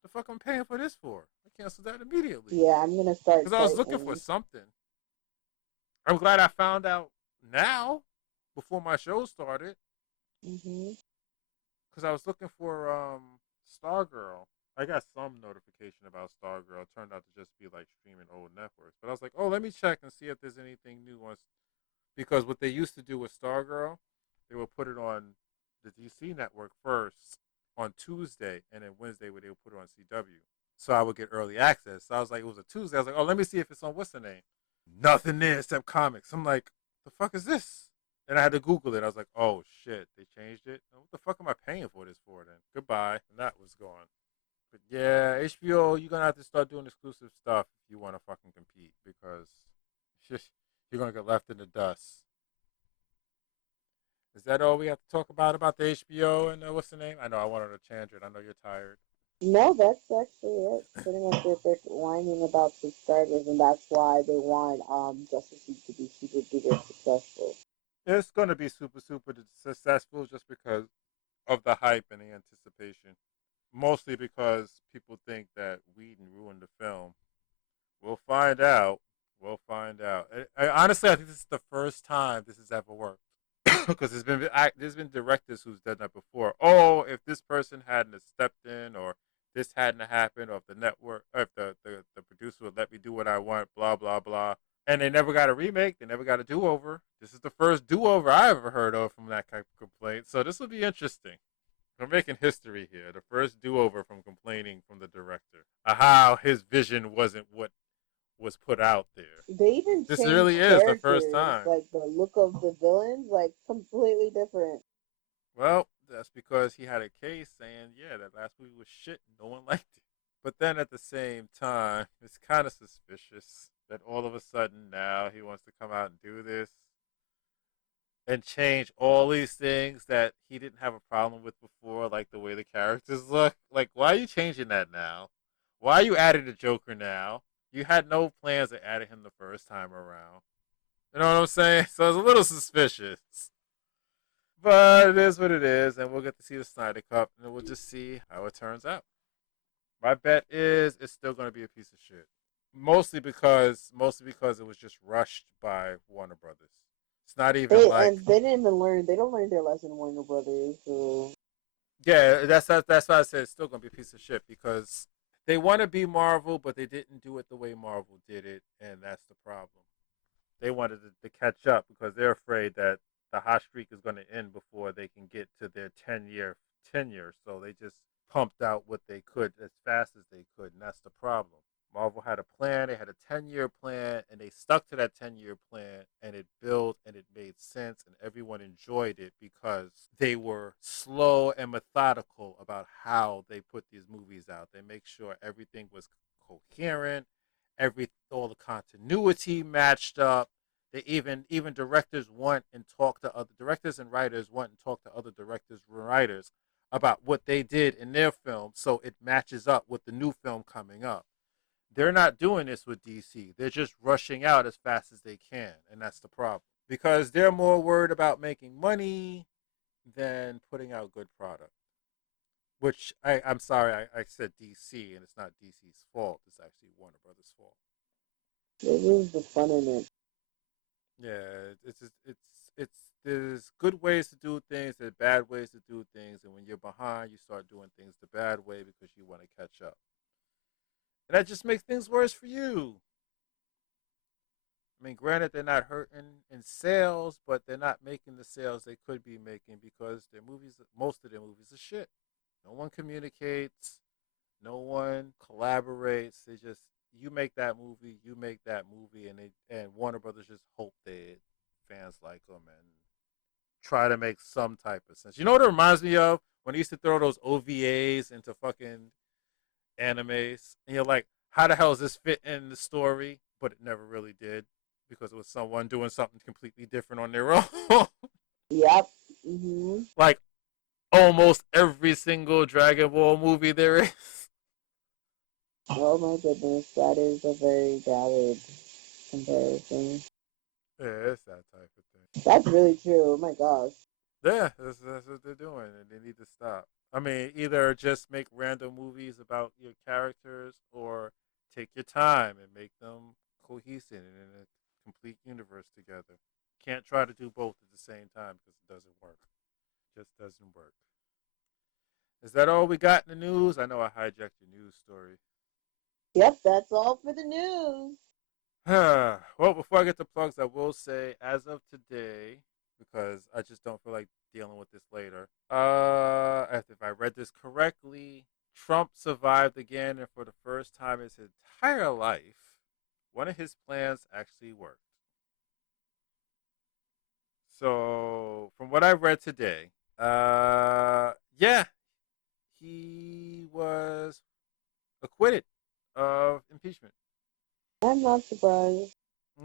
the fuck I'm paying for this for? I canceled that immediately Yeah, I'm gonna start because I was looking for typing. something. I'm glad I found out now before my show started Mm-hmm. because I was looking for Stargirl. I got some notification about Stargirl. It turned out to just be like streaming old networks. But I was like, oh, let me check and see if there's anything new on. Because what they used to do with Stargirl, they would put it on the DC network first on Tuesday, and then Wednesday they would put it on CW. So I would get early access. So I was like, it was a Tuesday. I was like, oh, let me see if it's on what's the name. Nothing there except comics. I'm like, the fuck is this? And I had to Google it. I was like, oh shit, they changed it. What the fuck am I paying for this for then? Goodbye. And that was gone. But yeah, HBO, you're gonna have to start doing exclusive stuff if you want to fucking compete because you're gonna get left in the dust. Is that all we have to talk about the HBO and what's the name? I know I went on a tangent. I know you're tired. No, that's actually it. Pretty much they're whining about subscribers, and that's why they want Justice League to be super duper successful. It's gonna be super super successful just because of the hype and the anticipation. Mostly because people think that Whedon ruined the film. We'll find out. We'll find out. Honestly, I think this is the first time this has ever worked. Because there's been directors who's done that before. Oh, if this person hadn't have stepped in, or this hadn't happened, or if the network, or if the producer would let me do what I want, blah blah blah, and they never got a remake, they never got a do over. This is the first do over I ever heard of from that type of complaint. So this will be interesting. We're making history here. The first do over from complaining from the director. How his vision wasn't what was put out there. They even This changed really is the first characters, time. like the look of the villains, like completely different. Well, that's because he had a case saying, yeah, that last movie was shit. No one liked it. But then at the same time, it's kind of suspicious that all of a sudden now he wants to come out and do this and change all these things that he didn't have a problem with before, like the way the characters look. Like, why are you changing that now? Why are you adding the Joker now? You had no plans of adding him the first time around. You know what I'm saying? So it's a little suspicious. But it is what it is, and we'll get to see the Snyder Cup, and we'll just see how it turns out. My bet is it's still going to be a piece of shit. Mostly because it was just rushed by Warner Brothers. It's not even like They didn't even learn. They don't learn their lesson, Warner Brothers. So. yeah, that's why I said it's still going to be a piece of shit because they want to be Marvel, but they didn't do it the way Marvel did it, and that's the problem. They wanted to catch up because they're afraid that the hot streak is going to end before they can get to their 10-year tenure. So they just pumped out what they could as fast as they could, and that's the problem. Marvel had a plan, they had a 10-year plan, and they stuck to that 10-year plan, and it built and it made sense, and everyone enjoyed it because they were slow and methodical about how they put these movies out. They make sure everything was coherent, all the continuity matched up. They even directors went and talk to other directors and writers went and talk to other directors and writers about what they did in their film so it matches up with the new film coming up. They're not doing this with DC. They're just rushing out as fast as they can, and that's the problem. Because they're more worried about making money than putting out good product. Which I'm sorry, I said DC, and it's not DC's fault. It's actually Warner Brothers' fault. It was the fun in it. Yeah, it's there's good ways to do things, there's bad ways to do things, and when you're behind, you start doing things the bad way because you want to catch up. And that just makes things worse for you. I mean, granted, they're not hurting in sales, but they're not making the sales they could be making because most of their movies are shit. No one communicates. No one collaborates. They just you make that movie, and Warner Brothers just hope that fans like them and try to make some type of sense. You know what it reminds me of? When they used to throw those OVAs into fucking animes, and you're like, how the hell does this fit in the story? But it never really did because it was someone doing something completely different on their own. Yep. Hmm. Like almost every single Dragon Ball movie there is. Oh my goodness, that is a very valid comparison. Yeah, it's that type of thing. That's really true. Oh my gosh. Yeah, that's what they're doing, and they need to stop. I mean, either just make random movies about your characters, or take your time and make them cohesive and in a complete universe together. Can't try to do both at the same time because it doesn't work. Just doesn't work. Is that all we got in the news? I know I hijacked your news story. Yep, that's all for the news. Well, before I get to plugs, I will say, as of today, because I just don't feel like dealing with this later. If I read this correctly, Trump survived again, and for the first time in his entire life, one of his plans actually worked. So, from what I read today, yeah, he was acquitted of impeachment. I'm not surprised.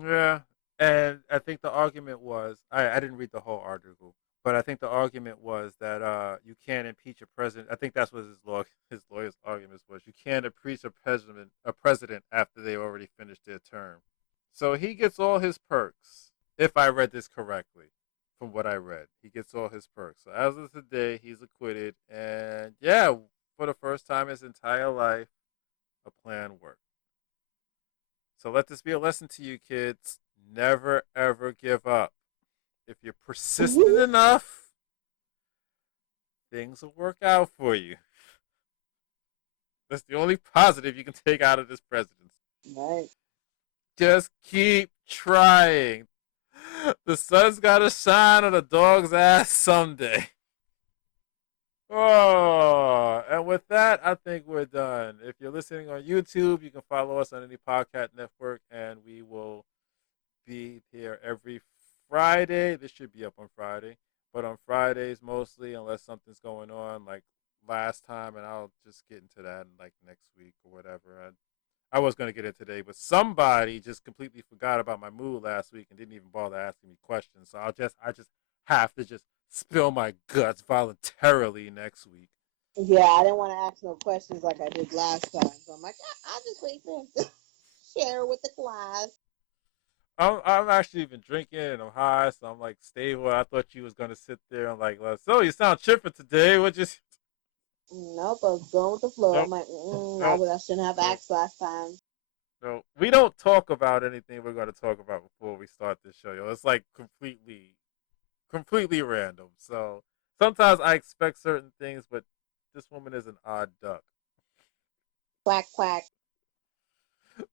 Yeah, and I think the argument was I didn't read the whole article, but I think the argument was that you can't impeach a president. I think that's what his lawyer's argument was. You can't impeach a president after they already finished their term. So he gets all his perks. If I read this correctly, from what I read, he gets all his perks. So as of today, he's acquitted, and yeah, for the first time in his entire life, a plan worked. So let this be a lesson to you, kids. Never ever give up. If you're persistent enough, things will work out for you. That's the only positive you can take out of this presidency. Right. Just keep trying. The sun's gotta shine on a dog's ass someday. Oh, and with that, I think we're done. If you're listening on YouTube, you can follow us on any podcast network, and we will be here every Friday. This should be up on Friday, but on Fridays mostly, unless something's going on like last time, and I'll just get into that in like next week or whatever. I was going to get it today, but somebody just completely forgot about my mood last week and didn't even bother asking me questions. So I just have to just spill my guts voluntarily next week. Yeah, I didn't want to ask no questions like I did last time. So I'm like, I'll just wait for him to share with the class. I'm actually even drinking and I'm high, so I'm like stable. I thought you was gonna sit there and like, so you sound chipper today. What just? Nope, I was going with the flow. I'm Nope, like, nope, I shouldn't have nope, asked last time. nope. We don't talk about anything we're gonna talk about before we start this show, yo. It's like completely random. So sometimes I expect certain things, but this woman is an odd duck. Quack, quack.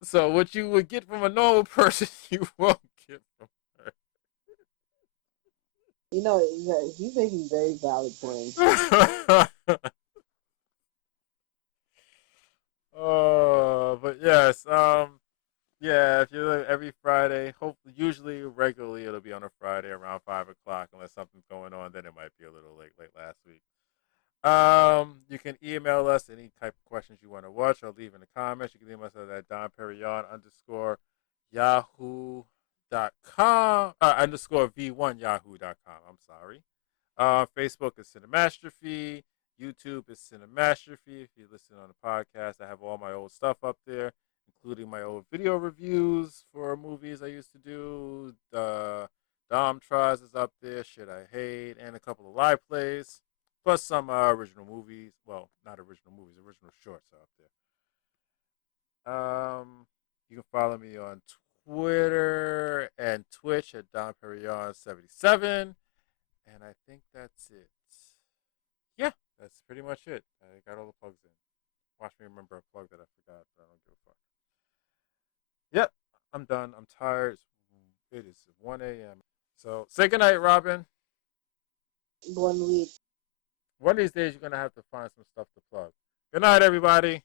So what you would get from a normal person, you won't get from You know, he's making very valid points. her. But yes, yeah, if you look every Friday, hopefully, usually, regularly, it'll be on a Friday around 5 o'clock, unless something's going on. Then it might be a little late last week. You can email us any type of questions you want to watch or leave in the comments. You can email us at donperignon underscore yahoo.com underscore v1 yahoo.com. I'm sorry. Facebook is Cinemastrophe. YouTube is Cinemastrophe. If you listen on the podcast, I have all my old stuff up there, including my old video reviews for movies I used to do. The Dom Tries is up there. Shit I Hate, and a couple of live plays, plus some original movies. Well, not original movies, original shorts are up there. You can follow me on Twitter and Twitch at Don Perignon 77, and I think that's it. Yeah, that's pretty much it. I got all the plugs in. Watch me remember a plug that I forgot, but I don't give a fuck. Yep, I'm done. I'm tired. It is 1 a.m. So say goodnight, Robin. One week. One of these days, you're going to have to find some stuff to plug. Good night, everybody.